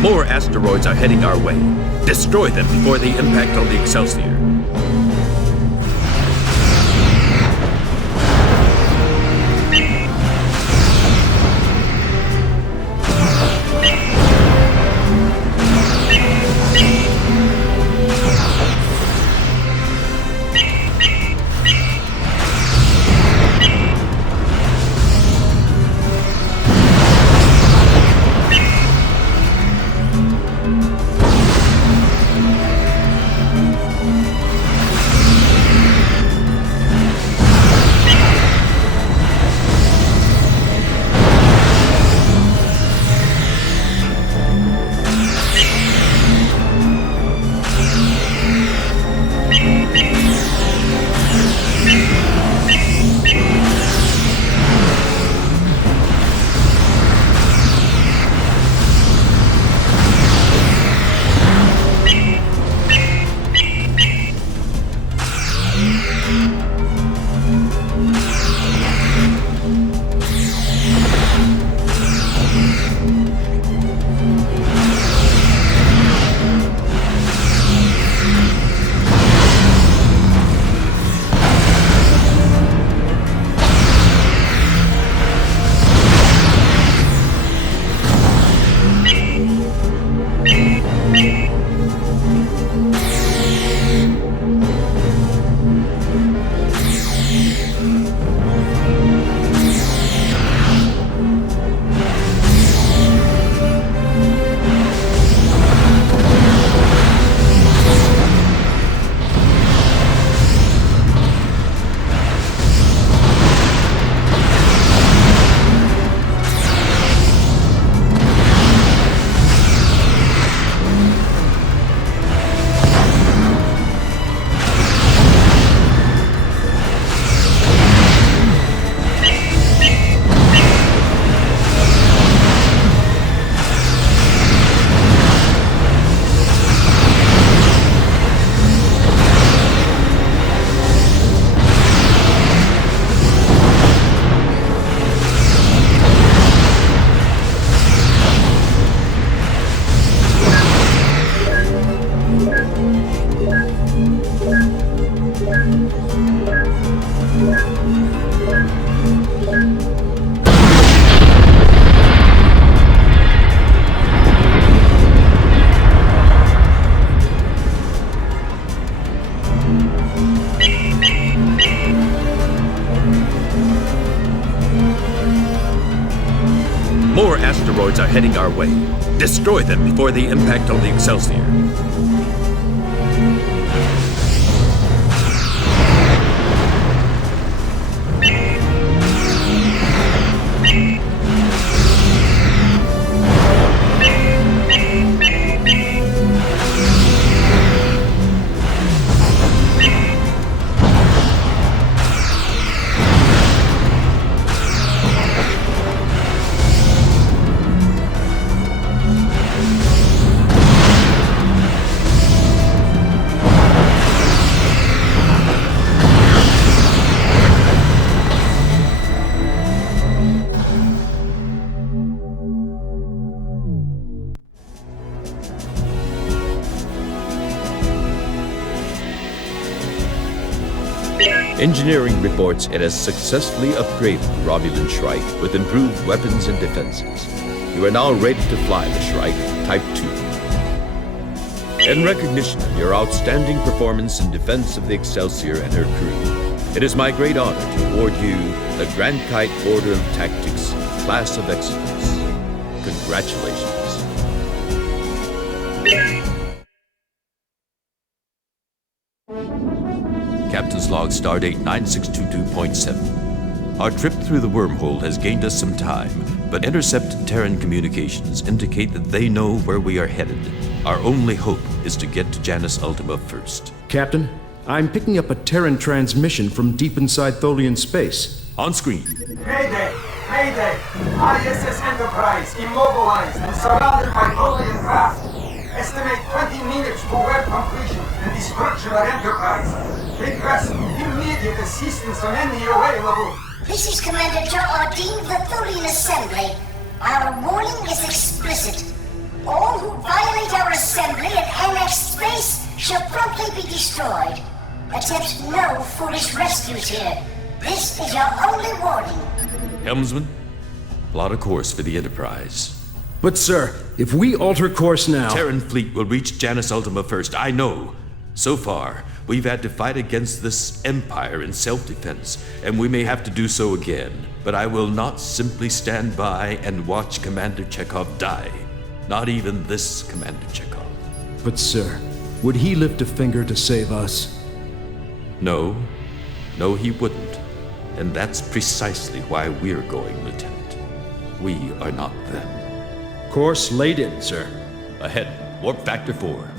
More asteroids are heading our way. Destroy them before they impact on the Excelsior. asteroids are heading our way. Destroy them before they impact on the Excelsior. Engineering reports it has successfully upgraded the Romulan Shrike with improved weapons and defenses. You are now ready to fly the Shrike Type 2. In recognition of your outstanding performance in defense of the Excelsior and her crew, it is my great honor to award you the Grand Kite Order of Tactics Class of Excellence. Congratulations. Captain's Log Stardate 9622.7. Our trip through the wormhole has gained us some time, but intercepted Terran communications indicate that they know where we are headed. Our only hope is to get to Janus Ultima first. Captain, I'm picking up a Terran transmission from deep inside Tholian space. On screen. Mayday! Mayday! ISS Enterprise immobilized and surrounded by Tholian craft. Estimate 20 minutes to web completion and destruction of Enterprise. Request immediate assistance on any available. This is Commander Jardine of the Tholian Assembly. Our warning is explicit. All who violate our assembly and annexed space shall promptly be destroyed. Attempt no foolish rescues here. This is your only warning. Helmsman, plot a course for the Enterprise. But sir, if we alter course now... Terran fleet will reach Janus Ultima first, I know. So far, we've had to fight against this Empire in self-defense, and we may have to do so again. But I will not simply stand by and watch Commander Chekhov die. Not even this Commander Chekhov. But sir, would he lift a finger to save us? No. No, he wouldn't. And that's precisely why we're going, Lieutenant. We are not them. Course laid in, sir. Ahead, warp factor 4.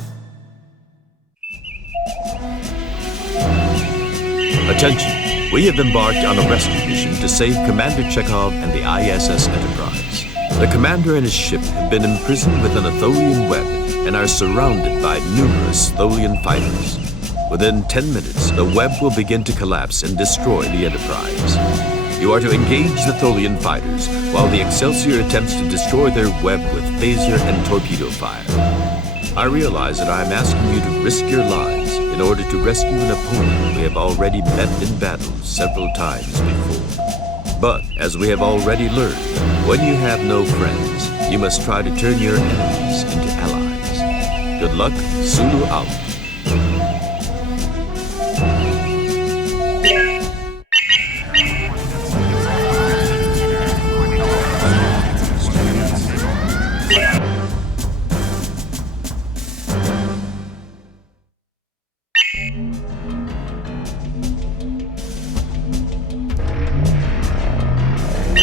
Attention! We have embarked on a rescue mission to save Commander Chekhov and the ISS Enterprise. The commander and his ship have been imprisoned within a Tholian web and are surrounded by numerous Tholian fighters. Within 10 minutes, the web will begin to collapse and destroy the Enterprise. You are to engage the Tholian fighters while the Excelsior attempts to destroy their web with phaser and torpedo fire. I realize that I am asking you to risk your lives in order to rescue an opponent we have already met in battle several times before. But, as we have already learned, when you have no friends, you must try to turn your enemies into allies. Good luck, Sulu out.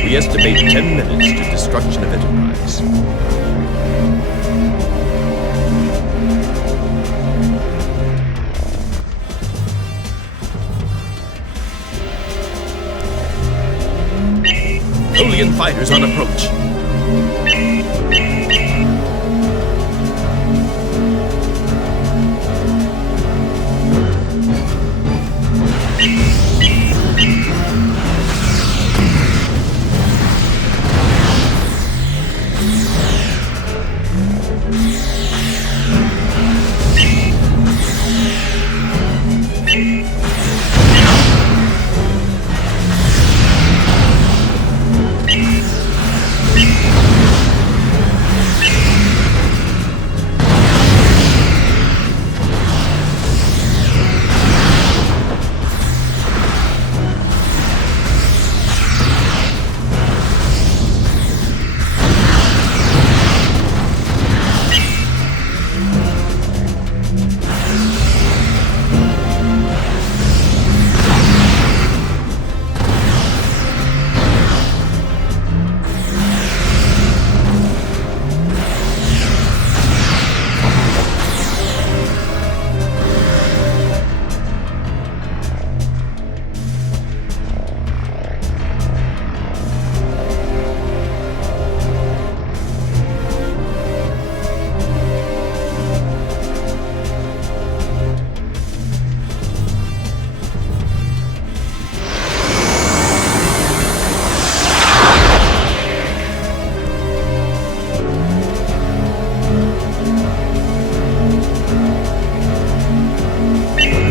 We estimate 10 minutes to destruction of Enterprise. Tholian fighters on approach.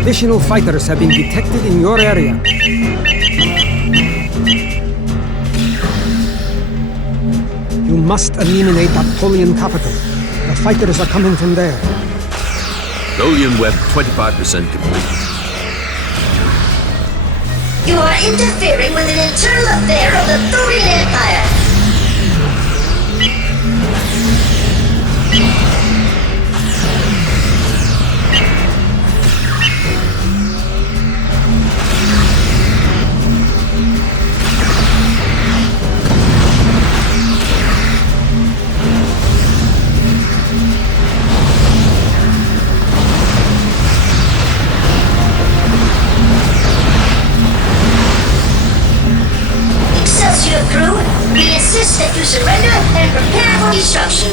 Additional fighters have been detected in your area. You must eliminate that Tholian capital. The fighters are coming from there. Tholian web 25% complete. You are interfering with an internal affair of the Tholian Empire. Excelsior crew, we insist that you surrender and prepare for destruction.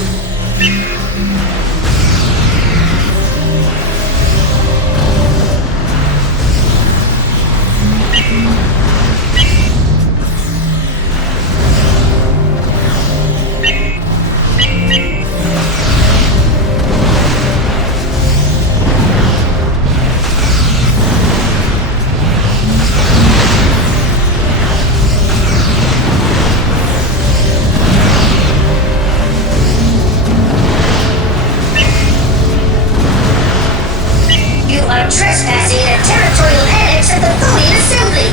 You are trespassing in a territorial annex of the Tholian Assembly.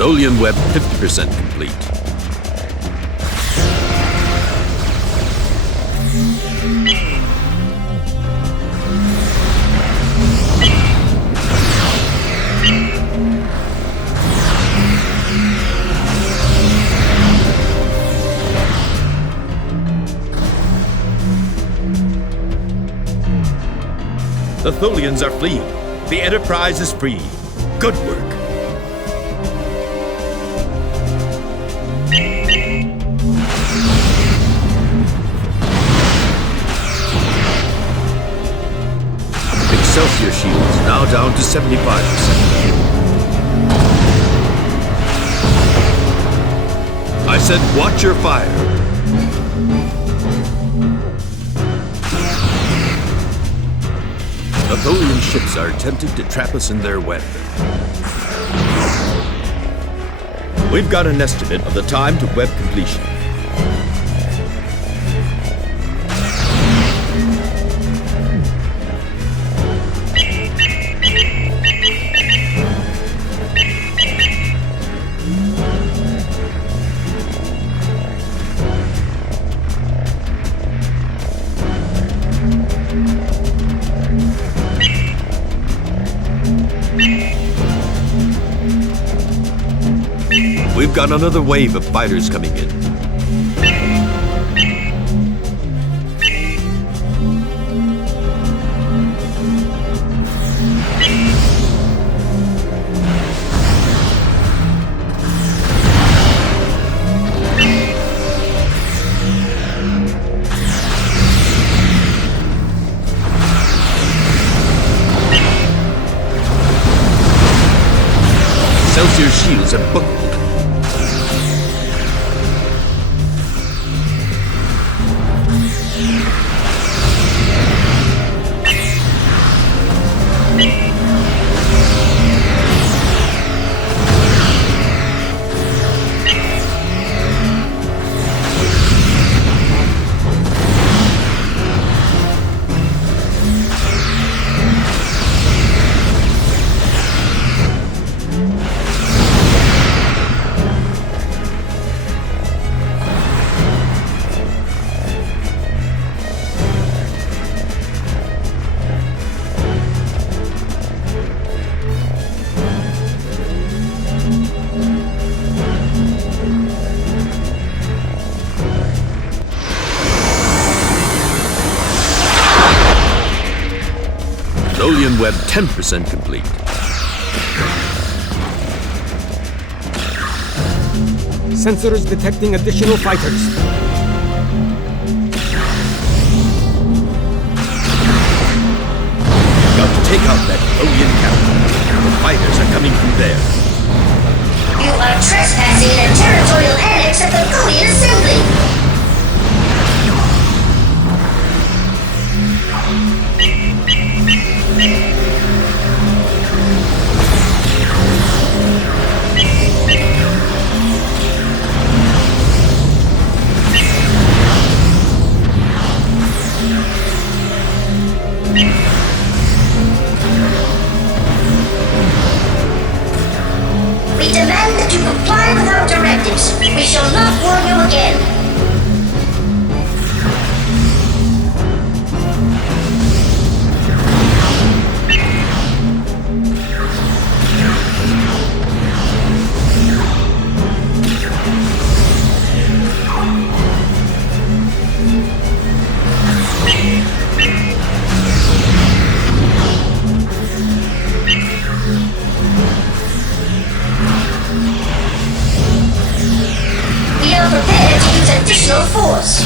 Tholian web 50% complete. The Tholians are fleeing. The Enterprise is free. Good work. Excelsior shields now down to 75%. I said watch your fire. The Tholian ships are attempting to trap us in their web. We've got an estimate of the time to web completion. We've got another wave of fighters coming in. Excelsior shields are buckled. Tholian web 10% complete. Sensors detecting additional fighters. Got to take out that Tholian camp. The fighters are coming from there. You are trespassing in a territorial annex of the Tholian Assembly. We demand that you comply with our directives. We shall not warn you again. We are prepared to use additional force.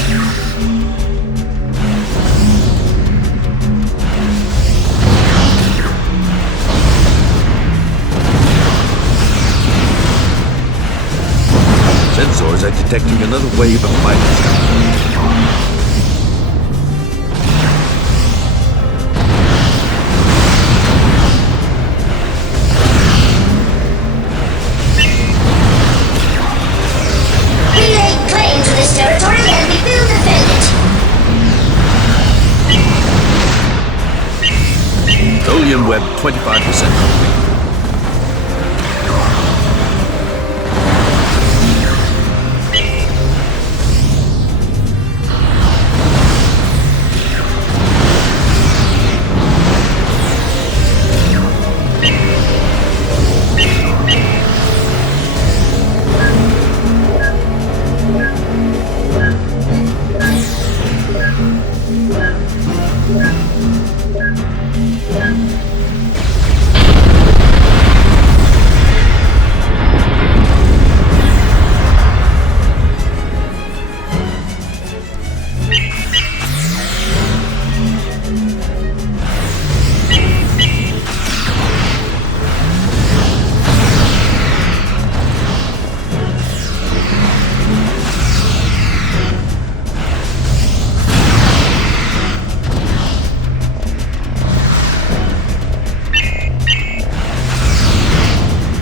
Sensors are detecting another wave of fighters. We lay claim to this territory and we will defend it. Tholian web 25% complete.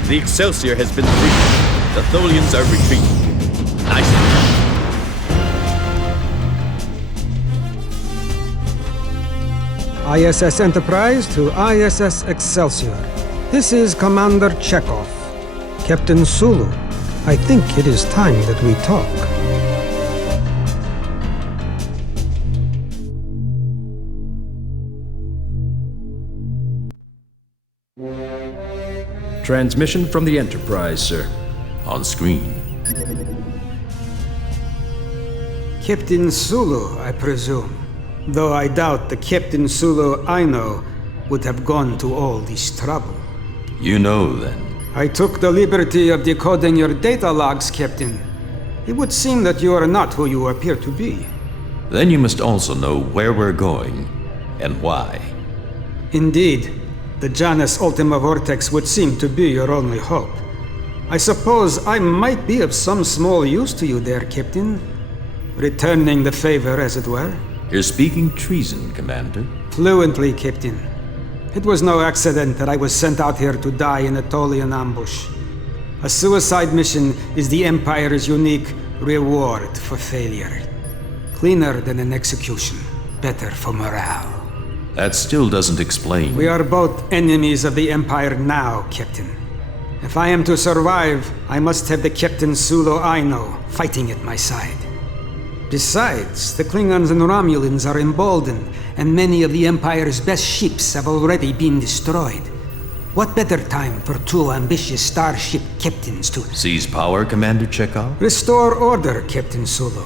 The Excelsior has been freed. The Tholians are retreating. Nice. ISS Enterprise to ISS Excelsior. This is Commander Chekhov. Captain Sulu, I think it is time that we talk. Transmission from the Enterprise, sir. On screen. Captain Sulu, I presume. Though I doubt the Captain Sulu I know would have gone to all this trouble. You know, then. I took the liberty of decoding your data logs, Captain. It would seem that you are not who you appear to be. Then you must also know where we're going and why. Indeed, the Janus Ultima Vortex would seem to be your only hope. I suppose I might be of some small use to you there, Captain. Returning the favor, as it were. You're speaking treason, Commander. Fluently, Captain. It was no accident that I was sent out here to die in a Tholian ambush. A suicide mission is the Empire's unique reward for failure. Cleaner than an execution. Better for morale. That still doesn't explain. We are both enemies of the Empire now, Captain. If I am to survive, I must have the Captain Sulu I know fighting at my side. Besides, the Klingons and Romulans are emboldened, and many of the Empire's best ships have already been destroyed. What better time for two ambitious starship captains to seize power, Commander Chekhov? Restore order, Captain Sulu.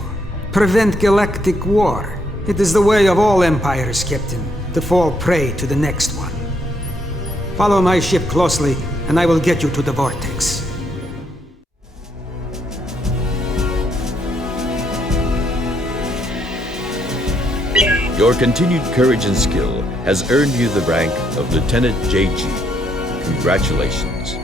Prevent galactic war. It is the way of all empires, Captain, to fall prey to the next one. Follow my ship closely, and I will get you to the Vortex. Your continued courage and skill has earned you the rank of Lieutenant JG. Congratulations.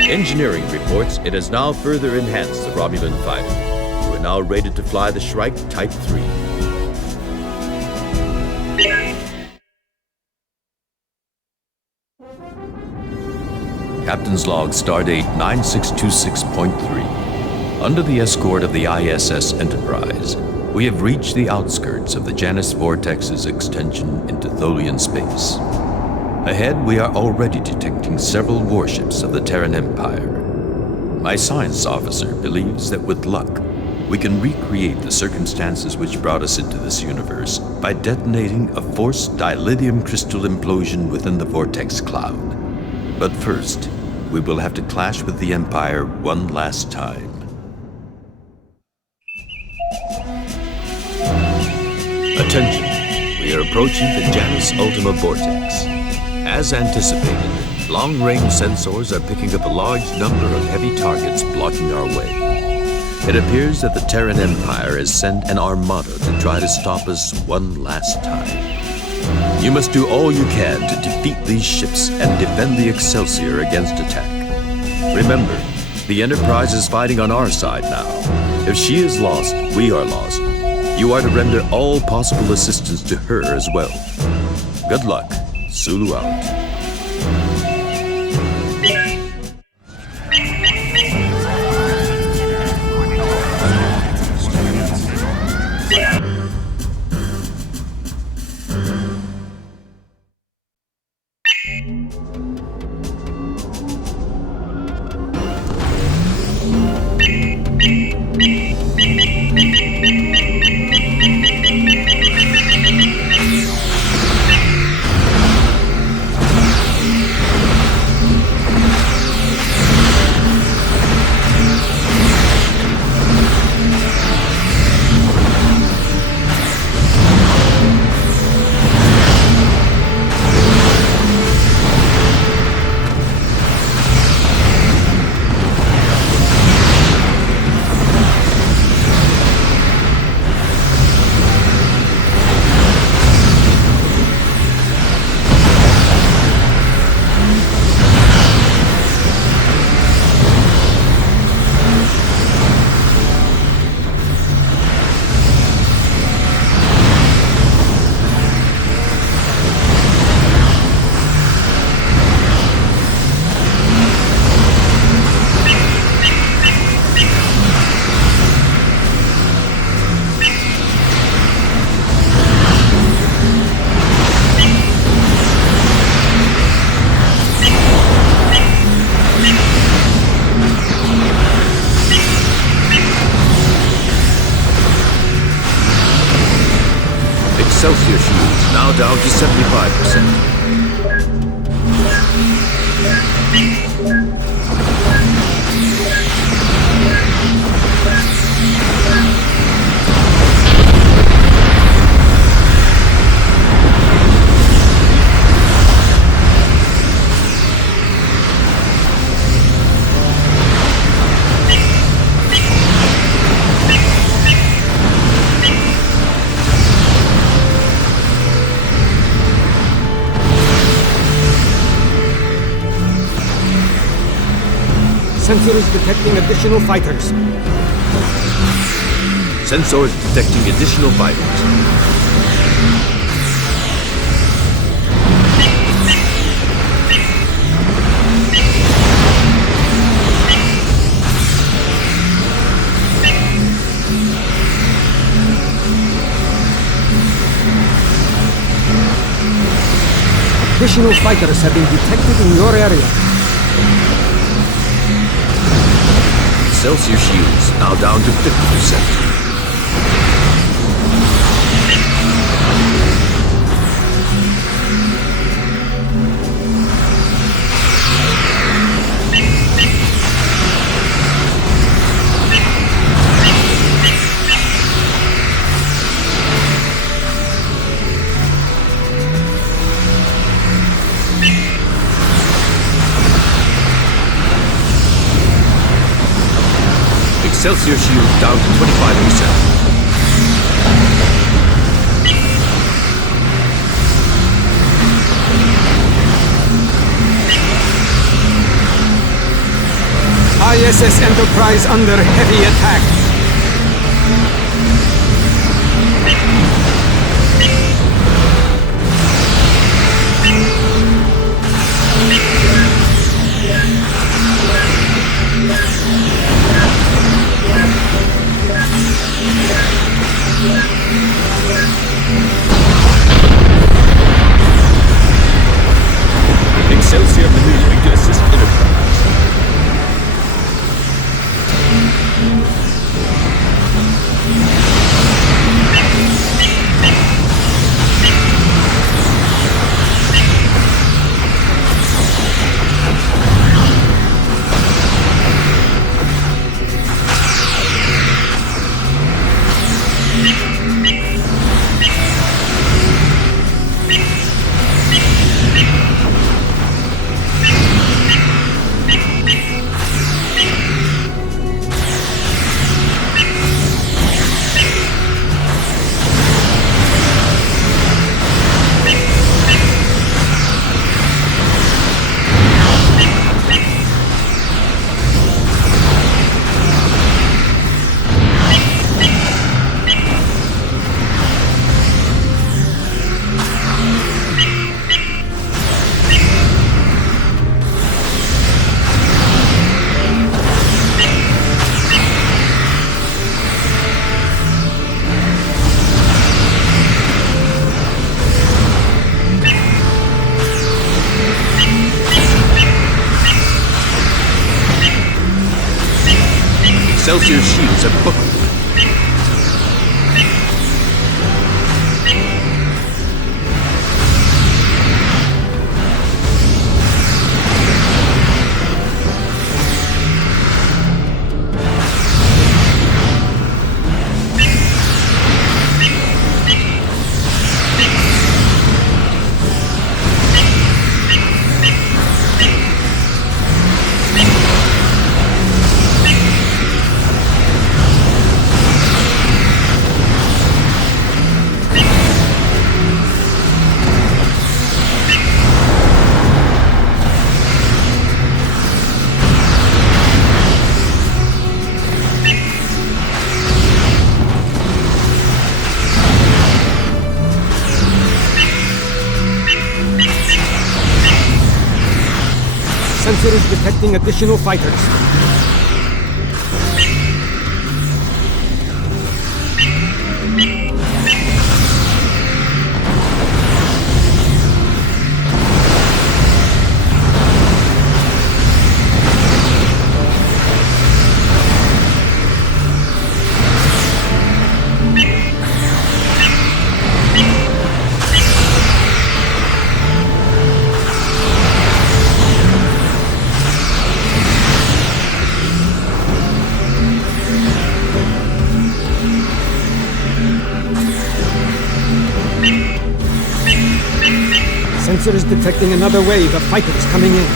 Engineering reports it has now further enhanced the Romulan fighter. You are now rated to fly the Shrike Type 3. Captain's Log Stardate 9626.3. Under the escort of the ISS Enterprise, we have reached the outskirts of the Janus Vortex's extension into Tholian space. Ahead, we are already detecting several warships of the Terran Empire. My science officer believes that with luck, we can recreate the circumstances which brought us into this universe by detonating a forced dilithium crystal implosion within the Vortex cloud. But first, we will have to clash with the Empire one last time. Attention, we are approaching the Janus Ultima Vortex. As anticipated, long-range sensors are picking up a large number of heavy targets blocking our way. It appears that the Terran Empire has sent an armada to try to stop us one last time. You must do all you can to defeat these ships and defend the Excelsior against attack. Remember, the Enterprise is fighting on our side now. If she is lost, we are lost. You are to render all possible assistance to her as well. Good luck. Sulu out. Excelsior shields now down to 75%. Sensors detecting additional fighters. Sensors detecting additional fighters. Additional fighters have been detected in your area. Excelsior shields now down to 50%. Excelsior shield down to 25%. ISS Enterprise under heavy attack. Excelsior maneuvering to assist Enterprise. Excelsior shields are buckled. Sensor is detecting additional fighters. Sensor is detecting another wave of fighters coming in.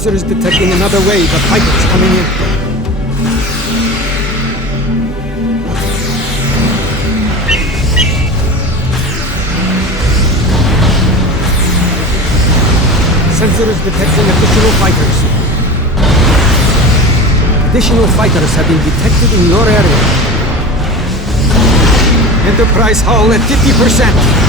Sensors detecting another wave of fighters coming in. Sensors detecting additional fighters. Additional fighters have been detected in your area. Enterprise hull at 50%.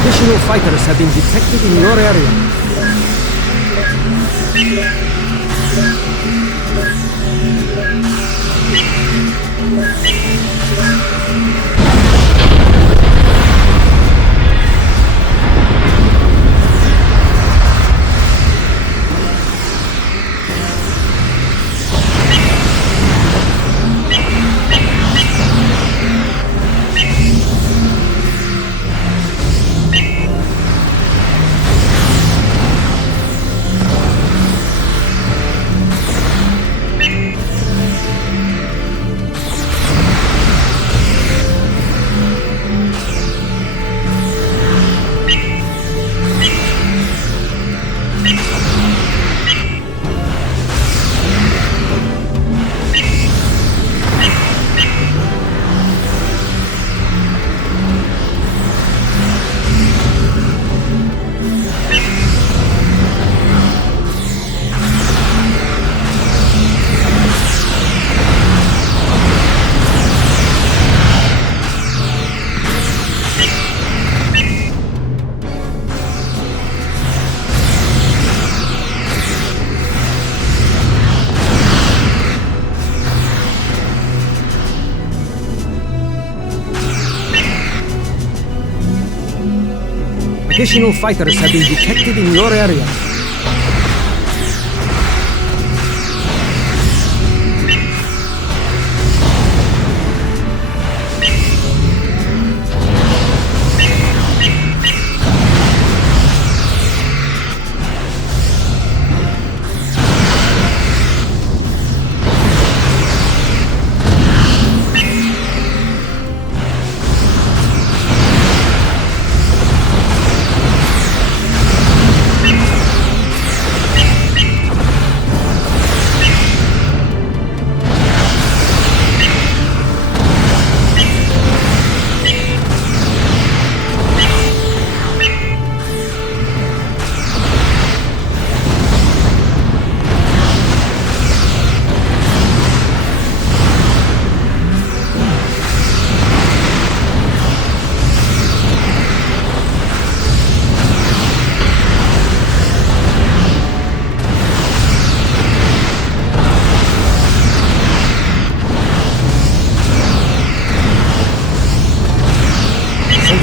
Additional fighters have been detected in your area. Additional fighters have been detected in your area.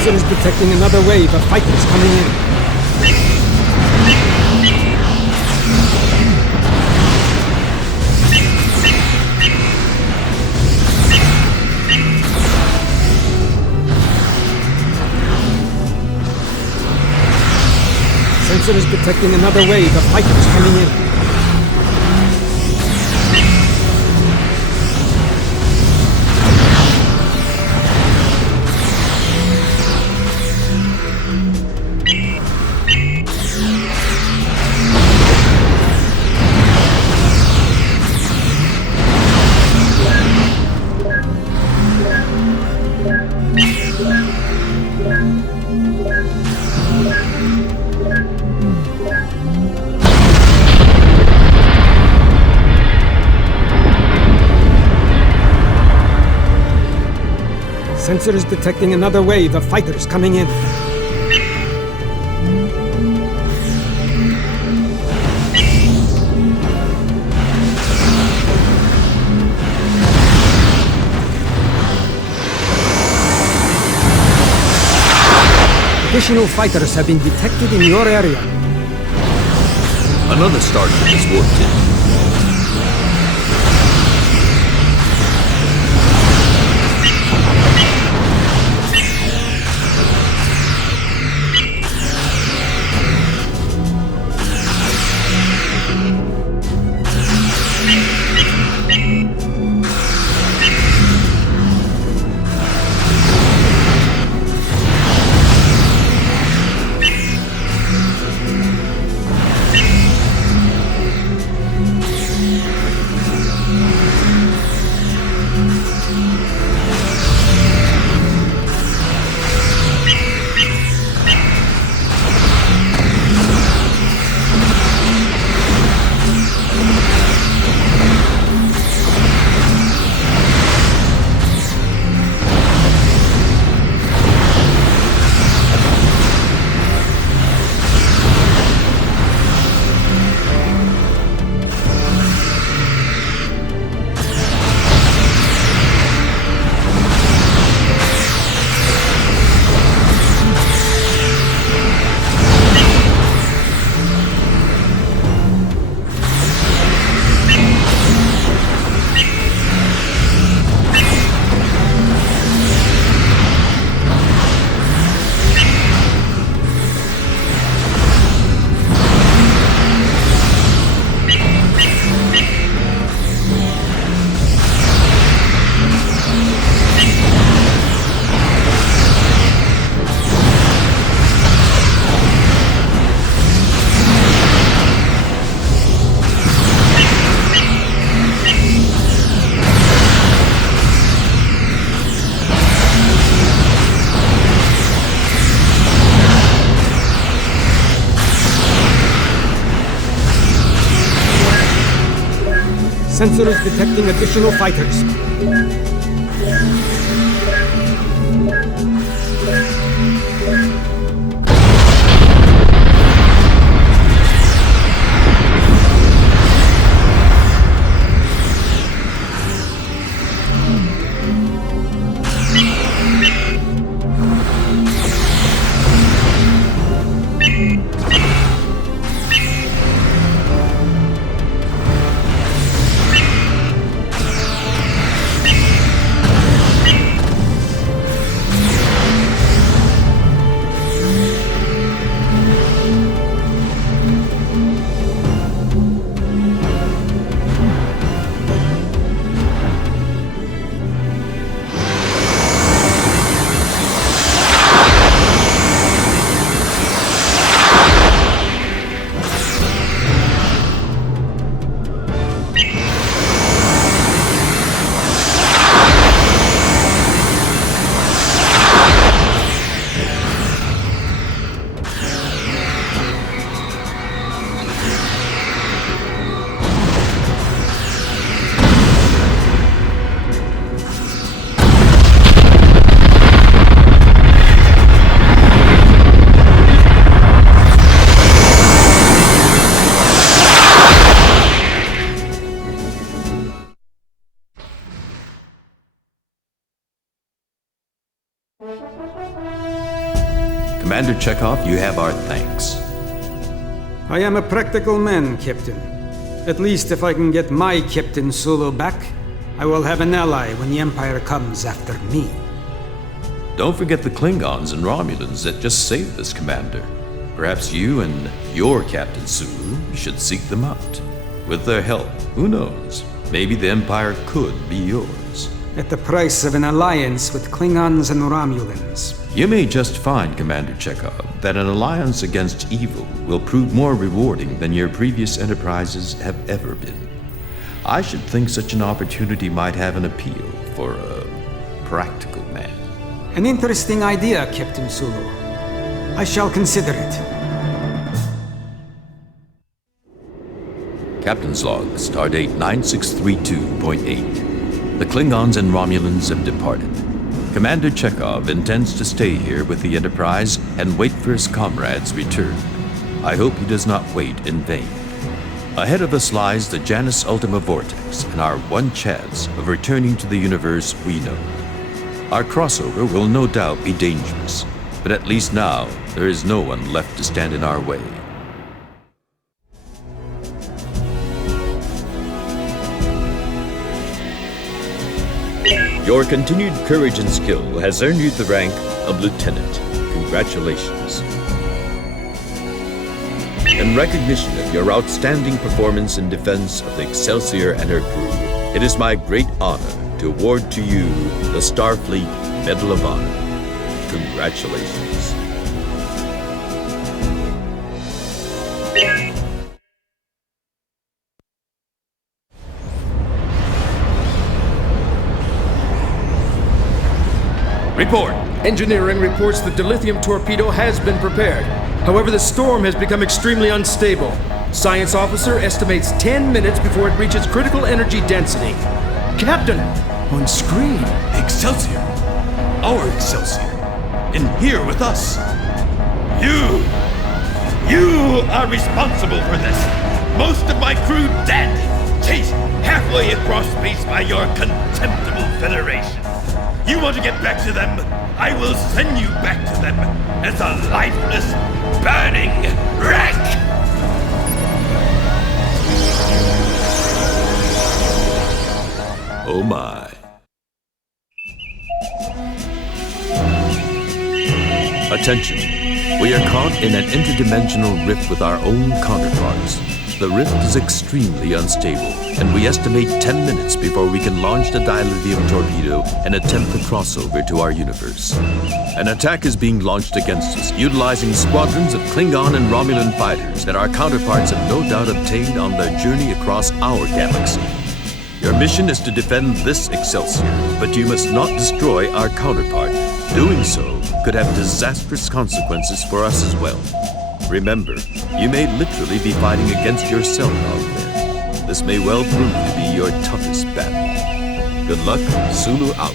Is detecting another wave of fighters coming in. Sensor is detecting another wave of fighters coming in. Sensor is detecting another wave of fighters coming in. Additional fighters have been detected in your area. Another starship is warped in. Sensor is detecting additional fighters. Commander Chekhov, you have our thanks. I am a practical man, Captain. At least if I can get my Captain Sulu back, I will have an ally when the Empire comes after me. Don't forget the Klingons and Romulans that just saved us, Commander. Perhaps you and your Captain Sulu should seek them out. With their help, who knows? Maybe the Empire could be yours. At the price of an alliance with Klingons and Romulans. You may just find, Commander Chekhov, that an alliance against evil will prove more rewarding than your previous enterprises have ever been. I should think such an opportunity might have an appeal for a practical man. An interesting idea, Captain Sulu. I shall consider it. Captain's log, stardate 9632.8. The Klingons and Romulans have departed. Commander Chekhov intends to stay here with the Enterprise and wait for his comrades' return. I hope he does not wait in vain. Ahead of us lies the Janus Ultima Vortex and our one chance of returning to the universe we know. Our crossover will no doubt be dangerous, but at least now there is no one left to stand in our way. Your continued courage and skill has earned you the rank of Lieutenant. Congratulations. In recognition of your outstanding performance in defense of the Excelsior and her crew, it is my great honor to award to you the Starfleet Medal of Honor. Congratulations. Report! Engineering reports the dilithium torpedo has been prepared. However, the storm has become extremely unstable. Science officer estimates 10 minutes before it reaches critical energy density. Captain, on screen. Excelsior! Our Excelsior! In here with us! You are responsible for this! Most of my crew dead! Chased halfway across space by your contemptible Federation! You want to get back to them? I will send you back to them as a lifeless, burning wreck! Oh my. Attention. We are caught in an interdimensional rift with our own counterparts. The rift is extremely unstable, and we estimate 10 minutes before we can launch the dilithium torpedo and attempt the crossover to our universe. An attack is being launched against us, utilizing squadrons of Klingon and Romulan fighters that our counterparts have no doubt obtained on their journey across our galaxy. Your mission is to defend this Excelsior, but you must not destroy our counterpart. Doing so could have disastrous consequences for us as well. Remember, you may literally be fighting against yourself out there. This may well prove to be your toughest battle. Good luck, Sulu out.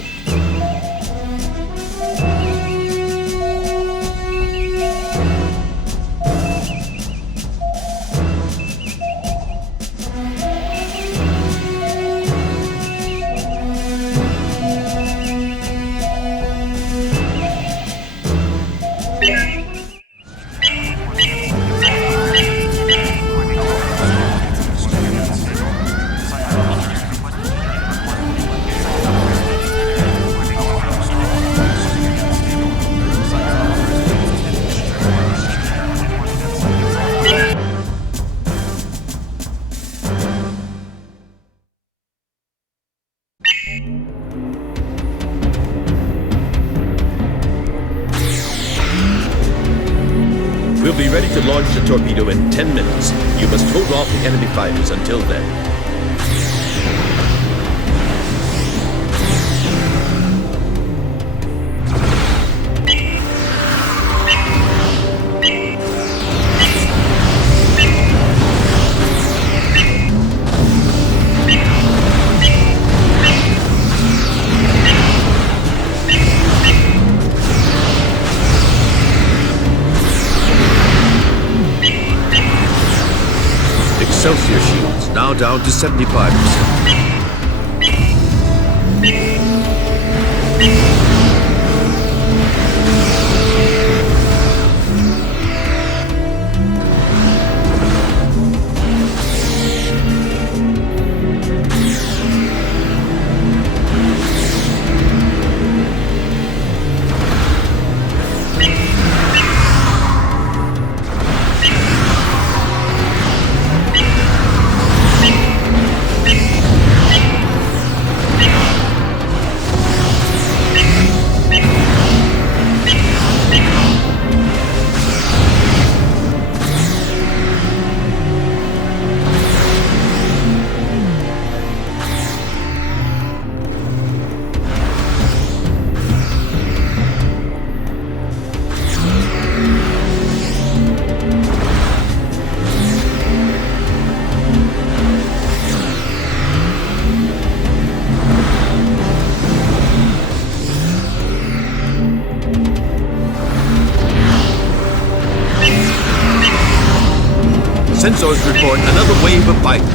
We'll be ready to launch the torpedo in 10 minutes. You must hold off the enemy fighters until then. Excelsior shields now down to 75%. Sensors report another wave of fighters.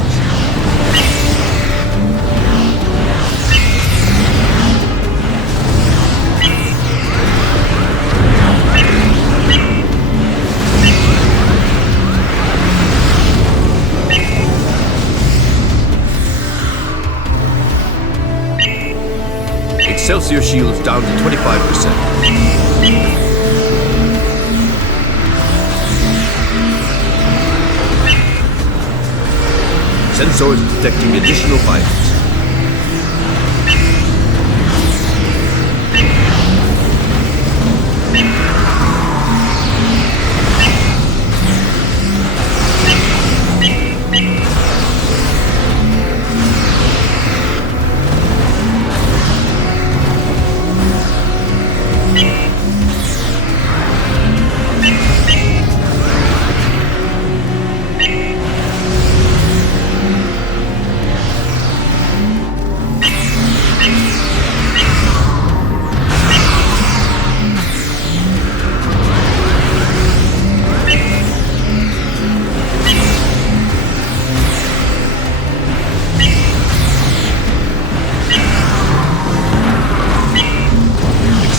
Excelsior shields down to 25%. Sensors detecting additional fighters.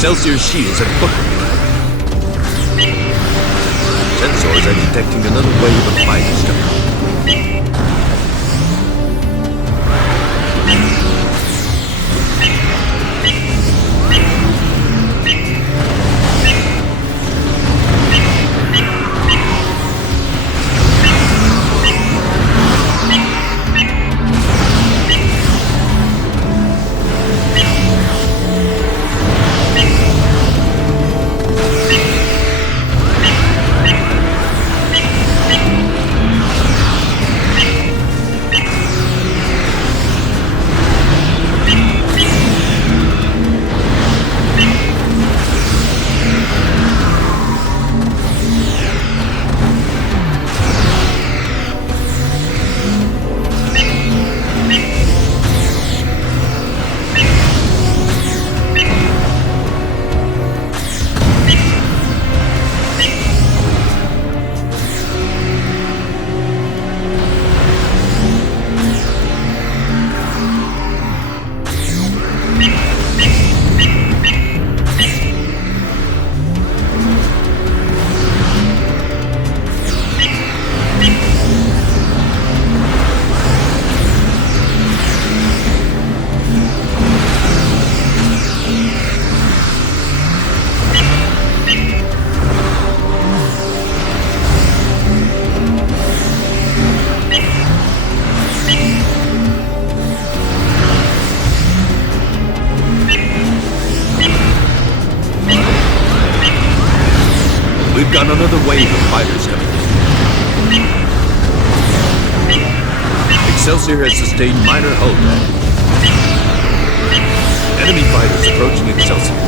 Excelsior shields have buckled. Sensors are detecting another wave of fighters coming. We've got another wave of fighters coming in. Excelsior has sustained minor hull damage. Enemy fighters approaching Excelsior.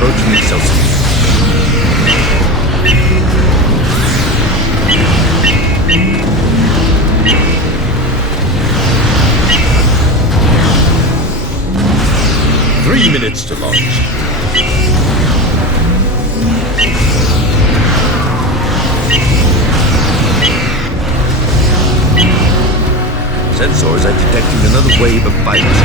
Approaching Excelsior. 3 minutes to launch. Sensors are detecting another wave of fighters.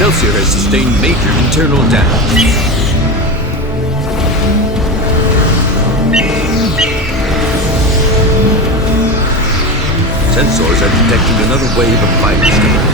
Excelsior has sustained major internal damage. Sensors are detecting another wave of fighters coming.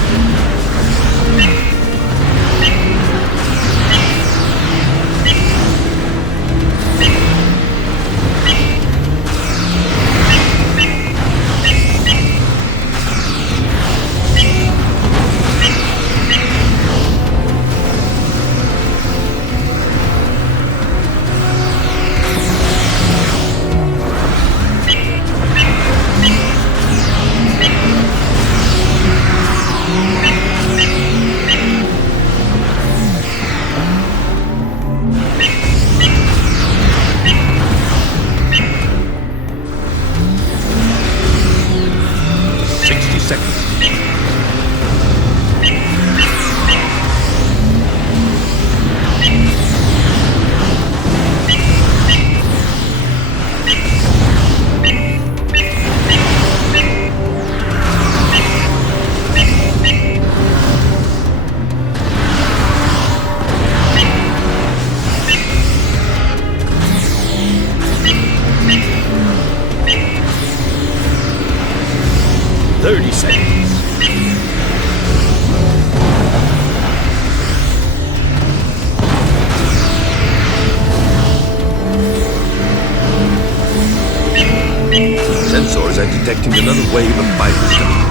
Sensors are detecting another wave of fighters coming.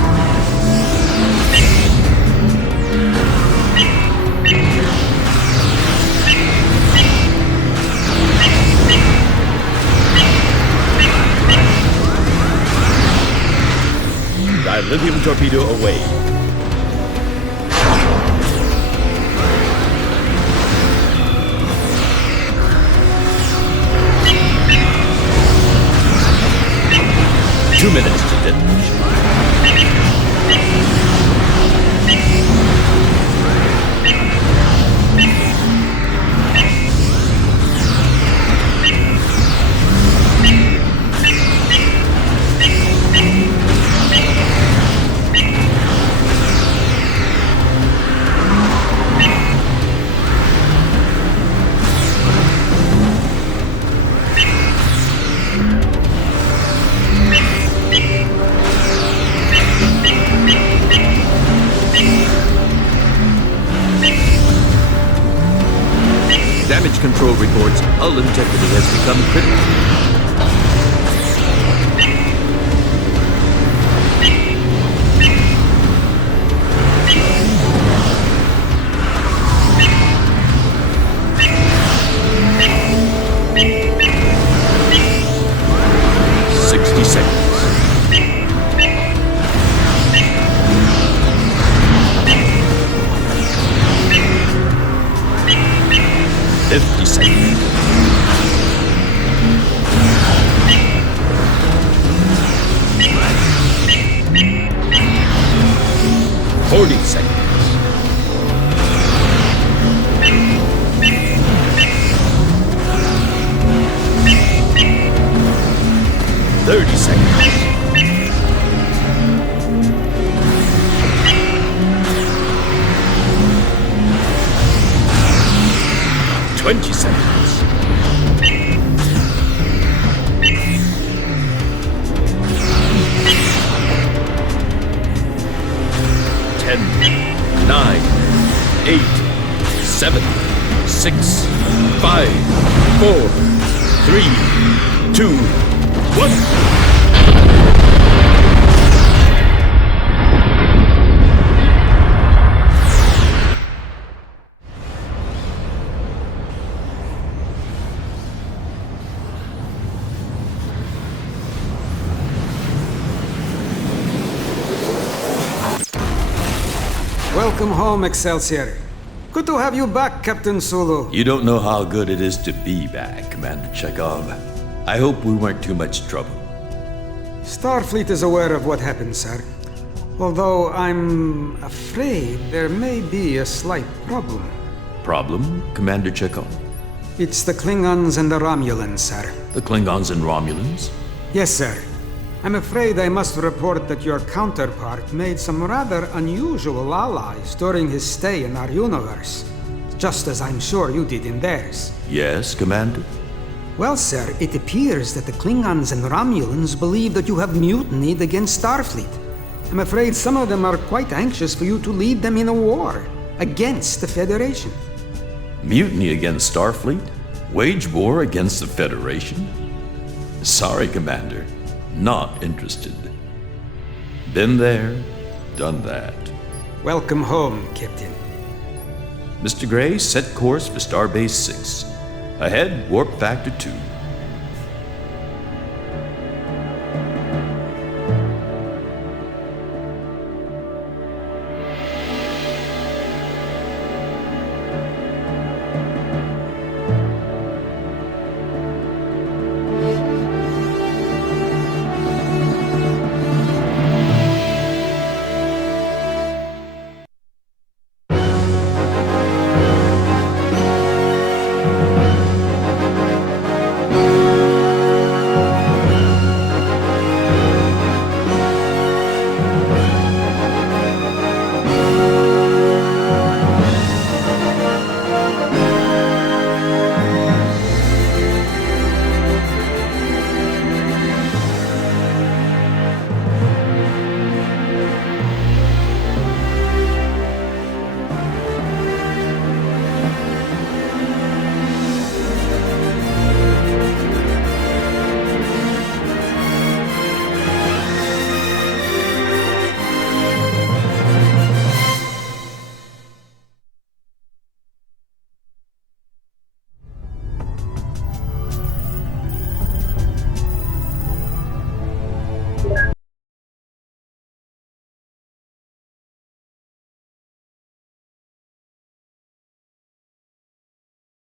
Dilithium torpedo away. Two minutes to detonation. Damage control reports hull integrity has become critical. Welcome home, Excelsior. Good to have you back, Captain Sulu. You don't know how good it is to be back, Commander Chekhov. I hope we weren't too much trouble. Starfleet is aware of what happened, sir. Although I'm afraid there may be a slight problem. Problem, Commander Chekhov? It's the Klingons and the Romulans, sir. The Klingons and Romulans? Yes, sir. I'm afraid I must report that your counterpart made some rather unusual allies during his stay in our universe. Just as I'm sure you did in theirs. Yes, Commander? Well, sir, it appears that the Klingons and Romulans believe that you have mutinied against Starfleet. I'm afraid some of them are quite anxious for you to lead them in a war against the Federation. Mutiny against Starfleet? Wage war against the Federation? Sorry, Commander. Not interested. Been there, done that. Welcome home, Captain. Mr. Gray, set course for Starbase 6. Ahead, warp factor 2.